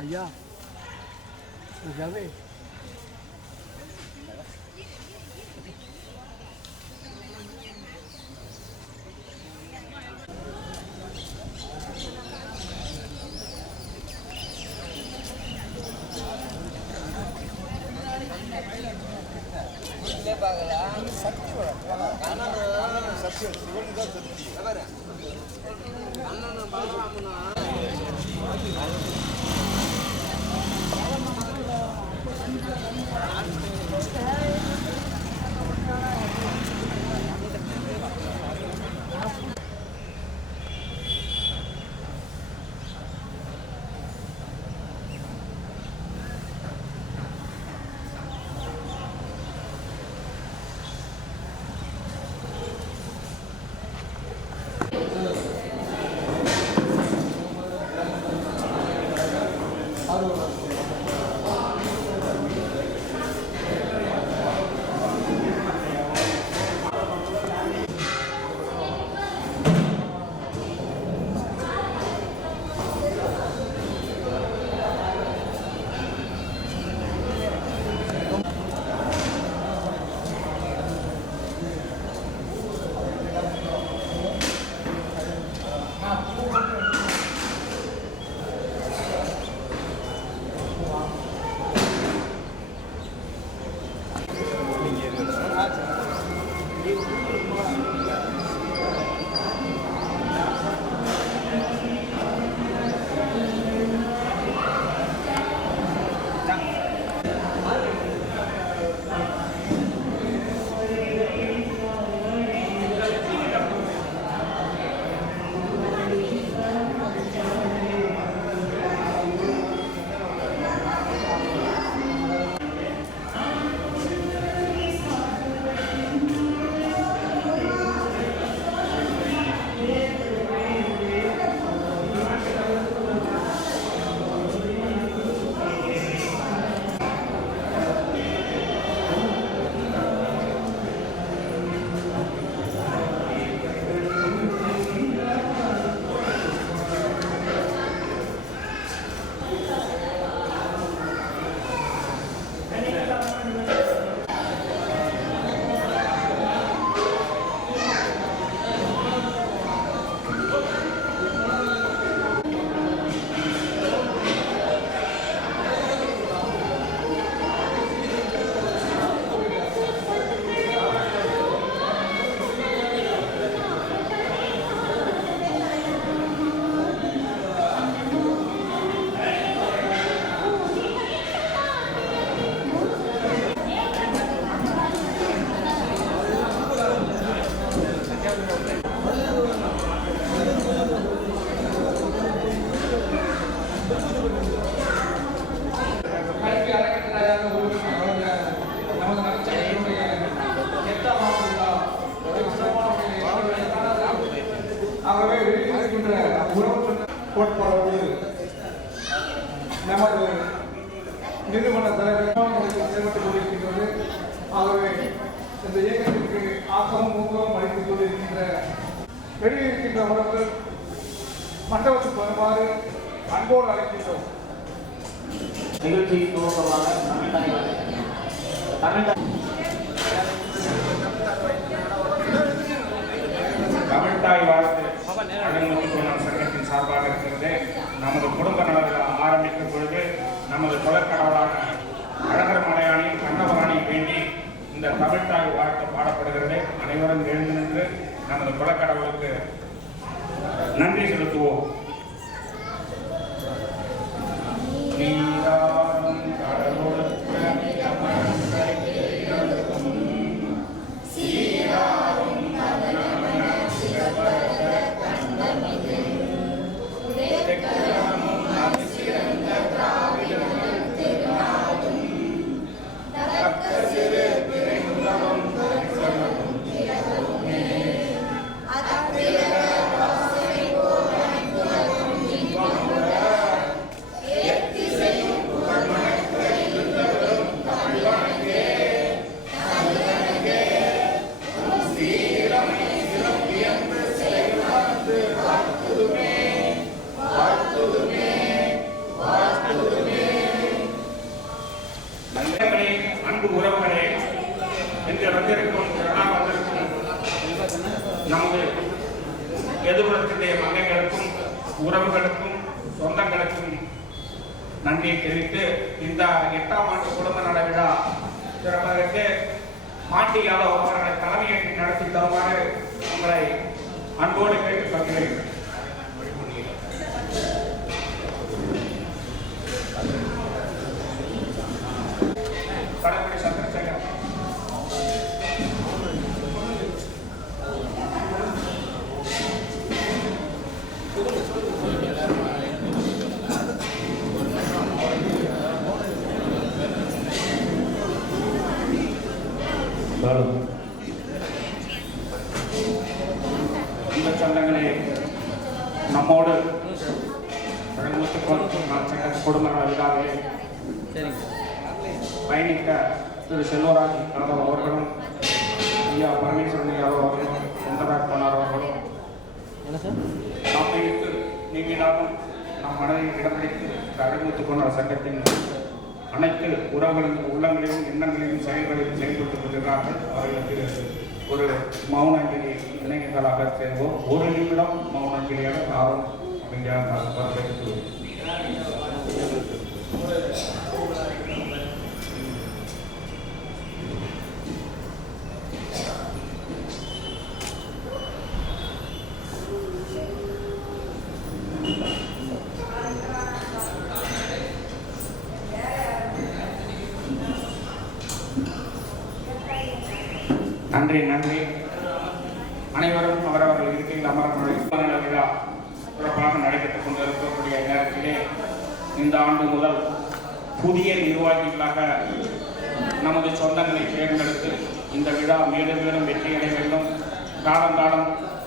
ஐயா ஜாவே கோட்பாடு நமது நிறுவன தலைவர் செயல்பட்டுக் கொண்டிருக்கின்றது. ஆகவே இந்த இயக்கத்திற்கு ஆக்கமும் ஊக்கமும் அளித்துக் கொண்டிருக்கின்ற வெளியே இருக்கின்ற அவர்கள் மண்டபத்துக்கு வருமாறு அன்போடு அழைக்கின்றோம். நிகழ்ச்சியின் துவக்கமாக தமிழ்தாய் வாழ்த்து அழகுமுத்து தொழிலாளர் சங்கத்தின் சார்பாக இருக்கிறது. நமது குடும்ப நலர்கள் ஆரம்பிக்கும் பொழுது நமது தொழிற்கடவுளான அழகர் மலையானின் கண்ணவராணி வேண்டி இந்த தமிழ்தாய் வாழ்த்து பாடப்படுகிறது. அனைவரும் எழுந்து நின்று நமது குலக்கடவுளுக்கு நன்றி செலுத்துவோம். நன்றியை தெரிவித்து இந்த 8ஆம் ஆண்டு குடும்ப நல விழா சிறப்பதற்கு பாண்டி யாதவ் அவர்களை தலைமையேற்று நடத்தி தருமாறு உங்களை அன்போடு கேட்டுக் கொள்கிறேன். கடற்கரை சந்திரசேகர் இந்த சொந்தங்களே நம்மோடு குடும்ப விழாவிலே பயணிக்க திரு செல்வராஜ் யாதவ் அவர்களும் ஐயா பரமேஸ்வரன் யாதவ் அவர்களும் சுந்தரராஜ் போனார் அவர்களும் நம்மைக்கு நீங்களாலும் நம் மனதில் இடம்பிடித்து அழகுத்துக் கொண்ட சங்கத்தின் அனைத்து உள்ளங்களிலும் எண்ணங்களிலும் செயல்களிலும் செயல்பட்டுக் கொண்டிருக்கிறார்கள். அவர்களுக்கு ஒரு மௌன அஞ்சலி இணையங்களாக சேர்வோம். ஒரு நிமிடம் மௌன அஞ்சலியாக யாரும் அமைதியாக வரவேற்று நன்றி. அனைவரும் அவரவர்கள் இருக்கையில் அமர விழா சிறப்பாக நடைபெற்றுக் கொண்டிருக்கக்கூடிய நேரத்திலே இந்த ஆண்டு முதல் புதிய நிர்வாகிகளாக நமது சொந்தங்களை தேர்ந்தெடுத்து இந்த விழா மேலும் மேலும் வெற்றியடைய வேண்டும், காலம்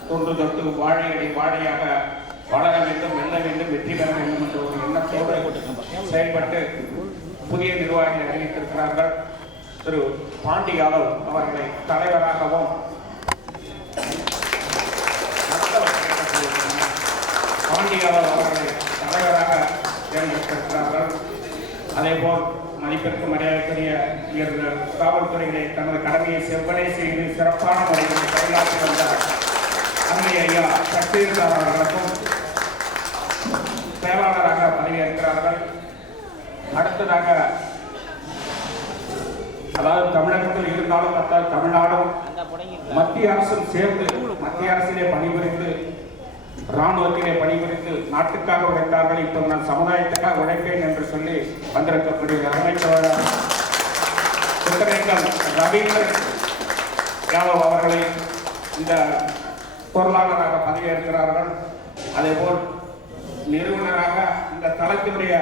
தொன்று தொட்டு வாழையாக வளர வேண்டும், வெல்ல வேண்டும், வெற்றி பெற வேண்டும் என்ற ஒரு எண்ணத்தோடு செயல்பட்டு புதிய நிர்வாகிகளை அறிவித்திருக்கிறார்கள். திரு பாண்டி யாதவ் அவர்களை தலைவராகவும் தேர்ந்தெடுத்திருக்கிறார்கள். அதேபோல் மதிப்பிற்கு மரியாதைக்குரிய காவல்துறையிலே தனது கடமையை செவ்வனே செய்து சிறப்பான முறையில் செயலாற்றி வந்த அன்னை ஐயா சக்திதார் அவர்களுக்கும் செயலாளராக பதவியேற்கிறார்கள். அடுத்ததாக அதாவது தமிழகத்தில் இருந்தாலும் தமிழ்நாடும் மத்திய அரசும் சேர்ந்து மத்திய அரசிலே பணிபுரிந்து இராணுவத்திலே பணிபுரிந்து நாட்டுக்காக உழைத்தார்கள். இப்போ நான் சமுதாயத்துக்காக உழைப்பேன் என்று சொல்லி வந்திருக்கக்கூடிய அமைச்சர் ரவீந்திரன் யாதவ் அவர்களை இந்த பொருளாளராக பதவியேற்கிறார்கள். அதேபோல் நிறுவனராக இந்த தளத்தினுடைய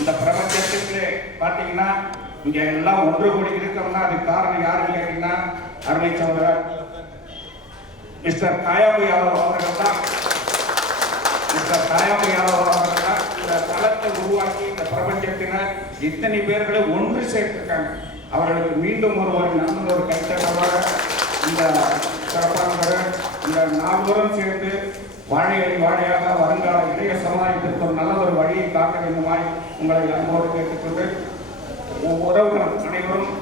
இந்த பிரபஞ்சத்திலே பார்த்தீங்கன்னா இங்க எல்லாம் ஒன்று கூடி இருக்கோம்னா அதுக்கு காரணம் யாருன்னு கேட்டீங்கன்னா அருமை சகோதரர் மிஸ்டர் காயாபு யாதவ் அவர்கள் தான். இந்த தளத்தை உருவாக்கி இந்த பிரபஞ்சத்தினர் இத்தனை பேர்களை ஒன்று சேர்த்திருக்காங்க. அவர்களுக்கு மீண்டும் ஒரு கைத்தட்டமாக இந்த சிறப்பான இந்த நால்வரும் சேர்ந்து வாழையாக வருங்கால இளைய சமுதாயத்திற்கு ஒரு நல்ல ஒரு வழியை காக்க வேண்டுமாய் உங்களை அன்போடு கேட்டுக்கொண்டு உறவுகள் அனைவரும்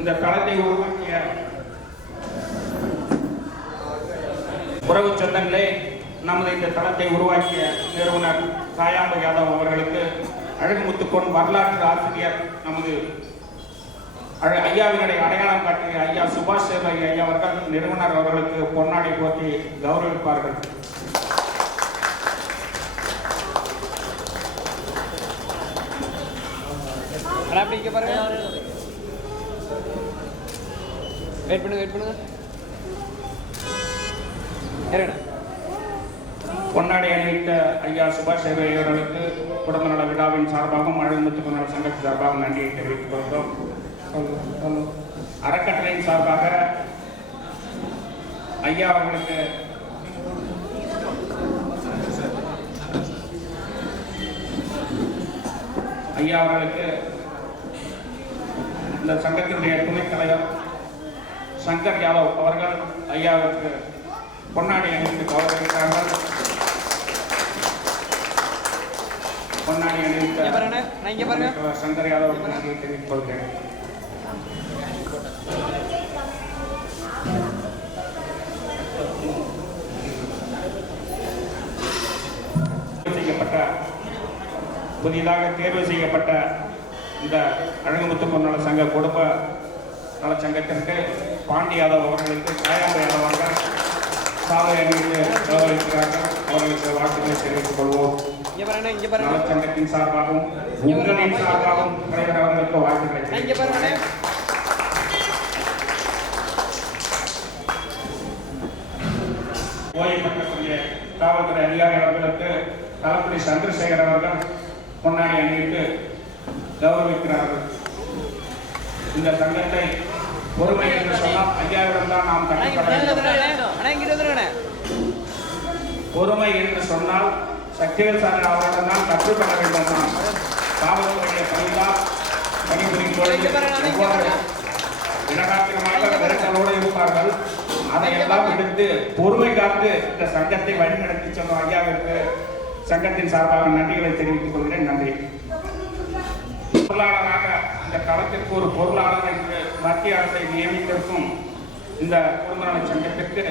இந்த தளத்தை உருவாக்கிய உறவு சொந்தங்களே, நமது இந்த தளத்தை உருவாக்கிய நிறுவனர் காயாம்பு யாதவ் அவர்களுக்கு அழகுமுத்துக்கோன் வரலாற்று ஆசிரியர் நமது ஐயாவினுடைய அடையாளம் காட்டிய ஐயா சுபாஷ் சேவை ஐயா அவர்கள் நிறுவனர் அவர்களுக்கு பொன்னாடை போற்றி கௌரவிப்பார்கள். பொன்னாடை அணிவித்த ஐயா சுபாஷ் சேவை அவர்களுக்கு குடும்ப நல விழாவின் சார்பாகவும் அழகுமுத்துக்கோன் நல சங்கத்தின் சார்பாகவும் நன்றியை தெரிவித்துக் கொள்கிறோம். அறக்கட்டளையின் சார்பாக ஐயா அவர்களுக்கு இந்த சங்கத்தினுடைய துணைத் தலைவர் சங்கர் யாதவ் அவர்கள் ஐயாவிற்கு பொன்னாடை அணிவித்து கௌரவிக்கிறார்கள். பொன்னாடி இங்க பாருங்க நான் இங்க பாருங்க அணிவித்த சங்கர் யாதவ் நன்றியை தெரிவித்துக் கொள்கிறேன். புதிதாக தேர்வு செய்யப்பட்ட இந்த அழகுமுத்து பொன்னாள சங்க குடும்ப நல சங்கத்திற்கு பாண்டி யாதவ் அவர்களுக்கு காயாம்பு யாதவ் அவர்கள் சாதனை அணிவித்து கௌரவிக்கிறார்கள். அவர்களுக்கு வாழ்த்துக்களை தெரிவித்துக் கொள்வோம். நலச்சங்கத்தின் சார்பாகவும் உங்களின் சார்பாகவும் தலைவர் அவர்களுக்கு வாழ்த்துக்களை ஓய்வு பெற்றக்கூடிய காவல்துறை அதிகாரி அவர்களுக்கு தளபதி சந்திரசேகர் அவர்கள் பொன்னாடி அணிவித்து கௌரவிக்கிறார்கள். இந்த சங்கத்தை பொறுமை என்று சொன்னால் ஐயாவிடம் தான் நாம் பொறுமை என்று சொன்னால் சக்திவேல் சார் அவரிடம் தான் கற்றுக்கொள்ள வேண்டும். நாம் காவல்துறையை பணிபுரியும் பொழுது தினகாத்திரமாக நெருக்கலோடு இருப்பார்கள். அதையெல்லாம் எடுத்து பொறுமை காத்து இந்த சங்கத்தை வழிநடத்தி சொன்ன ஐயாவிற்கு சங்கத்தின் சார்பாக நன்றிகளை தெரிவித்துக் கொள்கிறேன். நன்றி. பொருளாளராக இந்த களத்திற்கு ஒரு பொருளாளர் என்று மத்திய அரசை நியமித்திருக்கும் இந்த குடும்ப சங்கத்திற்கு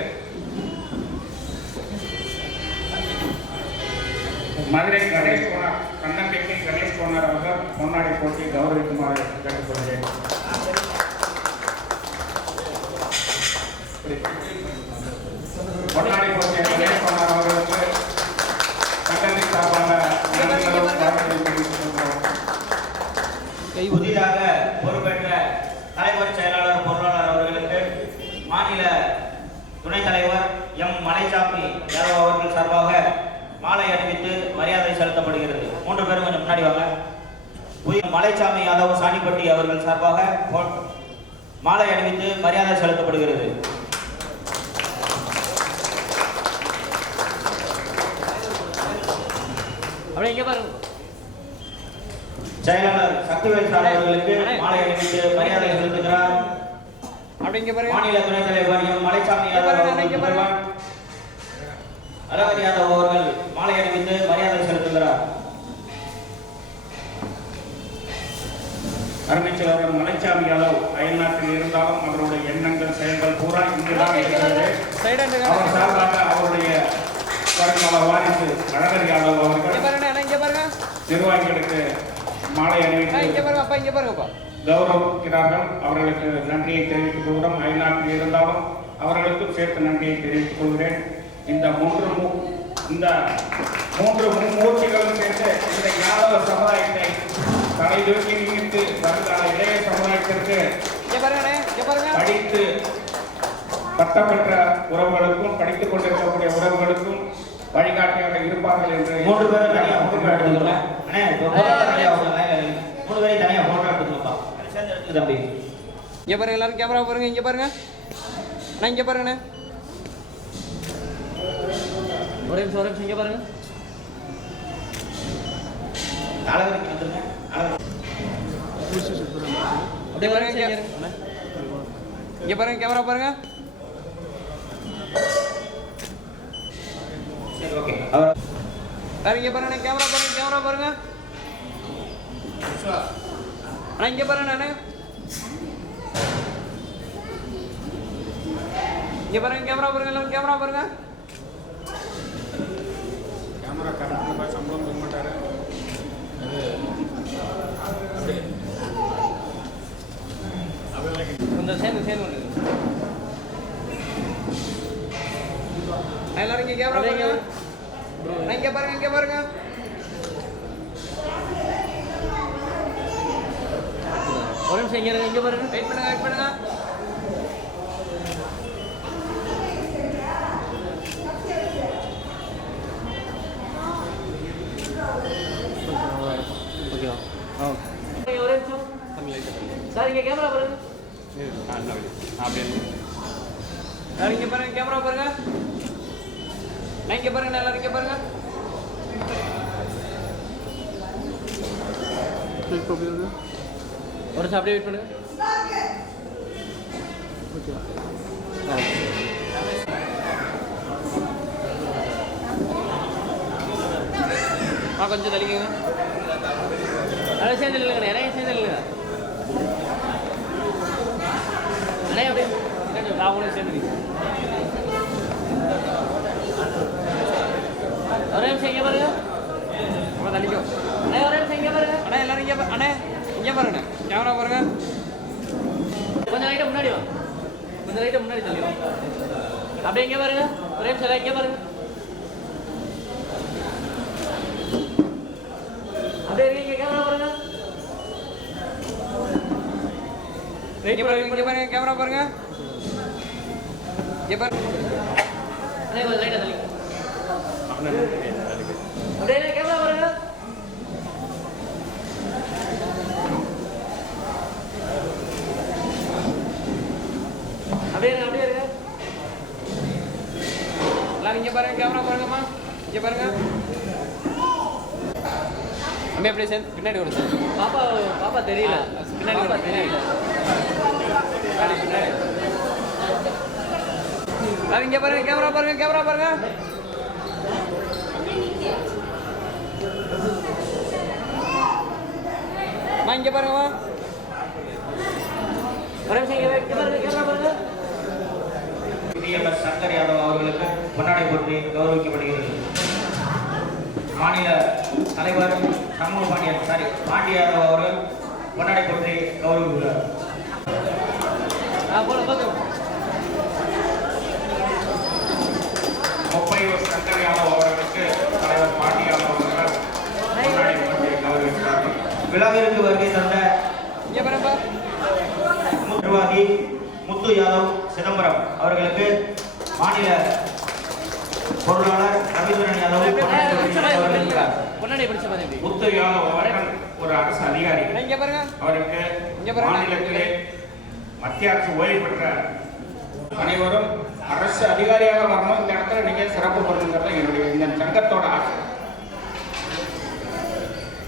மதுரை கணேஷ் கோனார் கண்ணம்பிக்கை கணேஷ் கோனார் அவர்கள் பொன்னாடி போட்டி கௌரவிக்குமாறு கேட்டுக்கொள்கிறேன். பொன்னாடி போட்டிய கணேஷ் கோனார் அவர்களுக்கு சங்கத்தின் சார்பாக புதிதாக பொறுப்பேற்ற தலைவர் செயலாளர் பொருளாளர் அவர்களுக்கு மாநில துணைத் தலைவர் எம் மலைச்சாமி யாதவ் அவர்கள் சார்பாக மாலை அணிவித்து மரியாதை செலுத்தப்படுகிறது. 3 பேரும் கொஞ்சம் முன்னாடி வாங்க. மலைச்சாமி யாதவ் சாணிப்பட்டி அவர்கள் சார்பாக மாலை அணிவித்து மரியாதை செலுத்தப்படுகிறது. செயலாளர் சக்திவேல் சார் அவர்களுக்கு மாலை அணிவித்து மரியாதை செலுத்துகிறார். மாநில துணைத் தலைவர் எம் மலைச்சாமி யாதவ் அழகர் யாதவ் அவர்கள் மாலை அணிவித்து மரியாதை செலுத்துகிறார். அருமைச்செல்வர் மலைச்சாமி யாதவ் அயல்நாட்டில் இருந்தாலும் அவருடைய எண்ணங்கள் செயல்கள் பூரா இங்குதான் இருக்கிறது. அவர் சார்பாக அவருடைய வருங்கால வாரிசு அழகர் யாதவ் அவர்கள் நிர்வாகிகளுக்கு மாலை அணிவித்து கௌரவிக்கிறார்கள். அவர்களுக்கு நன்றியை தெரிவித்துக் கொள்கிறோம். அயல்நாட்டில் இருந்தாலும் அவர்களுக்கும் சேர்த்து நன்றியை தெரிவித்துக் கொள்கிறேன். இந்த மூன்று மும்மூர்த்திகளும் சேர்ந்து இந்த யாதவ சமுதாயத்தை தலை தூக்கி நிமித்து வருங்கால இளைய சமுதாயத்திற்கு படித்து பட்டம் பெற்ற உறவுகளுக்கும் படித்துக் கொண்டிருக்கக்கூடிய உறவுகளுக்கும் வழிகாட்டியாக இருப்பார்கள் என்று 3 பேரும் தனியா போட்டோ எடுத்துக்கோங்க. அண்ணே 3 பேரும் தனியா போட்டோ எடுத்துக்கோங்க. சேர்ந்து எடுத்து தம்பி. இங்க பாருங்க, எல்லாரும் கேமரா பாருங்க. இங்க பாருங்க அண்ணா, இங்க பாருங்க. ஒரே நிமிஷம் இங்க பாருங்க. அழகருக்கு வந்துருங்க. அப்படியே பாருங்க. இங்க பாருங்க, கேமரா பாருங்க. சரி, ஓகே. இங்க பாருங்க, கேமரா பாருங்க. கேமரா பாருங்க அண்ணா, இங்க பாருங்க. அண்ணா இங்க பாருங்க, கேமரா பாருங்க. எல்லாரும் கேமரா பாருங்க. கேமரா கரெக்டாக சம்பளம் கொடுக்க மாட்டாரு. கொஞ்சம் சேர்ந்து எல்லாரும் இங்க கேமரா பாருங்க. இங்க பாருங்க, இங்க பாருங்க. ஒரு நிமிஷம் இங்க பாருங்க. வெயிட் பண்ணுங்க. ஒரு நிமிஷம் சார், இங்க கேமரா பாருங்க. இங்க பாருங்க, கேமரா பாருங்க. இங்க பாருங்க, எல்லாரும் இங்க பாருங்க. ஒரு நிமிஷம் அப்படியே வெயிட் பண்ணுங்க. கொஞ்சம் தள்ளிக்கங்க. அதை சேர்ந்து இல்லைங்க, நிறைய சேர்ந்து இல்லைங்க. நிறைய அப்படியே அவங்களும் சேர்ந்து ஒரே நிமிஷம் இங்கே பாருங்க. அவ்வளோ தள்ளிக்கோ. அண்ணே ஒரே நிமிஷம் இங்கே பாருங்க. அண்ணா எல்லாரும் இங்கே அண்ணே இங்கே பாருங்க. கேமரா பாருங்க. கொஞ்சம் லைட்டாக முன்னாடி வா. கொஞ்சம் லைட்டாக முன்னாடி தள்ளி வா. அப்படியே இங்கே பாருங்க. ஒரே நிமிஷம் இங்கே பாருங்க. அப்படியே இங்கே கேமரா பாருங்க. இங்கே பாருங்க கேமரா பாருங்க. இங்கே பாருங்க. அண்ணே கொஞ்சம் லைட்டாக தள்ளி. அப்படியே கேமரா பாருங்க. அப்படியே அப்படியே இருங்க. எல்லாரும் இங்கே பாருங்க, கேமரா பாருங்கம்மா. இங்கே பாருங்க. அப்படியே அப்படியே சேர்ந்து பின்னாடி ஒரு பாப்பா பாப்பா தெரியல. பின்னாடி பாப்பா தெரியல. பின்னாடி எல்லாரும் இங்கே பாருங்க, கேமரா பாருங்க, கேமரா பாருங்க. இங்கே பாருங்கம்மா. ஒரே நிமிஷம் இங்கே பாருங்க, கேமரா பாருங்க. டிஎம்எஸ் சங்கர் யாதவ் அவர்களுக்கு பொன்னாடை போற்றி கௌரவிக்கப்படுகிறது. மாநில தலைவர் சண்முக பாண்டி யாதவ் அவர்கள் பொன்னாடை போற்றி கௌரவிக்கிறார். முப்பையூர் சங்கர் யாதவ் அவர்களுக்கு தலைவர் பாண்டி யாதவ் அவர்கள் பொன்னாடை போற்றி கௌரவிக்கிறார்கள். விழாவிற்கு வருகை தந்த இங்கே பாருங்க நிர்வாகி முத்து யாதவ் சிதம்பரம் அவர்களுக்கு மாநில பொருளாளர் ரவீந்திரன் யாதவ் பொன்னாடை பிடிச்ச மாதிரி. முத்து யாதவ் அவர்கள் ஒரு அரசு அதிகாரி. இங்கே பாருங்க. அவருக்கு மாநிலத்திலே மத்திய அரசு ஓய்வு பெற்ற அனைவரும் அரசு அதிகாரியாக வரணும். இந்த இடத்துல நீங்க சிறப்பு பெறணுங்கிறது என்னுடைய இந்த சங்கத்தோட ஆசை.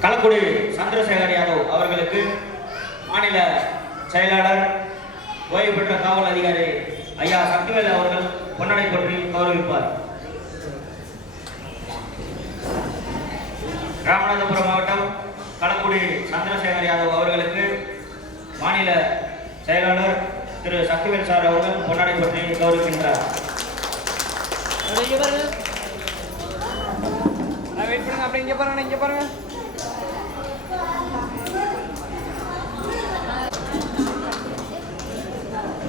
களக்குடி சந்திரசேகர் யாதவ் அவர்களுக்கு மாநில செயலாளர் ஓய்வு பெற்ற காவல் அதிகாரி ஐயா சக்திவேல் அவர்கள் பொன்னாடை பற்றி கௌரவிப்பார். ராமநாதபுரம் மாவட்டம் களக்குடி சந்திரசேகர் யாதவ் அவர்களுக்கு மாநில செயலாளர் திரு சக்திவேல் சார் அவர்கள் பொன்னாடை பற்றி கௌரவிக்கின்றார். வெயிட் பண்ணுங்க. அப்படியே இங்கே பாருங்க, இங்கே பாருங்க.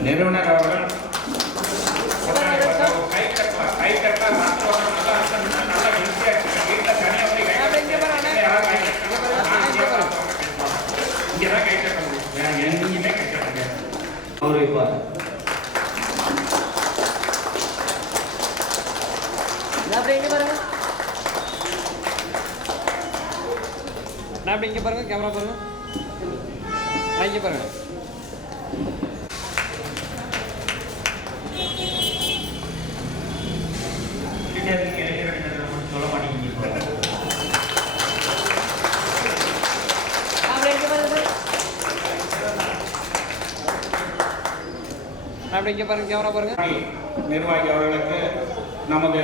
நிறுவனர் அவர்கள் கௌரவிப்பார். அப்படியே இங்கே பாருங்க. அப்படியே இங்கே பாருங்க, கேமரா பாருங்க. இங்கே பாருங்க. சொல்ல மாட்டேங்க. அப்படியே இங்கே பாருங்க, கேமரா பாருங்க. நிர்வாகி அவர்களுக்கு நமது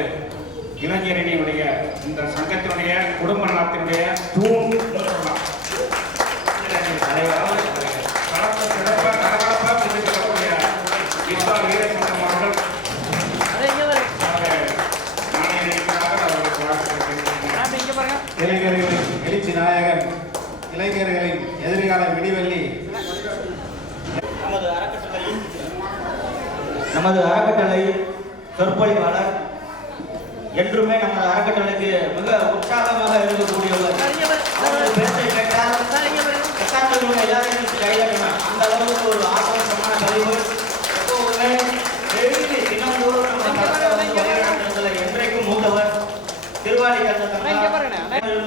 இளைஞரணியுடைய இந்த சங்கத்தினுடைய குடும்ப நலத்தினுடைய தூண் இளைஞர்களின் எழுச்சி நாயகன், இளைஞர்களின் எதிர்கால விடிவெள்ளி, நமது அறக்கட்டளை சொற்பொழிவாளர், என்றுமே நமது அறக்கட்டளைக்கு மிக உற்சாகமாக இருக்கக்கூடியவர். பேச்சை கேட்டால் எக்காரணங்களும் எல்லாரையும் கைதட்டணும். அந்த அளவுக்கு ஒரு ஆக்ரோஷமான கழிவு. எப்போவுமே டெய்லி தினந்தோறும் என்றைக்கும் மூத்தவர். திருவாடி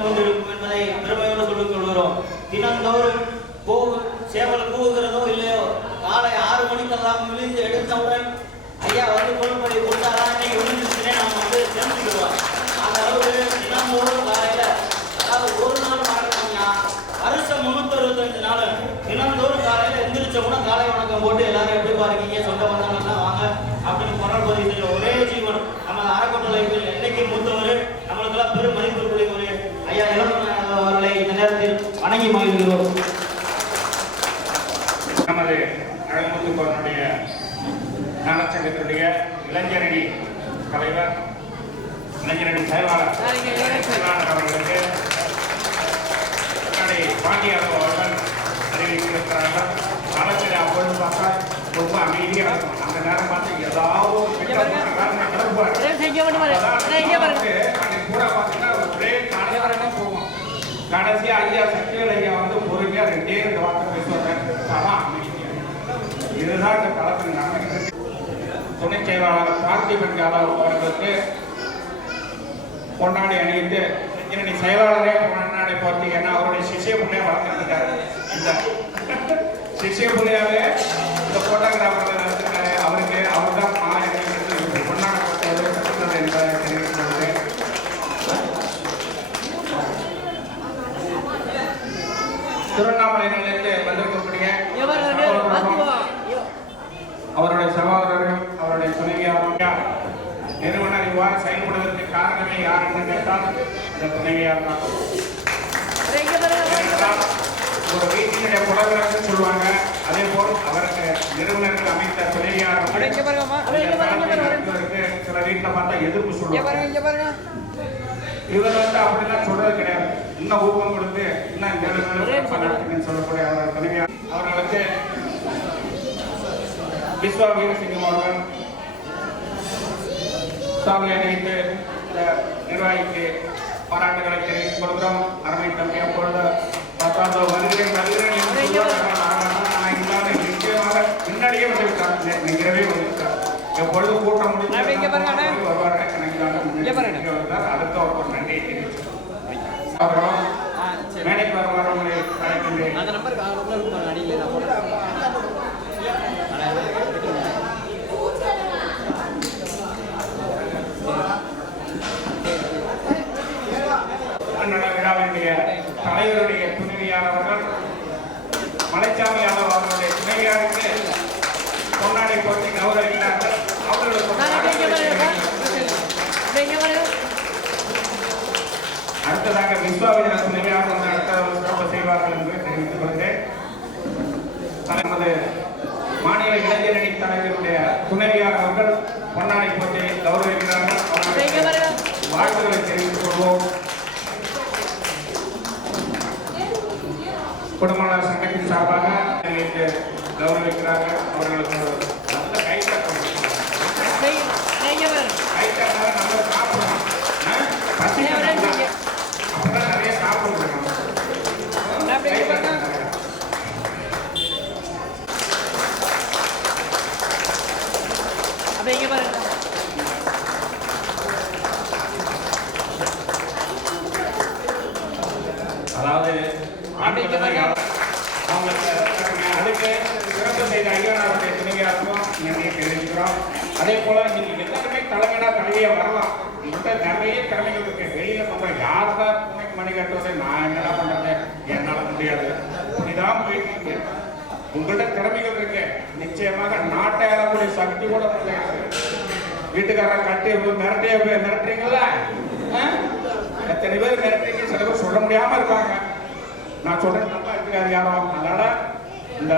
கொண்டிருக்கும் என்பதை பெருமையோடு சொல்லிக் கொள்கிறோம். தினந்தோறும் சேவல் கூவுகிறதோ இல்லையோ, காலை 6 மணிக்கெல்லாம் விழுந்து எடுத்தவுடன் ஐயா வந்து கொள்முறை கொடுத்தாதான் இன்னைக்கு விழுந்துச்சுன்னே நம்ம வந்து தெரிஞ்சுக்கிடுவோம். அந்த அளவுக்கு தினந்தோறும் காலையில, அதாவது ஒரு நாள் மாட்டோம்யா, வருஷம் 365 நாள் தினந்தோறும் காலையில எந்திரிச்ச கூட காலை வணக்கம் போட்டு எல்லாரும் எப்படி பாருக்கீங்க, சொந்த வந்தவங்கலாம் வாங்க அப்படின்னு குரல் பதிவு. ஒரே ஜீவன் நம்ம அறக்கட்டளைக்கு என்னைக்கு மூத்தவர், நம்மளுக்கெல்லாம் பெரும் மதிப்பு கூடியவர் ஐயா இளம் வணங்கி மகிழ்கிறோம். நமது அழகுமுத்துக்கோனுடைய நலச்சங்கத்துடைய இளைஞரணி தலைவர், இளைஞரணி செயலாளர் அவர்களுக்கு பாண்டியார் அவர்கள் அறிவித்திருக்கிறார்கள். காலத்தில் அப்பொழுது பார்த்தா ரொம்ப அமைதியாக இருக்கும். அந்த நேரம் பார்த்து ஏதாவது கூட பார்த்தீங்கன்னா ஒரே காலைவரமே போகும். கடைசியா ஐயா சக்திவேல் ஐயா வந்து பொறுமையா 2 வார்த்தை பேசுவாங்க. அதான் அமைதியாக. இதுதான் இந்த களத்தில் நடந்துகிறது. துணை செயலாளர் பார்த்திபன் யாதவ் அவர்களுக்கு பொன்னாடி அணிவித்து இளைஞரணி செயலாளரே பொன்னாடி பார்த்தீங்கன்னா அவருடைய சிஷிய புண்ணியா வளர்த்துருக்காரு. இந்த சிஷிய புண்ணியாவே இந்த போட்டோகிராஃபர் நடத்திருக்காரு. அவருக்கு அவர் தான் பொன்னாட கொடுத்தது கற்றுக்கிறது என்பதை தெரிவிக்கிறது. திருவண்ணாமலையிலிருந்து வந்திருக்கக்கூடிய அவருடைய சகோதரர்கள், அவருடைய துணைவியார் நிறுவனர் இவ்வாறு செயல்படுவதற்கு காரணமே யார் என்று கேட்டால் இந்த துணைவியார் தான். ஒரு வீட்டினுடைய புலவரன்னு சொல்லுவாங்க. அதே போல் அவருக்கு நிறுவனருக்கு அமைத்த துணைவியார் சில வீட்டில் பார்த்தா எதிர்ப்பு சொல்லுவாங்க. இவர் வந்து அப்படிலாம் சொல்றது கிடையாது. இன்னும் ஊக்கம் கொடுத்து இன்னும் நடத்துங்கன்னு சொல்லக்கூடிய அவர்கள் துணைவியார் அவர்களுக்கு விஸ்வா வீரசிங்கம் அவர்கள் சாமி அணிவித்து நிர்வாகிக்கு பாராட்டுகளை தெரிவித்துக் கொள்கிறோம். அருமை தம்பி அப்பொழுது வருகிறேன் முன்னாடியே வந்துவிட்டார். எப்பொழுது கூட்டம் முடிந்து வருவார்கள். அடுத்த ஒரு நன்றியை தெரிவித்தார். மேடைக்கு வருவார்களை அழைக்கின்றேன். விழாவினுடைய தலைவருடைய துணைவியானவர்கள் மலைச்சாமி யாதவ் அவர்களுடைய துணைவியாருக்கு பொன்னாடை போட்டி கௌரவிக்கிறார்கள். அடுத்ததாக விஸ்வாவின துணைவியார் வந்து அடுத்த சிறப்பு செய்வார்கள் என்று தெரிவித்துக் கொள்கிறேன். நமது மாநில இளைஞரணி தலைவருடைய துணைவியார் அவர்கள் பொன்னாடை போட்டியை கௌரவிக்கிறார்கள். வாழ்த்துக்களை தெரிவித்துக் கொள்வோம். குடும்பநல சங்கத்தின் சார்பாக கௌரவிக்கிறார்கள். அவர்களுக்கு நல்ல கைத்தட்டம் நல்லா சாப்பிடணும். அப்பதான் நிறைய சாப்பிடணும். அதாவது அதுக்கு சிறப்பு செய்த ஐயனாருடைய துணைவியாருக்கும் நன்றியை தெரிவிக்கிறோம். அதே போல இன்னைக்கு எல்லாருமே தலைமையா வரலாம். உங்கள்கிட்ட நிறைய திறமைகள் இருக்கு. வெளியில சொல்றேன் யார் தான் துணைக்கு மணி கட்டுவது, நான் என்னடா பண்றது, என்னால முடியாது, இப்படிதான் போயிட்டு இருக்கு. உங்கள்கிட்ட திறமைகள் இருக்கு. நிச்சயமாக நாட்டை ஆளக்கூடிய சக்தி கூட வீட்டுக்காரர் கட்டி மிரட்டுறீங்கள, எத்தனை பேர் மிரட்டுறீங்க. சில பேர் சொல்ல முடியாம இருப்பாங்க. நான் சொல்றேன் நல்லா இருக்காது யாரும். அதனால இந்த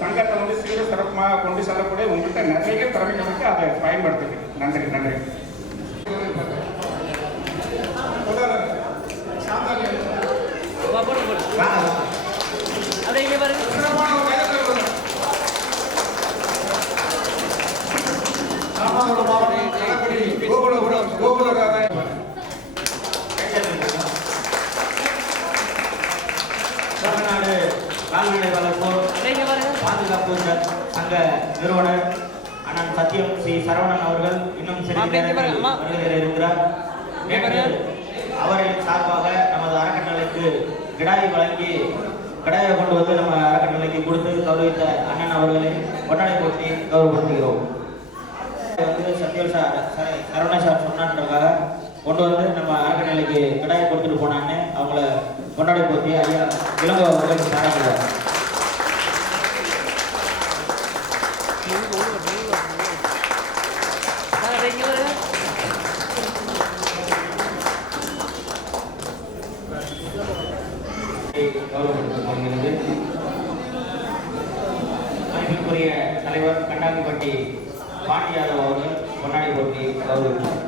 சங்கத்தை வந்து சீர சிறப்பாக கொண்டு செல்லக்கூடிய உங்கள்கிட்ட நிறைய திறமைகள் இருக்கு. அதை பயன்படுத்துங்க. நன்றி நன்றி. தமிழ்நாடு கால்நடை வளர்ப்பு பாதுகாப்பு சங்க நிறுவனர் அண்ணன் சத்தியம் ஸ்ரீ சரவணன் அவர்கள் இன்னும் சிறிது நேரத்தில் வருகையில் இருக்கிறார். அவரின் சார்பாக நமது அறக்கட்டளைக்கு கிடாயை வழங்கி கடாயை கொண்டு வந்து நம்ம அறக்கட்டளைக்கு கொடுத்து கௌரவித்த அண்ணன் அவர்களை கொண்டாடை போட்டி கௌரவப்படுத்துகிறோம். வந்து சத்யம் சார் சரவண சார் சொன்னான்றதுக்காக கொண்டு வந்து நம்ம அறக்கட்டளைக்கு கடாயை கொடுத்துட்டு போனான்னு அவங்கள கொண்டாடை போட்டி ஐயா இளங்கோ அவர்களுக்கு பாராட்டுகிறார். கௌரவப்படுத்தப்படுகிறது. மதிப்பிற்குரிய தலைவர் கண்டாங்கிப்பட்டி பாண்டி யாதவ் அவர்கள் பொன்னாடி போட்டி கௌரவித்தார்.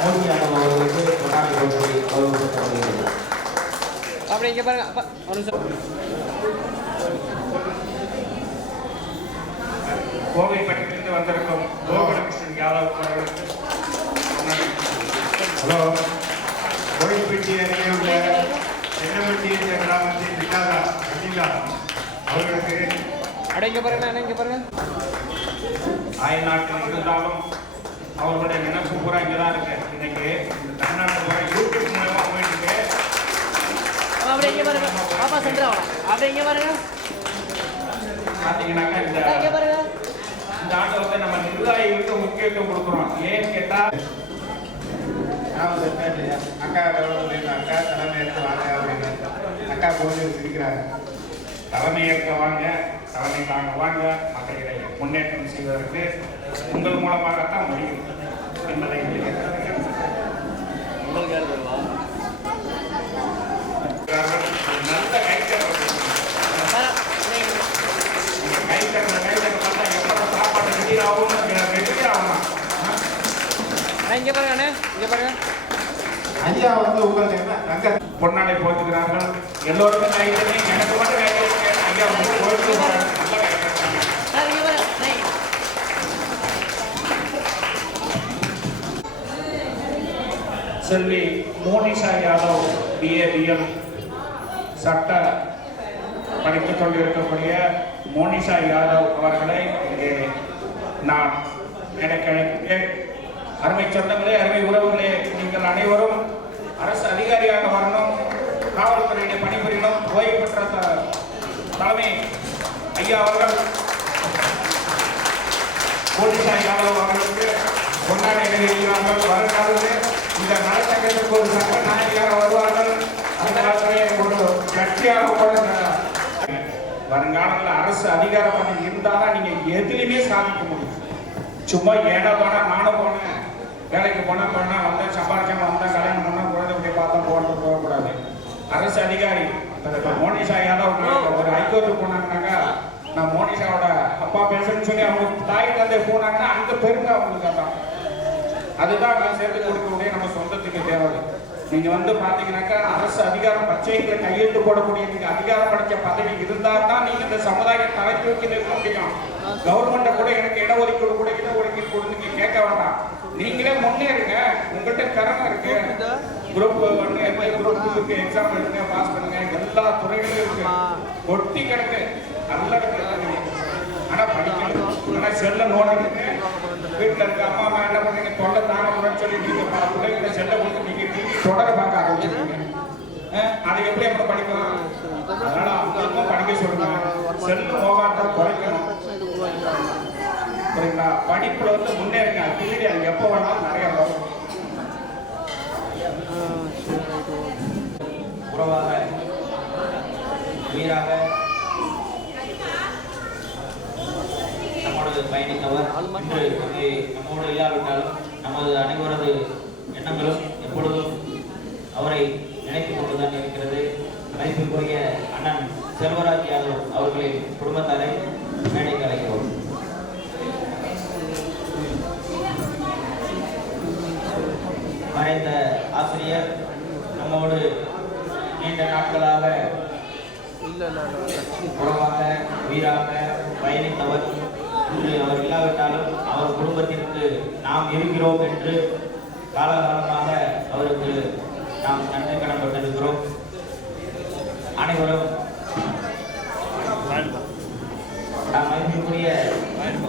மோடி யாதவ் அவர்களுக்கு பொன்னாடி போட்டி கௌரவிக்கப்படுகிறது. அப்படி இங்கே பாருங்க அப்பா ஒரு நிமிஷம். கோவைப்பட்டிலிருந்து வந்திருக்கும் கோகுலகிருஷ்ணன் யாதவ் அவர்களுக்கு ஹலோ, கோயில்பட்டி அருகே உள்ள சென்னப்பட்டி என்ற கிராமத்தின் விட்டாரா அஜிலா அவர்களுக்கு அப்படியே இங்கே பாருங்க அண்ணா இங்கே பாருங்க. அயல் நாட்டில் இருந்தாலும் அவர்களுடைய நினைப்பு பூரா இங்கே தான் இருக்கு. இன்னைக்கு தமிழ்நாட்டு பூரா யூடியூப் மூலமா போயிட்டு இருக்கு. அப்படியே இங்கே பாருங்க பாப்பா சென்ட்ரா அப்படியே இங்கே பாருங்க பார்த்தீங்கன்னாக்கா இங்கே பாருங்க. இந்த ஆண்டு வந்து நம்ம நிர்வாகிகளுக்கு முக்கியத்துவம் கொடுக்குறோம். ஏன்னு கேட்டா கிராம செக்ரட்டரி அக்கா அப்படின்னு அக்கா தலைமை எடுத்து வாங்க அப்படின்னு அக்கா போய் இருக்கிறாங்க. தலைமையேற்க வாங்க, தலைமை தாங்க வாங்க, மக்களை முன்னேற்றம் செய்வதற்கு உங்கள் மூலமாகத்தான் முடியும் என்பதை நல்ல கைத்தறல் பார்த்தா எப்போ சாப்பாடு ரெடி ஆகும் ரெடி ஆகலாம். இங்கே பாருங்க அண்ணே இங்கே பாருங்க. ஐயா வந்து உங்களுக்கு என்ன தங்க பொன்னாடை போட்டுக்கிறார்கள். எல்லோருக்கும் கைத்தறி, எனக்கு மட்டும் கைத்தறி. ஐயா வந்து போயிட்டு நல்ல கைத்தறாங்க. சார் இங்கே பாருங்க. செல்வி மோனிஷா யாதவ் BA சட்ட படித்துக் கொண்டிருக்கக்கூடிய மோனிஷா யாதவ் அவர்களை இங்கே நான் எனக்கு அழைக்கிறேன். அருமை சொந்தங்களே, அருமை உறவுகளே, நீங்கள் அனைவரும் அரசு அதிகாரியாக வரணும், காவல்துறையிலே பணிபுரியணும். ஓய்வு பெற்ற தலைமை ஐயா அவர்கள் மோனிஷா யாதவ் அவர்களுக்கு பொன்னாடை அணிவிக்கிறார்கள். வருங்காலத்தில் இந்த நலச்சங்கத்திற்கு ஒரு சட்ட நாயகியாக வருவார்கள். அந்த காலத்திலே ஒரு கட்சியாக வருங்காலத்தில் அரசு அதிகார பணி இருந்தால்தான் நீங்க எதுலையுமே சாதிக்க முடியும். சும்மா ஏடா போனா நானும் போனேன், வேலைக்கு போனா வந்தேன், சம்பாதிக்காம வந்தேன், கல்யாணம் பண்ணா குழந்தை பார்த்தா போகக்கூடாது. அரசு அதிகாரி மோனிஷா யாதவ் ஒரு ஹைகோர்ட்டு போனாங்கன்னாக்கா, நான் மோனிஷாவோட அப்பா பேசுறேன்னு சொல்லி அவங்க தாய் தந்தை போனாங்கன்னா அந்த பெருமை அவங்களுக்கு தான். அதுதான் நான் சேர்த்து கொடுக்கக்கூடிய நம்ம சொந்தத்துக்கு தேவை. நீங்க வந்து பாத்தீங்கன்னாக்கா அரசு அதிகாரம் பச்சைகளை கையெழுத்து போடக்கூடிய நீங்க அதிகாரம் படைச்ச பதவி இருந்தால் தான் நீங்க இந்த சமுதாயம் தலை தூக்கி நிற்க முடியும். கவர்மெண்ட்டை கூட எனக்கு இடஒதுக்கீடு கூட இடஒதுக்கீடு கூட நீங்க கேட்க வேண்டாம். நீங்களே முன்னேறுங்க. உங்கள்கிட்ட திறமை இருக்கு. குரூப் 1 குரூப் 2க்கு எக்ஸாம் எழுதுங்க, பாஸ் பண்ணுங்க. எல்லா துறைகளும் இருக்கு, ஒட்டி கிடக்கு, நல்லா இருக்கு. ஆனா படிக்கணும். ஆனா செல்ல நோண்டிட்டு வீட்டுல இருக்க அம்மா அம்மா என்ன பண்ணீங்க, தொல்லை தாங்க முடியும்னு சொல்லி நீங்க பிள்ளைங்களை செல்ல கொடுத்து நீங்க டிவி தொடர பார்க்க ஆரம்பிச்சிருக்கீங்க. அதை எப்படி எப்ப படிக்கலாம்? அதனால அவங்களுக்கும் படிக்க சொல்லுங்க. செல்லு மோகாட்டா குறைக்கணும். சரிங்களா? படிப்புல வந்து முன்னேறுங்க. பின்னாடி அது எப்போ வேணாலும் நிறைய வரும். உறவாக உயிராக நம்மோடு பயணித்தவர் இன்று இங்கே நம்மோடு இல்லாவிட்டாலும் நமது அனைவரது எண்ணங்களும் எப்பொழுதும் அவரை நினைத்துக் கொண்டுதான் இருக்கிறது. மதிப்பிற்குரிய அண்ணன் செல்வராஜ் யாதவ் அவர்களின் குடும்பத்தாரை மேடைக்கு அழைக்கிறோம். மறைந்த ஆசிரியர் நம்மோடு நீண்ட நாட்களாக உறவாக வீராக பயணித்தவர். இன்று அவர் இல்லாவிட்டாலும் அவர் குடும்பத்திற்கு நாம் இருக்கிறோம் என்று காலகாலமாக அவருக்கு நாம் நன்றி கடன்பட்டிருக்கிறோம். அனைவரும் நாம் மதிப்பிற்குரிய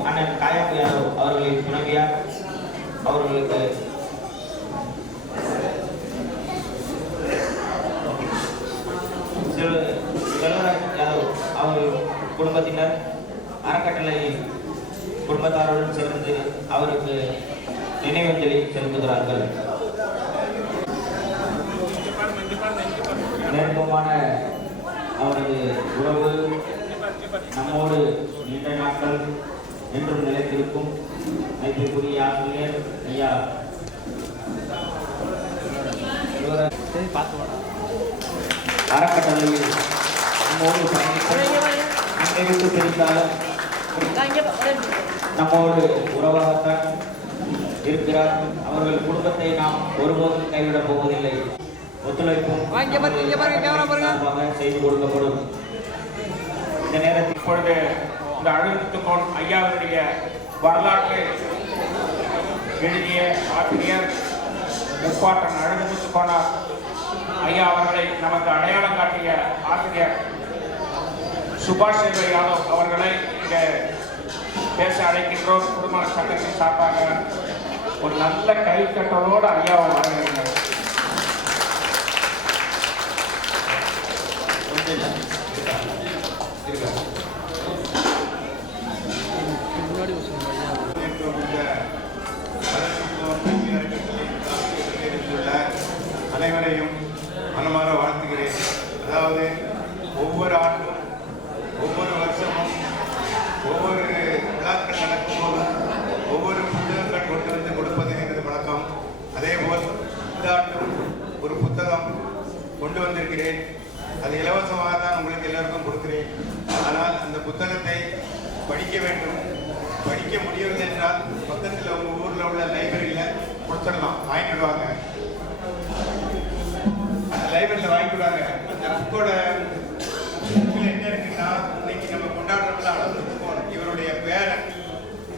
அண்ணன் காயப்பு யாதவ் அவர்களின் துணைவியார் அவர்களுக்கு செல்வராஜ் யாதவ் அவர்கள் குடும்பத்தினர் அறக்கட்டளை குடும்பத்தாருடன் சேர்ந்து அவருக்கு நினைவஞ்சலி செலுத்துகிறார்கள். நெருக்கமான அவரது உறவு நம்மோடு நீண்ட நாட்கள் என்றும் நிலைத்திருக்கும் மதிப்பிற்குரிய ஆசிரியர் ஐயா அறக்கட்டளையில் நம்மோடு பயணித்து பிரித்தாலும் நம்மோடு உறவாகத்தான் இருக்கிறார். அவர்கள் குடும்பத்தை நாம் ஒருபோதும் கைவிடப் போவதில்லை. ஒத்துழைப்பும் செய்து கொடுக்கப்படும். இந்த நேரத்தில் இப்பொழுது இந்த அழுத்துக்கோன் ஐயாவுடைய வரலாற்று எழுதிய ஆசிரியர் முப்பாட்டன் அழுகுமுத்துக்கோனார் ஐயா அவர்களை நமக்கு அடையாளம் காட்டிய ஆசிரியர் சுபாஷ் சந்திர யாதவ் அவர்களை இங்கே பேச அழைக்கின்றோம். குடும்ப சங்கத்தின் சார்பாக ஒரு நல்ல கைத்தட்டலோடு ஐயாவை வரவேற்கிறார். அனைவரையும் மனமாற வாழ்த்துகிறேன். அதாவது ஒவ்வொரு ஆண்டும் ஒவ்வொரு வருஷமும் ஒவ்வொரு விழாக்கள் நடக்கும் போதும் ஒவ்வொரு புத்தகங்கள் கொண்டு வந்து கொடுப்பது எனது வழக்கம். அதேபோல் இந்த ஆண்டும் ஒரு புத்தகம் கொண்டு வந்திருக்கிறேன். அது இலவசமாக தான் உங்களுக்கு எல்லாருக்கும் கொடுக்கிறேன். ஆனால் அந்த புத்தகத்தை படிக்க வேண்டும். படிக்க முடியவில்லை என்றால் பக்கத்தில் உங்கள் ஊரில் உள்ள லைப்ரரியில் கொடுத்துடலாம், வாங்கிடுவாங்க. அந்த லைப்ரரியில் வாங்கிடுவாங்க. அந்த புக்கோட என்ன இருக்குன்னா, இன்னைக்கு நம்ம கொண்டாடுறதுல அளவுக்கு இவருடைய பேரன்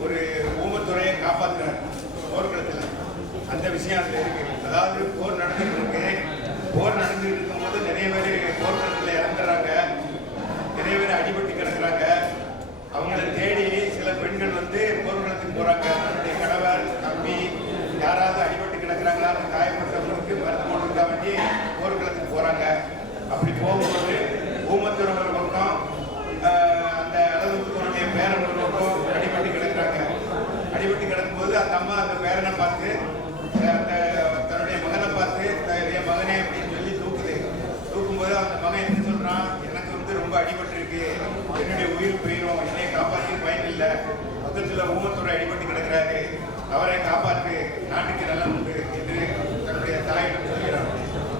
ஒரு ஊமத்துறையை காப்பாற்றுறார் போர்க்களத்தில். அந்த விஷயம் அதில் இருக்கு. அதாவது போர் நடந்துட்டு இருக்கு. போர் நடந்துட்டு இருக்கும்போது நிறைய பேர் போர்க்களத்தில் இறந்துடுறாங்க, நிறைய பேர் அடிபட்டு கிடக்குறாங்க. அவங்கள தேடி சில பெண்கள் வந்து போர்க்களத்துக்கு போறாங்க. தன்னுடைய கணவர் தம்பி யாராவது அடிபட்டு கிடக்குறாங்களா, காயப்பட்டவங்களுக்கு மருத்துவம் கொடுக்க வேண்டி போர்க்களத்துக்கு போறாங்க. அப்படி போகும்போது ஊமத்தூர் ஒரு பக்கம், அந்த அளவுடைய பேரன் ஒரு பக்கம் அடிபட்டு கிடக்குறாங்க. அடிபட்டு கிடக்கும்போது அந்த அம்மா அந்த பேரனை பார்த்து அந்த தன்னுடைய மகனை பார்த்து என் மகனே அப்படின்னு சொல்லி தூக்குது. தூக்கும்போது அந்த மகன் என்ன சொல்றான், எனக்கு வந்து ரொம்ப அடிபட்டு இருக்கு, என்னுடைய உயிர் போயிடும், என்னை காப்பாற்றி பயன் இல்லை, பக்கத்தில் ஊமத்தூரை அடிபட்டு கிடக்கிறாரு, அவரை காப்பாற்று, நாட்டுக்கு நல்லா உண்டு என்று தன்னுடைய தாயிடம் சொல்கிறார்.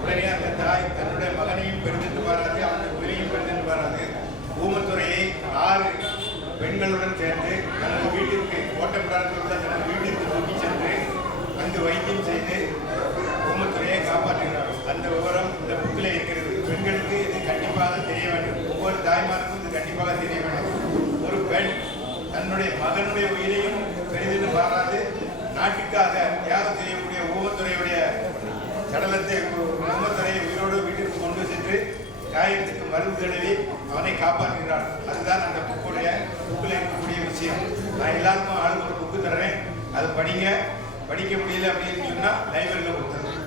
உடனே அந்த தாய் தன்னுடைய மகனையும் பெருந்தென்று பாராது, அவனுடைய உயிரையும் பெருந்தென்று பாராது, ஊமத்துறையை 6 பெண்களுடன் சேர்ந்து தனது வீட்டிற்கு ஓட்டப்பிடாரத்தில் உள்ள தனது வீட்டிற்கு தூக்கி சென்று அங்கு வைத்தியம் செய்து ஊமத்துறையை காப்பாற்றுகிறார். அந்த விவரம் இந்த புக்கில் இருக்கிறது. பெண்களுக்கு இது கண்டிப்பாக தெரிய வேண்டும். ஒவ்வொரு தாய்மாருக்கும் இது கண்டிப்பாக தெரிய வேண்டும். ஒரு பெண் தன்னுடைய மகனுடைய உயிரையும் பெரிதென்று பாராது நாட்டுக்காக தியாகம் செய்யக்கூடிய ஊமத்துறையுடைய சடலத்தை ஊமத்துறையை உயிரோடு வீட்டிற்கு கொண்டு சென்று காயத்துக்கு மருந்து தடவி அவனை காப்பாற்றுகிறார். அதுதான் அந்த புக்கில் இருக்கக்கூடிய விஷயம். நான் எல்லாருக்கும் ஆளுக்கு ஒரு புக்கு தர்றேன், அதை படிங்க. படிக்க முடியல அப்படின்னு சொன்னால் லைப்ரரியில் கொடுத்துருங்க.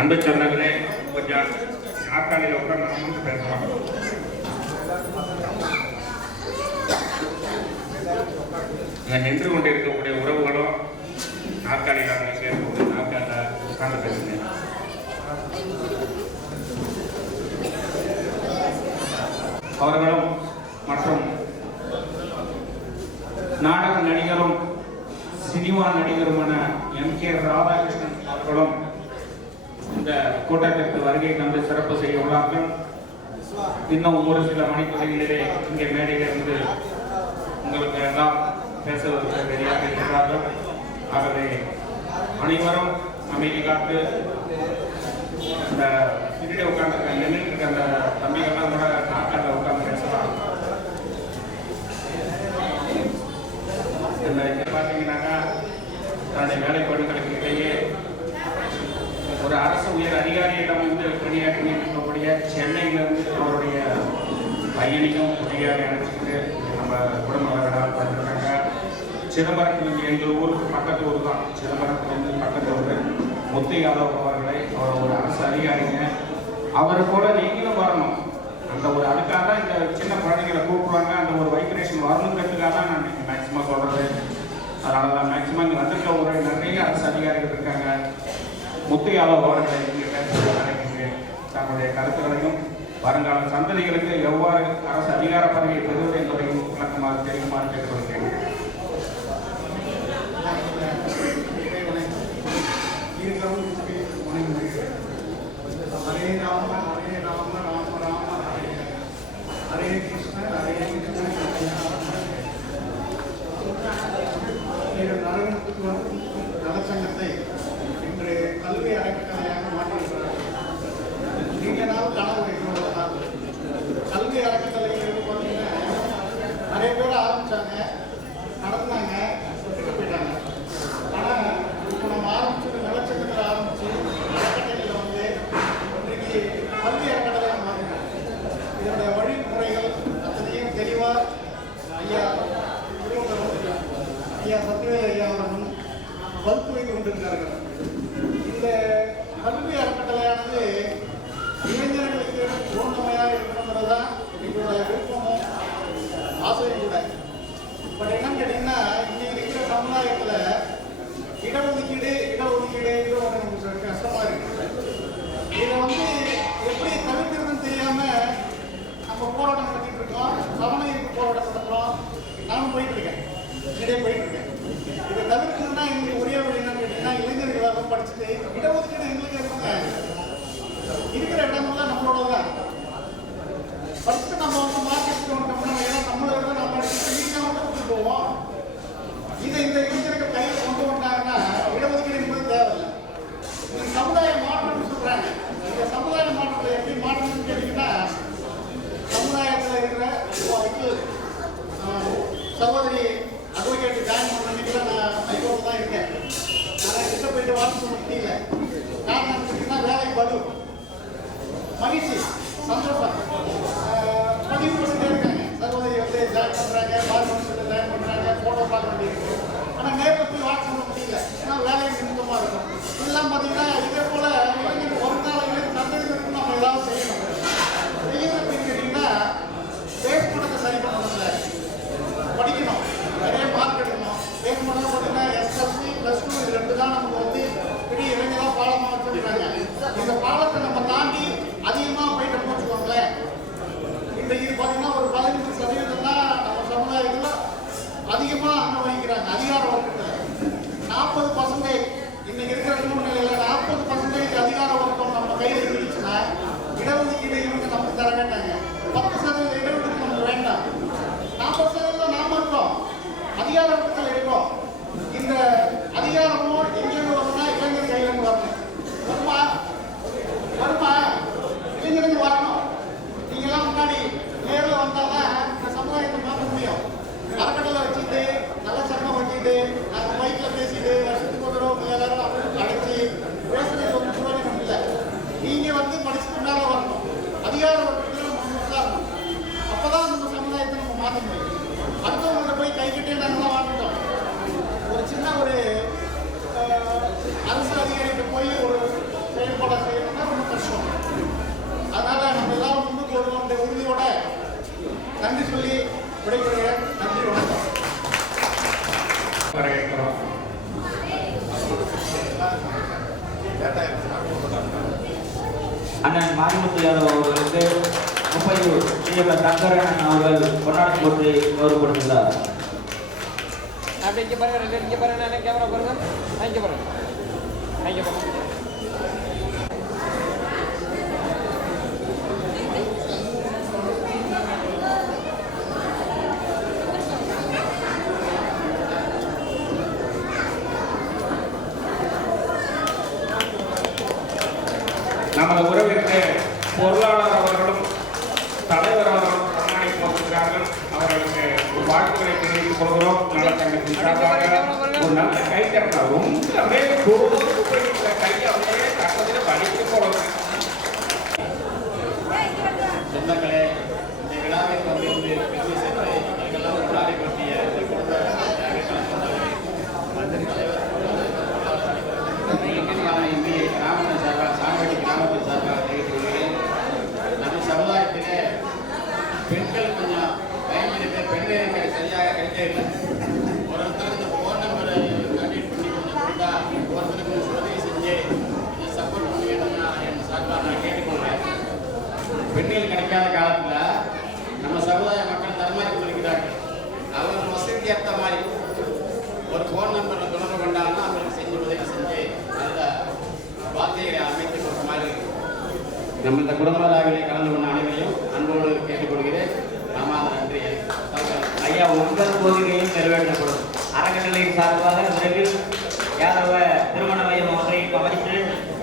அன்பு சொந்தங்களே, கொஞ்சம் நாற்காலியில் உட்கார்ந்து நம்ம பேசலாம். இங்கே நின்று கொண்டு இருக்கக்கூடிய உறவுகளும் நாற்காலியில் அவங்க சேர்ந்து நாற்காலில் உட்கார்ந்து பேசுங்க. அவர்களும் மற்றும் நாடக நடிகரும் சினிமா நடிகருமான M.K. ராதாகிருஷ்ணன் அவர்களும் இந்த கூட்டத்திற்கு வருகை தந்து சிறப்பு செய்ய உள்ளார்கள். இன்னும் ஒரு சில மணித்துறைகளிலே இங்கே மேடையிலிருந்து உங்களுக்கு எல்லாம் பேசுவதற்கு ரெடியாக இருக்கிறார்கள். ஆகவே அனைவரும் அமைதி காத்து அந்த பின்னாடி உட்கார்ந்து நின்றுட்டு அந்த தம்பிகள்லாம் கூட நாட்களில் உட்கார்ந்து பேசலாம். பார்த்தீங்கன்னாக்கா தன்னுடைய வேலைப்பாடுகளுக்கு இடையே ஒரு அரசு உயர் அதிகாரியிடம் வந்து பணியாற்றி இருக்கக்கூடிய சென்னையிலிருந்து அவருடைய பையனையும் அதிகாரி அனுப்பிச்சிட்டு நம்ம குடும்ப விழாவில் பார்த்துருக்காங்க. சிதம்பரத்தில் எங்கள் ஊருக்கு பக்கத்து ஊர் தான், சிதம்பரத்துலேருந்து பக்கத்து ஊர் முத்து யாதவ் அவர்களை அவர் ஒரு அரசு அதிகாரிங்க. அவரை போல நீங்களும் வரணும். அந்த ஒரு அதுக்காக தான் இந்த சின்ன குழந்தைங்களை கூப்பிடுவாங்க. அந்த ஒரு வைப்ரேஷன் வரணுங்கிறதுக்காக தான் நான் மேக்சிமம் சொல்கிறது. அதனால தான் மேக்சிமம் இங்கே வந்திருக்க ஒரு நிறைய அரசு அதிகாரிகள் இருக்காங்க. முத்து யாதவ் அவர்களை இங்கே பேசுவதற்கு தன்னுடைய கருத்துக்களையும் வருங்கால சந்ததிகளுக்கு எவ்வாறு அரசு அதிகார பதவியை பெறுவது என்பதையும் விளக்கமாக தெரியுமாறு கேட்டுக்கொள்கிறேன். ஹரே ராம ஹரே ராம ராம ராம ஹரே ஹரே கிருஷ்ண ஹரே கிருஷ்ண நலச்சங்கத்தை இன்று கல்வி அறக்கட்டளையாக மாற்றியிருக்கிறார்கள். நீண்ட நாள் கனவு வைக்கிறோம். கல்வி அறக்கட்டளைங்கிறது பார்த்தீங்கன்னா நிறைய பேர் ஆரம்பித்தாங்க, நடந்தாங்க, விட்டுட்டு போயிட்டாங்க. ஆனால் இப்போ நம்ம ஆரம்பிச்சு நலச்சங்கத்தில் ஆரம்பித்து அறக்கட்டளையில் வந்து இன்றைக்கு கல்வி அறக்கட்டளையாக மாற்றினாங்க. இதனுடைய வழிமுறைகள் அத்தனையும் தெளிவாக ஐயா சத்யவேல் ஐயா அவர்களும் வகுத்து வைத்துக் கொண்டிருக்கிறார்கள். இந்த கல்வி அறக்கட்டளையானது இளைஞர்களுக்கு உறுதுணையாக இருக்கணுங்கிறது தான் எங்களுடைய விருப்பமும் ஆசையும் கூட. பட் என்னன்னு கேட்டீங்கன்னா, இன்னைக்கு இருக்கிற சமுதாயத்தில் இடஒதுக்கீடு நமக்கு கஷ்டமா இருக்கு. இதை வந்து எப்படி தவிர்க்கிறதுன்னு தெரியாம நம்ம போராட்டம் நடத்திட்டு இருக்கோம். சமணருக்கு போராட்டம் நடத்துறோம். நானும் போயிட்டு இருக்கேன், இடையே போயிட்டு இருக்கேன். இதை தவிர்க்கிறதுனா எங்களுக்கு ஒரே வழி என்னன்னு கேட்டீங்கன்னா, இளைஞர்களாக படிச்சுட்டு இடஒதுக்கீடு எங்களுக்கு இருக்குங்க. இருக்கிற இடமெல்லாம் நம்மளோட தான். படிச்சுட்டு நம்ம வந்து மார்க்கெட்டுக்கு வந்துட்டோம்னா ஏன்னா நம்மளை விட நம்ம படிச்சுட்டு நீங்கள் வந்து போவோம். இதை இந்த இளைஞர்கள் கையில் கொண்டு வந்தாங்கன்னா இடஒதுக்கீடு என்பது தேவையில்லை. இந்த சமுதாய மாற்றம்னு சொல்றாங்க. இந்த சமுதாய மாற்றத்தை எப்படி மாற்றணும்னு கேட்டீங்கன்னா, சமுதாயத்தில் இருக்கிற சகோதரி அட்வொகேட் ஜாயின் பண்ண நான் ஹைகோர்ட் தான் இருக்கேன். ஆனால் கிட்ட போயிட்டு வாக்கு சொல்ல முடியல. காரணம் பார்த்தீங்கன்னா வேலை பலு, மகிழ்ச்சி, சந்தோஷம். பதிவு பண்ணிட்டே இருக்காங்க. சகோதரி வந்து ஜாயின் பண்ணுறாங்க, பால் கவுன்சிலில் ஜாயின் பண்ணுறாங்க, ஃபோட்டோ பார்க்க வேண்டியிருக்கு. ஆனால் நேரில் போய் வாக்கு சொல்ல முடியல, ஏன்னா வேலை நிமித்தமாக இருக்கும். இதெல்லாம் பார்த்தீங்கன்னா இதே போல் இளைஞர்கள் ஒரு நாள் சந்தேகத்துக்கு நம்ம ஏதாவது செய்யணும். செய்யறது கேட்டிங்கன்னா பேஸ் பணத்தை சரி பண்ணணும்ல, படிக்கணும், நிறைய மார்க் எடுக்கணும். பேஸ் பண்ணணும் பார்த்தீங்கன்னா SSLC +2 இது 2 தான் நமக்கு வந்து பெரிய இளைஞராக பாலமாக வச்சுருக்காங்க. இந்த பாலத்தை நம்ம தாண்டி அதிகமாக போயிட்டு வச்சுக்கோங்களேன். இந்த இது பார்த்தீங்கன்னா ஒரு 15% தான் நம்ம சமுதாயத்தில் அதிகமாக அங்கே வகிக்கிறாங்க. அதிகார வர்க்கத்தில் 40% இன்னைக்கு இருக்கிற சூழ்நிலையில் 40% அதிகார வர்க்கம் நம்ம கையில் இருந்துச்சுன்னா இடஒதுக்கீடு இவங்க நமக்கு தர வேண்டாங்க. 10% இடஒதுக்கீடு நமக்கு வேண்டாம். 40% நாம இருக்கோம், அதிகார வர்க்கத்தில் இருக்கோம். இந்த அதிகாரமும் எங்கேருந்து வரணும்னா இளைஞர் கையிலேருந்து வரணும். வருமா இளைஞருக்கு வரணும். நீங்களாம் முன்னாடி நேரில் வந்தால் தான் இந்த சமுதாயத்தை மாற்ற முடியும். அறக்கட்டளை வச்சுட்டு நல்ல சட்டம் வச்சுட்டு நாங்கள் பைக்கில் பேசிட்டு வருஷத்துக்கு ஒரு தடவை எல்லாரும் அடைச்சி பேசுறது ஒரு பிரயோஜனம் இல்லை. நீங்கள் வந்து படிச்சுட்டு மேலே வரணும், அதிகார வர்க்கத்தில் நம்ம உட்காரணும். அப்போ தான் நம்ம சமுதாயத்தை நம்ம மாற்ற முடியும். அடுத்தவங்கள்ட்ட போய் கைக்கிட்டே நாங்களாம் வாங்கிட்டோம். ஒரு சின்ன ஒரு அரசு அதிகாரிகிட்ட போய் ஒரு செயல்பாடு செய்யணும்னா ரொம்ப கஷ்டம். அதனால் நம்ம எல்லாரும் முன்னுக்கு வருவோம் உறுதியோட நன்றி சொல்லி விடைபெறுகிறேன். நன்றி, வணக்கம். அண்ணன் மாரிமுத்து யாதவ் அவர்களுக்கு முப்பையூர் தங்கரன் அவர்கள் கொண்டாடி போட்டு கௌரவப்படுத்துகிறார். அப்படி இங்கே பாருங்க, இங்கே பாருங்க, கேமரா பாருங்க, இங்கே பாருங்க, இங்கே பாருங்க. நமது உறவிற்கு பொருளாளர் அவர்களும் தலைவர் அவர்களும் பொன்னாடை போட்டிருக்கிறார்கள். அவர்களுக்கு ஒரு வாழ்த்துக்களை தெரிவித்துக் கொள்கிறோம். நலச்சங்கத்தின் சார்பாக ஒரு நல்ல கை தட்டலாம். ரொம்ப அப்படியே கையை அப்படியே தட்டதில் வலிக்கு போடுறது. சொந்தங்களே, இந்த விழாவிற்கு வந்து பெருமை சேர்த்து எங்களுக்கெல்லாம் விழாவை பற்றிய இந்த குடும்ப இந்திய கிராமத்தின் சார்பாக சாங்கடி கிராமத்தின் சார்பாக தெரிவித்துள்ளேன். நம்ம சமுதாயத்திலே பெண்கள் கொஞ்சம் 50 பேர் பெண்கள் சரியாக கிடைக்கவில்லை. ஒரு ஒருத்தருக்கு இந்த ஃபோன் நம்பரை கண்டிப்பாக பண்ணி கொஞ்சம் கொடுத்தா ஒருத்தருக்கு உதவி செஞ்சு இதை சப்போர்ட் பண்ணுவேன்னு நான் என் சார்பாக நான் கேட்டுக்கொள்கிறேன். பெண்கள் கிடைக்காத காலத்தில் நம்ம சமுதாய மக்கள் தரமாக்கி கொள்கிறார்கள். அவங்க வசதிக்கு ஏற்ற மாதிரி ஒரு ஃபோன் நம்பரில் தொடர்பு கொண்டாங்கன்னா அவங்களுக்கு செஞ்சு உதவி செஞ்சு நல்ல வார்த்தைகளை அமைத்து கொடுத்த மாதிரி நம்ம இந்த குடும்ப விழாவில் கலந்து கொண்ட அனைவரையும் அன்போடு கேட்டுக்கொள்கிறேன். ஆமாம், நன்றி ஐயா. உங்கள் கோரிக்கையும் நிறைவேற்றப்படும். அறக்கட்டளையின் சார்பாக விரைவில் யாதவ திருமண மையம் ஒன்றை அமைத்து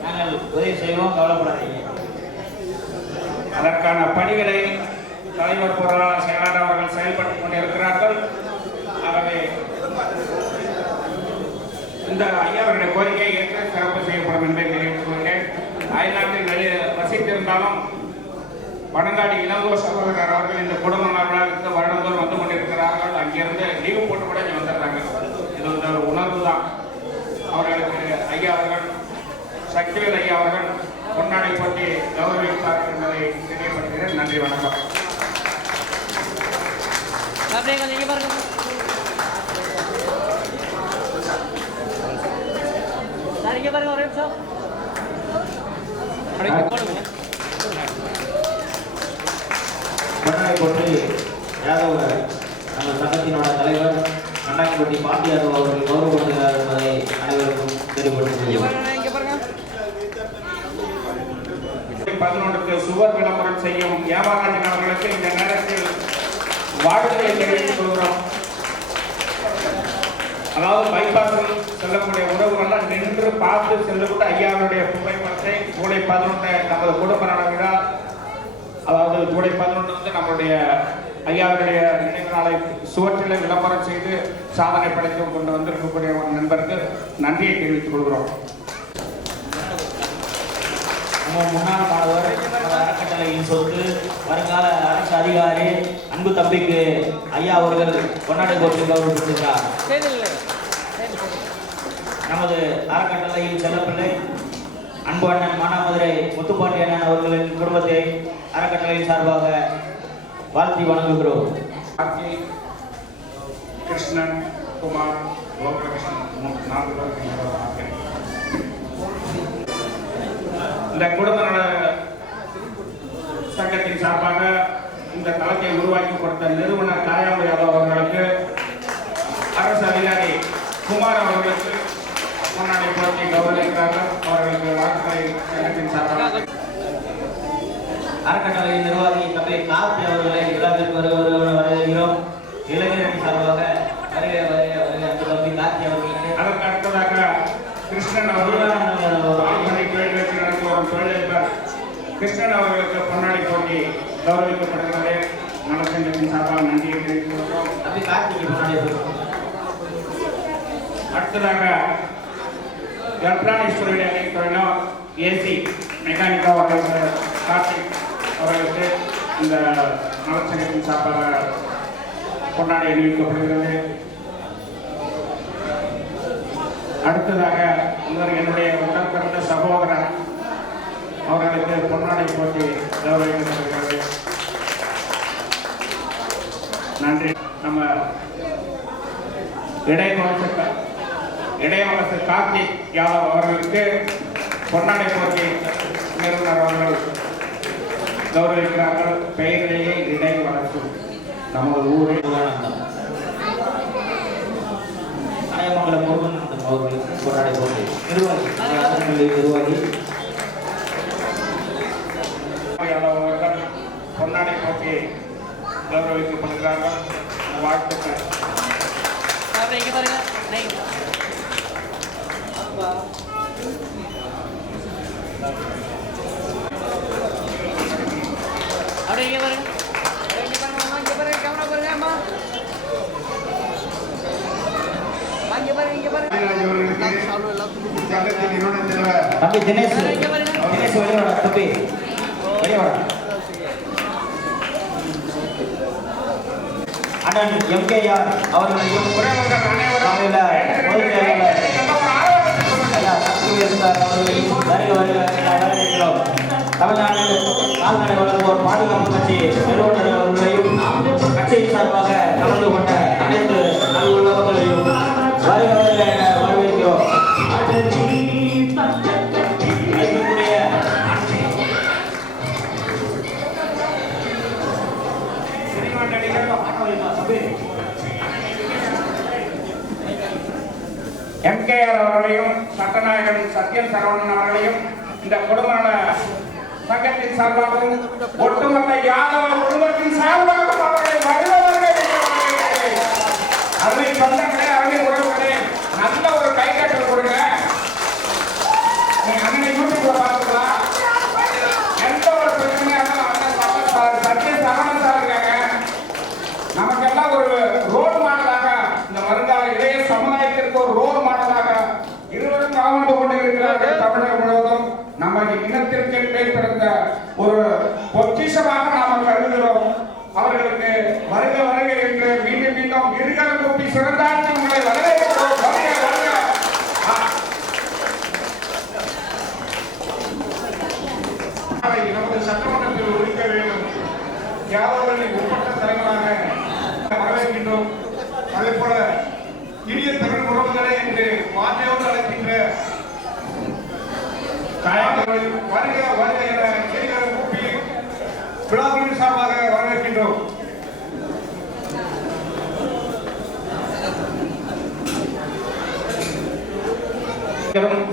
நாங்கள் உதவி செய்வோம், கவலைப்படாதீங்க. அதற்கான பணிகளை தலைவர் பொருளாளர் செயலாளர் அவர்கள் செயல்பட்டுக் கொண்டிருக்கிறார்கள். ஆகவே இந்த ஐயாவுடைய கோரிக்கையை ஏற்று சிறப்பு செய்யப்படும் என்பதை தெரிவித்துக் கொள்கிறேன். அயல்நாட்டில் வசித்திருந்தாலும் வடநாடு இளங்கோ சகோதரர் அவர்கள் இந்த குடும்ப விழாவிற்கு வருடந்தோறும் வந்து கொண்டிருக்கிறார்கள். அங்கிருந்து லீவு போட்டு கூட இங்கே வந்துடுறாங்க. இது வந்து ஒரு உணர்வு தான். அவர்களுக்கு ஐயா அவர்கள், சக்திவேல் ஐயா அவர்கள் பொன்னாடை போட்டி கௌரவிப்பார்கள் என்பதை தெரியப்படுகிறேன். நன்றி, வணக்கம். பொன்னாடை போட்டி யாதவ நம்ம சங்கத்தினோட தலைவர் கண்டாங்கிப்பட்டி பாண்டி யாதவ் அவர்கள் கௌரவப்படுத்துகிறார் என்பதை அனைவருக்கும் தெரியப்படுத்துகிறேன். 11க்கு சுவர் விளம்பரம் செய்யும் வியாபாரத்தின் அவர்களுக்கு இந்த நேரத்தில் வாழ்த்துக்களை தெரிவித்துக் கொள்கிறோம். அதாவது பைபாஸில் செல்லக்கூடிய உறவுகள்லாம் நின்று பார்த்து செல்லக்கூடிய ஐயாவுடைய புகைப்படத்தை ஜூலை 11 நமது குடும்ப நல விழா, அதாவது ஜூலை 11 வந்து நம்மளுடைய ஐயாவுடைய நினைவு நாளை சுவற்றில் விளம்பரம் செய்து சாதனை படைத்து கொண்டு வந்திருக்கக்கூடிய ஒரு நண்பருக்கு நன்றியை தெரிவித்துக் கொள்கிறோம். முன்னாள் மாணவர் அறக்கட்டளையின் சொத்து வருங்கால அரசு அதிகாரி அன்பு தம்பிக்கு ஐயா அவர்கள் பொன்னாடை போட்டு கௌரவித்திருக்கிறார். நமது அறக்கட்டளையின் செல்லப்பிள்ளை அன்பு அண்ணன் மானாமதுரை முத்துப்பாண்டி அண்ணன் அவர்களின் குடும்பத்தை அறக்கட்டளையின் சார்பாக வாழ்த்தி வணங்குகிறோம். கிருஷ்ணன், குமார், கோகுலகிருஷ்ணன் 4 பேர் இந்த குடும்ப நல சங்கத்தின் சார்பாக இந்த தளத்தை உருவாக்கி கொடுத்த நிறுவனர் தாயாம்பு யாதவ் அவர்களுக்கு, அரசு அதிகாரி குமார் அவர்களுக்கு பொன்னாடை போட்டி கௌரவிக்கிறார்கள். அவர்களுக்கு வாழ்த்துக்களை சங்கத்தின் சார்பாக. அறக்கட்டளையின் நிர்வாகி தம்பி கார்த்தி அவர்களை விழாவிற்கு வரவேற்கிறோம். இளைஞரின் சார்பாக வருகை வருகை வருகை அந்த தம்பி கார்த்தி அவர்களுக்கு. அதற்கு அடுத்ததாக கிருஷ்ணன் அவர்கள் நடத்தி வரும் தொழிலதிபர் கிருஷ்ணன் அவர்களுக்கு பொன்னாடை போட்டி கௌரவிக்கப்படுகிறது. நலச்சங்கத்தின் சார்பாக நன்றியை தெரிவித்துள்ளோம். தம்பி கார்த்திக்கு பொன்னாடை போட்டி. அடுத்ததாக எலக்ட்ரானிக்ஸ் துறையினர் ஏசி மெக்கானிக்கா அவர்களுக்கு கார்த்திக் அவர்களுக்கு இந்த நலச்சங்கத்தின் சார்பாக பொன்னாடை அணிவிக்கப்படுகிறது. அடுத்ததாக என்னுடைய உடன் பிறந்த சகோதரர் அவர்களுக்கு பொன்னாடை போட்டி கௌரவிக்கப்படுகிறது. நன்றி. நம்ம இடையவரசு கார்த்திக் யாதவ் அவர்களுக்கு பொன்னாடை போட்டி நிறுவனர் அவர்கள் கௌரவிக்கிறார்கள். பெயரிலேயே இடைவரசு நமது ஊரில் அனைமங்கலம் முருகன் அவர்களுக்கு பொன்னாடை போட்டி நிர்வாகி நிர்வாகி அவர்கள் பொன்னாடை போட்டி கௌரவிக்கப்படுகிறார்கள். வாழ்த்துக்கள். அப்படியே இங்கே பாருங்க, இங்கே பாருங்க அம்மா, இங்கே பாருங்க, கேமரா பாருங்க அம்மா, இங்கே பாருங்க, இங்கே பாருங்க, சங்கத்தின் நிறுவன தலைவர் தம்பி தினேஷ் இங்கே பாருங்க. தினேஷ் வெளியே வர தம்பி வெளியே வர அண்ணன் எம்கேஆர் அவர்களையும் உறவுகள் அனைவரும் மாநில பொதுச் செயலாளர் ஐயா சக்திவேல் சார் அவர்களையும் வருக வருக என வரவேற்கிறோம். தமிழ்நாடு கால்நடை வளர்ப்போர் பாதுகாப்பு கட்சி நிறுவனர் அவர்களையும் கட்சியின் சார்பாக கலந்து கொண்ட அனைத்து நல்வுள்ளவர்களையும் வருக வருக என வரவேற்கிறோம். மதிப்புக்குரிய சினிமா நடிகர் எம்கேஆர் அவர்களையும் சட்டநாயகன் சத்யன் சரவணன் அவர்களையும் இந்த குடும்ப சங்கத்தின் சார்பாகவும் ஒட்டுமொத்த யாதவ குடும்பத்தின் சார்பாகவும் அவர்களை வருவதற்கு அருமை சொந்தங்களே, அருமை உறவுகளே, நல்ல ஒரு கைகட்டல் கொடுங்க. நீங்க அண்ணனை யூடியூப்ல பார்த்துக்கலாம். எந்த ஒரு பிரச்சனையா இருந்தாலும் அண்ணன் சத்யன் சரவணன் சார் இருக்காங்க. நமக்கெல்லாம் ஒரு ரோல் மாடலாக, இந்த வருங்கால இளைய சமுதாயத்திற்கு ஒரு ரோல் மாடலாக இருவரும் வாழ்ந்து கொண்டிருக்கிறார்கள். தமிழகம் முழுவதும் நமது இனத்திற்கென்றே பிறந்த ஒரு பொக்கிஷமாக நாம் கருதுகிறோம். அவர்களுக்கு வருக வருக என்று மீண்டும் மீண்டும் இருகரம் கூப்பி சிறந்தாட்சி உங்களை வரவேற்கிறோம். வருக வருக. நமது சட்டமன்றத்தில் ஒழிக்க வேண்டும். யாதவர்களின் உட்பட்ட தலைவராக வரவேற்கின்றோம். அதே போல இனிய தமிழ் உறவுகளே என்று வார்த்தையோடு அழைக்கின்ற தாயாளர்கள் வருக வருக என செய்திகளை கூப்பி விழாக்களின் சார்பாக வரவேற்கின்றோம்.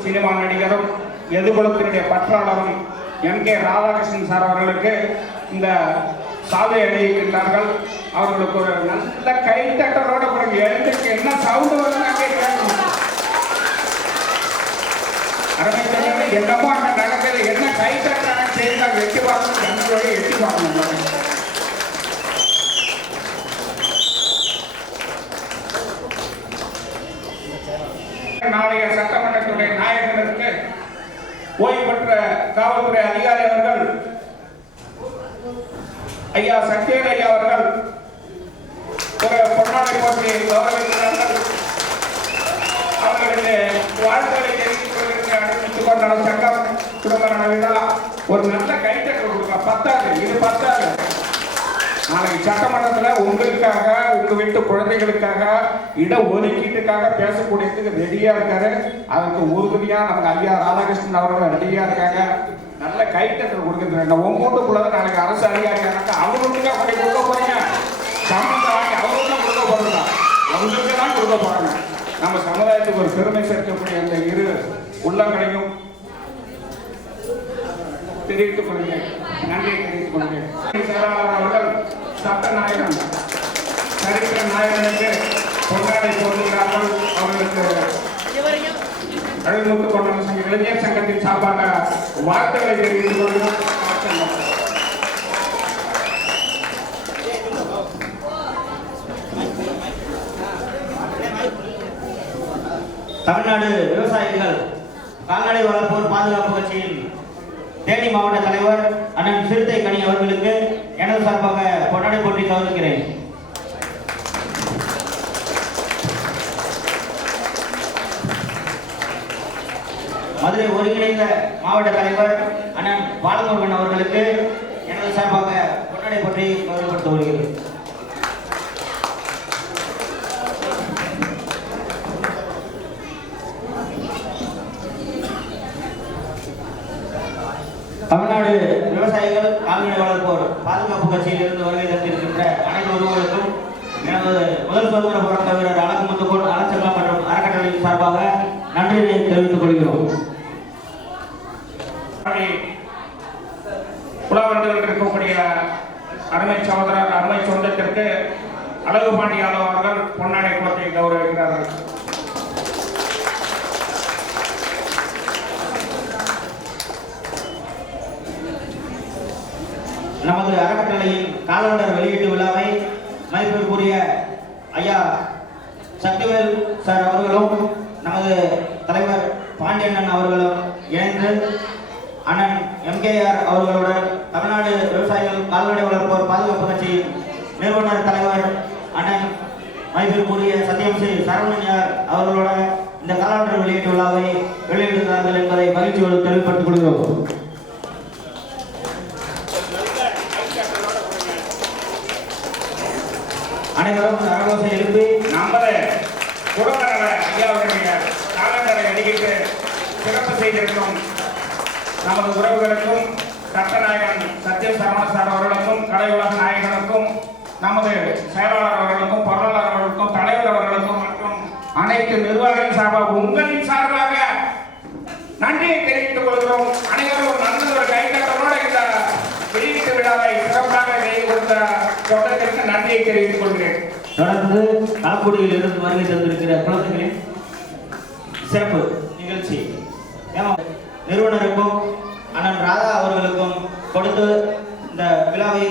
சினிமா நடிகரும் எதிர்குலத்தினுடைய பற்றாளரும் எம்.கே. ராதாகிருஷ்ணன் சார் அவர்களுக்கு இந்த சாலை அணிவிக்கின்றார்கள். அவர்களுக்கு ஒரு நல்ல கைத்தட்டலோட பிறகு எழுத்துக்கு என்ன சவுண்டு வருதுன்னு கேட்கிறாங்க. அரமைச்சர்கள் என்னமோ அங்க நடக்கிறது, என்ன கைத்தட்டான செய்தால் எட்டி பார்க்கணும், என்னோட எட்டி பார்க்கணும். நாளைய சட்டமன்றத்துடைய நாயகருக்கு ஓய்வு பெற்ற காவல்துறை அதிகாரி அவர்கள் ஐயா சக்திவேல் ஐயா அவர்கள் ஒரு பொன்னாடை போட்டி கௌரவிக்கிறார்கள். அவர்களுக்கு வாழ்த்துக்களை தெரிவித்துக் கொள்வதற்கு அனுமதித்துக் கொண்ட சங்கம் குடும்ப விழா ஒரு நல்ல கைத்தட்டல் கொடுக்க பத்தாது, இது பத்தாது. நாளைக்கு சட்டமன்றத்தில் உங்களுக்காக, உங்க வீட்டு குழந்தைகளுக்காக, இட ஒதுக்கீட்டுக்காக பேசக்கூடியதுக்கு ரெடியா இருக்காரு. அதற்கு உறுதுணையா நமக்கு ஐயா ராதாகிருஷ்ணன் அவர்கள் ரெடியா இருக்காங்க. நல்ல கைத்தட்டல் கொடுக்குறது. உங்க வீட்டுக்குள்ள நாளைக்கு அரசு அதிகாரியானாக்கா அவங்களுக்கு அப்படி கொடுக்க போறீங்க. சம்பந்தம் வாங்கி அவங்களுக்கு தான் கொடுக்க போறீங்க, உங்களுக்கு தான் கொடுக்க போறாங்க. நம்ம சமுதாயத்துக்கு ஒரு பெருமை சேர்க்கக்கூடிய அந்த இரு உள்ளங்களையும் தெரிவித்துக் கொள்கிறேன். நன்றியை தெரிவித்துக் கொள்கிறேன். செயலாளர் அவர்கள் சட்டநாயகன் சரித்திர நாயகனுக்கு பொன்னாடை போடுகிறார்கள். அவர்களுக்கு அழுமுத்து கொண்ட சங்க இளைஞர் சங்கத்தின் சார்பாக வாழ்த்துக்களை தெரிவித்துக் கொள்கிறோம். தமிழ்நாடு விவசாயிகள் கால்நடை வளர்ப்போர் பாதுகாப்பு கட்சியின் தேனி மாவட்ட தலைவர் அண்ணன் சிறுத்தை கனி அவர்களுக்கு எனது சார்பாக பொன்னாடை போட்டி கௌரவிக்கிறேன். மதுரை ஒருங்கிணைந்த மாவட்ட தலைவர் அண்ணன் பாலமுருகன் அவர்களுக்கு எனது சார்பாக பொன்னாடை போட்டி கௌரவப்படுத்த வருகிறேன். தமிழ்நாடு விவசாயிகள் கால்நடை வளர்ப்போர் பாதுகாப்பு கட்சியில் இருந்து வருகை தந்திருக்கின்ற அனைத்து உறவுகளுக்கும் எனது முதல் சுதந்திர போராட்ட வீரர் அழகுமுத்துக்கோன் அலச்சங்கம் மற்றும் அறக்கட்டளையின் சார்பாக நன்றியை தெரிவித்துக் கொள்கிறோம். புலவர்கள் இருக்கக்கூடிய அருமை சகோதரர் அருமை சொந்தத்திற்கு அழகு பாண்டி யாதவ் அவர்கள் பொன்னாடை குளத்தை கௌரவிக்கிறார்கள். நமது அறக்கட்டளை காலண்டர் வெளியீட்டு விழாவை மதிப்பிற்குரிய ஐயா சக்திவேல் சார் அவர்களும் நமது தலைவர் பாண்டியண்ணன் அவர்களும் இணைந்து அண்ணன் எம்கேஆர் அவர்களுடன் தமிழ்நாடு விவசாயிகள் கால்நடை வளர்ப்போர் பாதுகாப்பு கட்சியின் நிறுவனர் தலைவர் அண்ணன் மதிப்பிற்குரிய சத்தியம் ஸ்ரீ சரவணன்யார் அவர்களோட இந்த காலண்டர் வெளியீட்டு விழாவை வெளியிடுகிறார்கள் என்பதை மகிழ்ச்சியோடு தெளிவுபடுத்திக் கொள்கிறோம். அனைவரும் அரங்கோசை எழுப்பி நமது குடும்ப நல ஐயாவுடைய காலண்டரை வெளியிட்டு சிறப்பு செய்திருக்கும் நமது உறவுகளுக்கும் சட்டநாயகன் சத்தியம் சரவண சார் அவர்களுக்கும் கலை உலக நாயகனுக்கும் நமது செயலாளர் அவர்களுக்கும் பொருளாளர் அவர்களுக்கும் தலைவர் அவர்களுக்கும் மற்றும் அனைத்து நிர்வாகிகள் சார்பாக உங்களின் சார்பாக நன்றியை தெரிவித்துக் கொள்கிறோம். அனைவரும் நல்ல ஒரு கைத்தட்டலோடு இந்த வெளியீட்டு விழாவை சிறப்பாக செய்து கொடுத்த தொடர்பிற்கு நன்றியை தெரிவித்துக் கொள்கிறேன். தொடர்ந்து காக்குடியில் இருந்து வருகை தந்திருக்கிற குழந்தைகளின் சிறப்பு நிகழ்ச்சி நிறுவனருக்கும் அண்ணன் ராதா அவர்களுக்கும் கொடுத்து இந்த விழாவை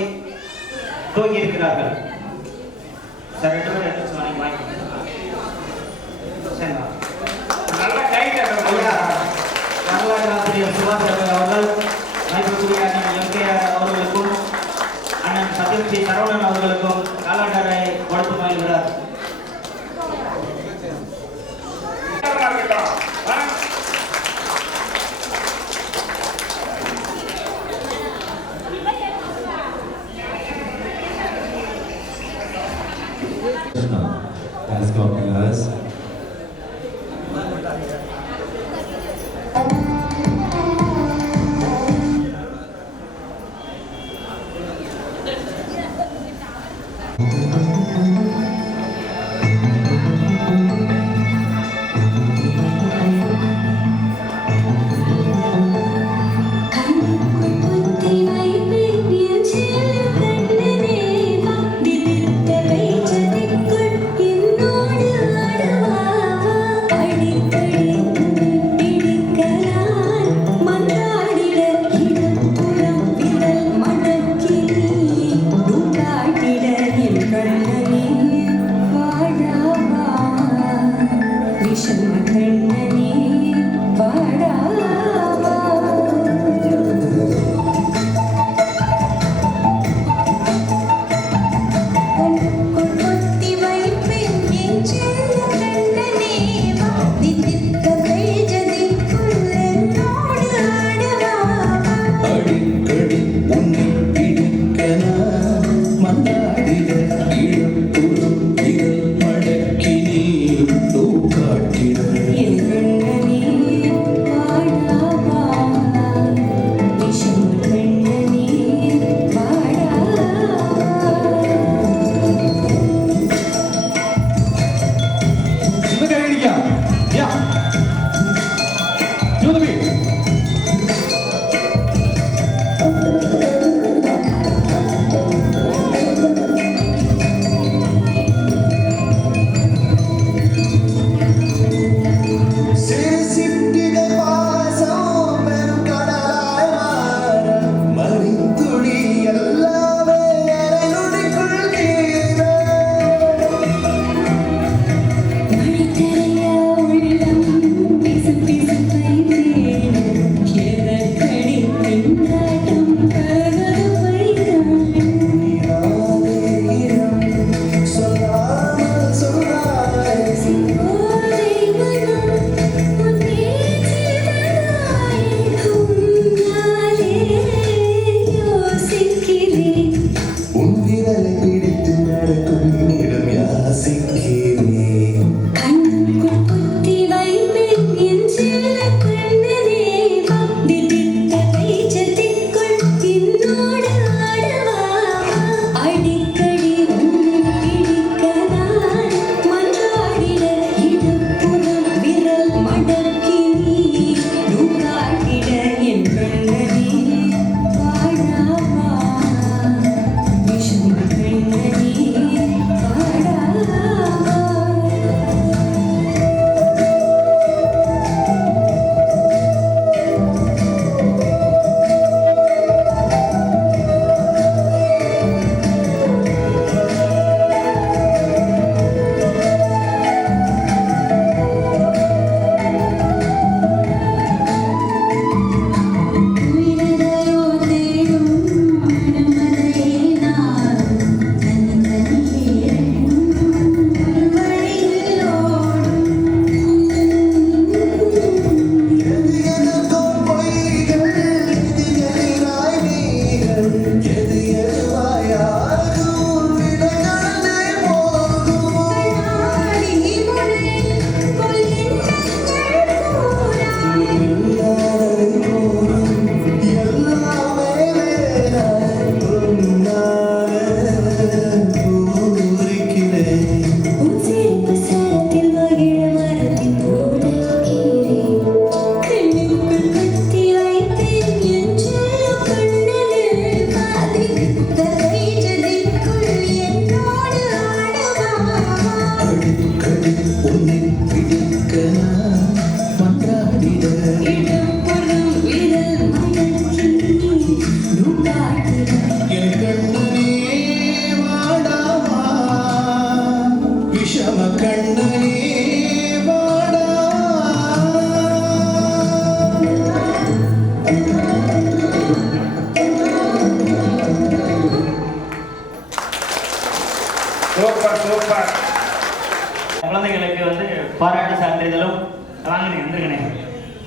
துவங்கி இருக்கிறார்கள். சார் 2 பேரும் எதிர்த்து வாங்கிக்கோங்க. நல்ல கைத்தட்டல் வரலாற்றாசிரியர் சுபாஷ் அவர்கள் மதிப்புக்குரிய அண்ணன் எம்கேஆர் அவர்களுக்கும் அண்ணன் சத்தியம் ஸ்ரீ சரவணன் அவர்களுக்கும் காலாண்டரை கொடுத்து மகிழ்கிறார். has gotten us.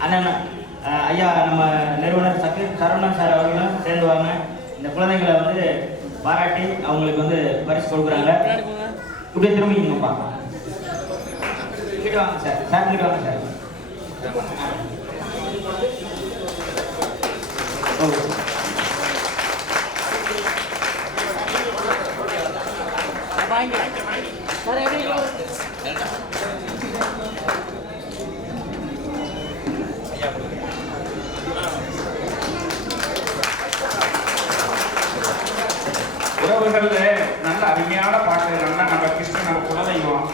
அண்ணன் ஐயா நம்ம நிறுவனர் சரவணன் சார் அவர்களும் சேர்ந்து வாங்க. இந்த குழந்தைகளை வந்து பாராட்டி அவங்களுக்கு வந்து பரிசு கொடுக்குறாங்க. இப்படியே திரும்பிங்கப்பா. கிட்ட வாங்க சார். சார் கிட்ட வாங்க சார். உறவுகள்ல நல்ல அருமையான பாட்டு. நல்லா நம்ம கிருஷ்ணன் நம்ம குலதெய்வம்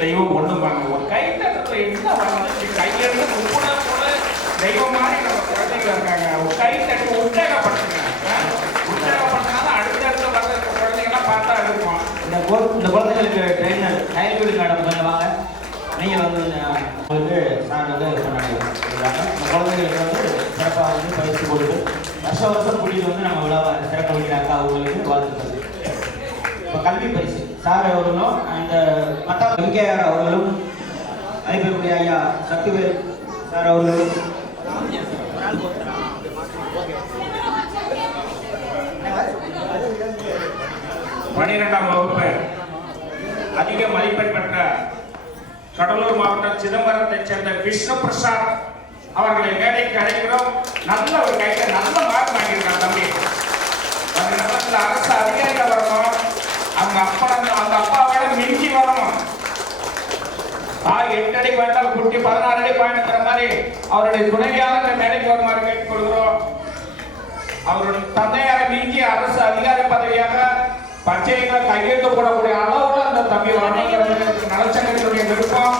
தெய்வம் ஒண்ணுப்பாங்க. ஒரு கை தட்டத்துல என்ன வந்துச்சு, கையெழுந்து முப்பட போல தெய்வம் மாதிரி நம்ம குழந்தைங்க இருக்காங்க. ஒரு கை தட்டி உற்சாகப்படுத்துங்க. உற்சாகப்படுத்தினாலும் அடுத்தடுத்த வர குழந்தைங்களாம் பார்த்தா இருக்கும். இந்த குழந்தைகளுக்கு ட்ரெயினர் கைல்வீடு மேடம் கொஞ்சம் வாங்க. நீங்கள் வந்து உங்களுக்கு சார் வந்து கொண்டாடுறாங்க. இந்த குழந்தைகளுக்கு வந்து சிறப்பாக வந்து பயிற்சி கொடுத்து வருஷம் கூட்டிகிட்டு வந்து நம்ம விழாவை சிறக்க வைக்கிறாங்க. அவங்களுக்கு வாழ்த்துக்கள். இப்போ கல்வி பரிசு சார் அவர்களும் அந்த 10வது எம்கேஆர் அவர்களும் அதிபருடைய ஐயா சக்திவேல் சார் அவர்களும் 12ஆம் வகுப்பு அதிக மதிப்பெண் பெற்ற கடலூர் மாவட்டம் சிதம்பரத்தைச் சேர்ந்த விஷ்ணு பிரசாத் அவர்களை மேடைக்கு அழைக்கிறோம். நல்ல ஒரு கையில நல்ல மார்க் வாங்கியிருக்காங்க தம்பி. அந்த நேரத்தில் அரசு அதிகாரிகள் வரணும். அவங்க அப்பாவோட மிஞ்சி வரணும். 8 அடி வேண்டாம் குட்டி 16 அடி பயணிக்கிற மாதிரி அவருடைய துணைவியாளர் மேடைக்கு வருமாறு கேட்டுக்கொள்கிறோம். அவருடைய தந்தையாரை மிஞ்சி அரசு அதிகாரி பதவியாக பச்சைகளை கையெழுத்து போடக்கூடிய அளவுல அந்த தம்பி வரணுங்கிறது நலச்சங்கத்தினுடைய விருப்பம்.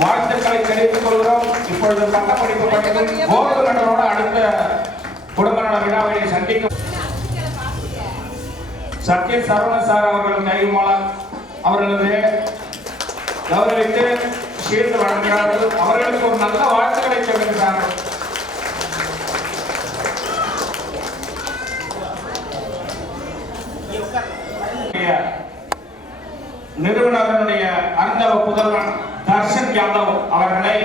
வாழ்த்துக்களை தெரிவித்துக் கொள்கிறோம். இப்பொழுது பட்டப்படிப்பு படிக்கும் கோல்டு மெடலோட அடுத்த குடும்ப நல விழாவை சந்திக்கும் சத்ய சரவணன் சார் அவர்கள் கைமாளர் அவர்களது கௌரவித்து சீர்ந்து வழங்குகிறார்கள். அவர்களுக்கு ஒரு நல்ல வாழ்த்துக்களை சொல்லுகிறார்கள். நிறுவனத்தினுடைய அருந்தவ புதல்வன் தர்ஷன் யாதவ் அவர்களை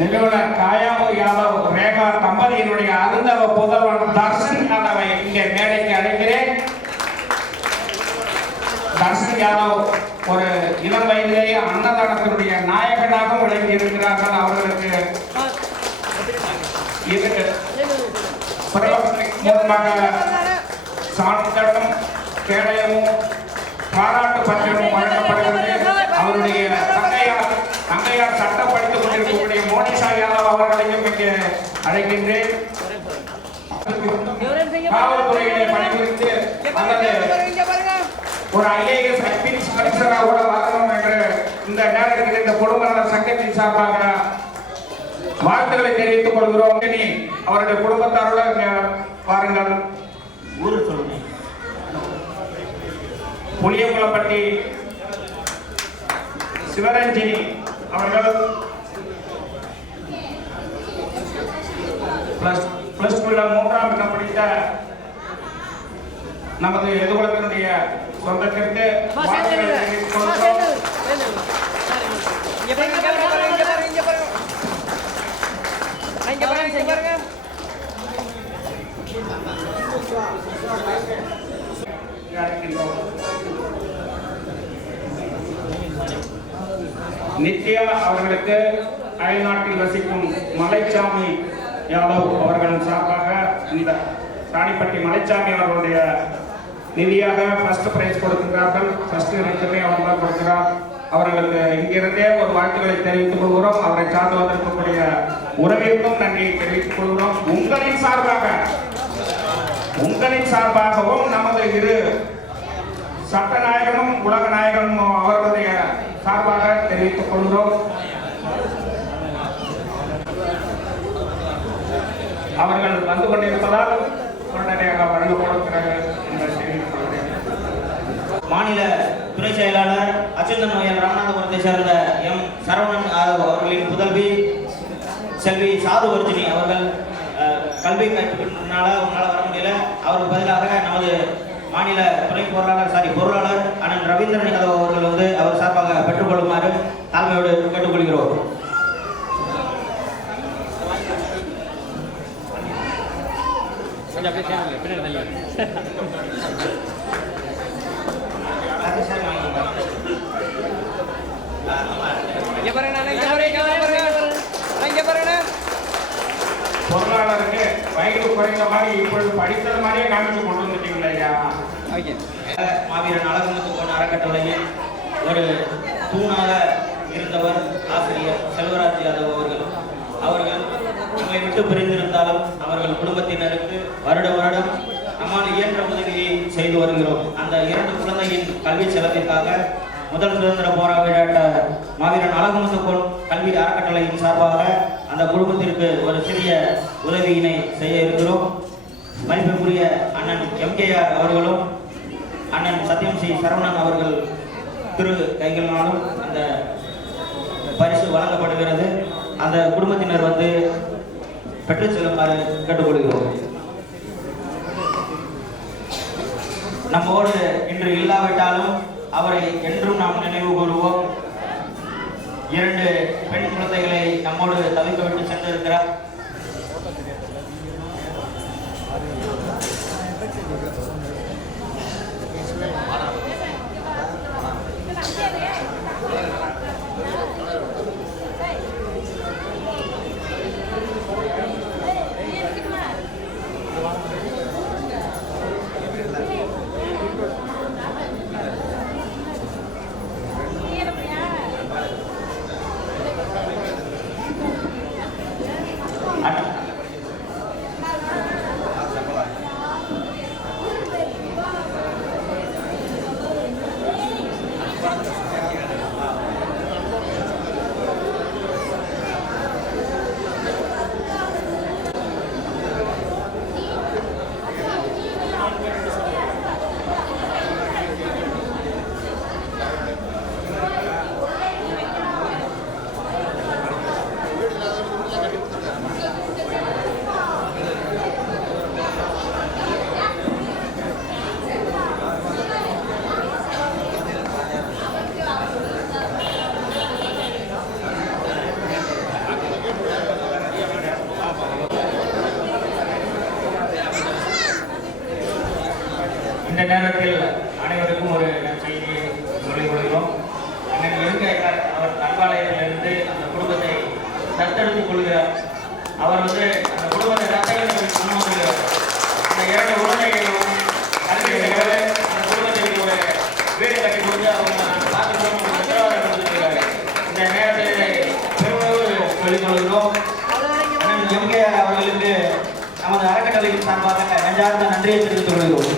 நிறுவனர் காயாமு யாதவ் ரேகா தம்பதியினுடைய அருந்தவ புதல்வன் தர்ஷன் யாதவை இங்கே மேடைக்கு அழைக்கிறேன். தர்ஷன் யாதவ் ஒரு இளம் வயதிலேயே அன்னதானத்தினுடைய நாயகனாக விளங்கி இருக்கிறார்கள். அவர்களுக்கு சான்றிதழும் கேடயமும் பாராட்டு பத்திரமும் வழங்கப்படுகிறது. அவருடைய தங்கையார் சட்டம் படித்துக் கொண்டிருக்கக்கூடிய மோனிஷா யாதவ் அவர்களையும் இங்கே அழைக்கின்றேன். காவல்துறையிலே பணிபுரிந்து அல்லது ஒரு IAS ஐபிஎஸ் ஆபீசராக கூட வரணும் என்று இந்த நேரத்தில் இந்த குடும்ப சங்கத்தின் சார்பாக வாழ்த்துக்களை தெரிவித்துக் கொள்கிறோம். அவருடைய குடும்பத்தாரோட பாருங்கள். ஊரு சொல்லுங்க. புளியங்குளப்பட்டி சிவரஞ்சினி அவர்கள் பிளஸ் 3ஆம் இடம் படித்த நமது எதிர்குலத்தினுடைய சொந்தத்திற்கு வாழ்த்துக்களை தெரிவித்துக் கொள்கிறோம். நித்யா அவர்களுக்கு அயல்நாட்டில் வசிக்கும் மலைச்சாமி யாதவ் அவர்களின் சார்பாக இந்த ராணிப்பட்டி மலைச்சாமி அவர்களுடைய நிதியாக ஃபர்ஸ்ட் பிரைஸ் கொடுக்கிறார்கள். ஃபர்ஸ்ட் ரேங்க்மே அவர் தான் கொடுக்கிறார். அவர்களுக்கு இங்கிருந்தே ஒரு வாழ்த்துக்களை தெரிவித்துக் கொள்கிறோம். அவரை சார்ந்து வந்திருக்கக்கூடிய உறவிற்கும் நன்றியை தெரிவித்துக் கொள்கிறோம். உங்களின் சார்பாகவும் நமது இரு சட்டநாயகனும் உலக நாயகனும் அவர்களுடைய சார்பாக தெரிவித்துக் கொள்கிறோம். அவர்கள் வந்து கொண்டிருப்பதால் உடனடியாக வழங்கப்படுகிறார்கள் என்ற செய்தி மாநில துணை செயலாளர் அச்சுதன் நோயல் ராமநாதபுரத்தை சேர்ந்த எம் சரவணன் அவர்களின் புதல்வி செல்வி சாதுவர்ஜினி அவர்கள் கல்வி கற்றுக்கிட்டனால உங்களால் வர முடியல. அவருக்கு பதிலாக நமது மாநில பொருளாளர் அண்ணன் ரவீந்திரன் யாதவ் அவர்கள் வந்து அவர் சார்பாக பெற்றுக்கொள்ளுமாறு தாழ்மையோடு கேட்டுக்கொள்கிறோம். கொஞ்சம் அப்படியே சேர்ந்து பின்னாடி தள்ளி இங்கே பாருங்க இங்கே பாருங்க பொருளாளருக்கு வயது குறைந்த மாதிரி இப்பொழுது படித்தது மாதிரியே காமிச்சு கொண்டு வந்துட்டீங்களா ஐயா? ஓகே. மாவீரன் அழகுமுத்து கோன் அறக்கட்டளையில் ஒரு தூணாக இருந்தவர் ஆசிரியர் செல்வராஜ் யாதவ் அவர்கள் நம்மை விட்டு பிரிந்திருந்தாலும் அவர்கள் குடும்பத்தினருக்கு வருடம் நம்மால் இயன்ற உதவியை செய்து வருகிறோம். அந்த 2 குழந்தையின் கல்வி செலவிற்காக முதல் சுதந்திர போராட்ட மாவீரன் அழகுமுத்து கோன் கல்வி அறக்கட்டளையின் சார்பாக அந்த குடும்பத்திற்கு ஒரு சிறிய உதவியினை செய்ய இருக்கிறோம். மதிப்பிற்குரிய அண்ணன் MKR அவர்களும் அண்ணன் சத்யம் சி சரவணன் அவர்கள் திரு கைகளினாலும் அந்த பரிசு வழங்கப்படுகிறது. அந்த குடும்பத்தினர் வந்து பெற்றுச் செல்லுமாறு கேட்டுக்கொள்கிறோம். நம்மோடு இன்று இல்லாவிட்டாலும் அவரை என்றும் நாம் நினைவு கூறுவோம். 2 பெண் குழந்தைகளை நம்மோடு தவிர்க்க விட்டு சென்றிருக்கிறார். இந்த நேரத்தில் அனைவருக்கும் ஒரு செய்தியை சொல்லிக் கொள்கிறோம். அண்ணன் எம்கேஆர் அவர் நல்வாலயத்திலிருந்து அந்த குடும்பத்தை தத்தெடுத்துக் கொள்கிறார். அவர் வந்து அந்த குடும்பத்தை தத்தெடுத்து முன்வந்துகிறார். அந்த 2 குழந்தைகளும் கல்வி அந்த குடும்பத்திற்கு ஒரு வீடு கட்டி கொடுத்து அவங்க பார்த்துக்கணும் உத்தரவாதம் கொடுத்துருக்கிறார். இந்த நேரத்தில் பெருமளவு சொல்லிக் கொள்கிறோம். அண்ணன் எம்கேஆர் அவர்களுக்கு நமது அறக்கட்டளையின் சார்பாக நெஞ்சார்ந்த நன்றியை தெரிவித்துக் கொள்கிறோம்.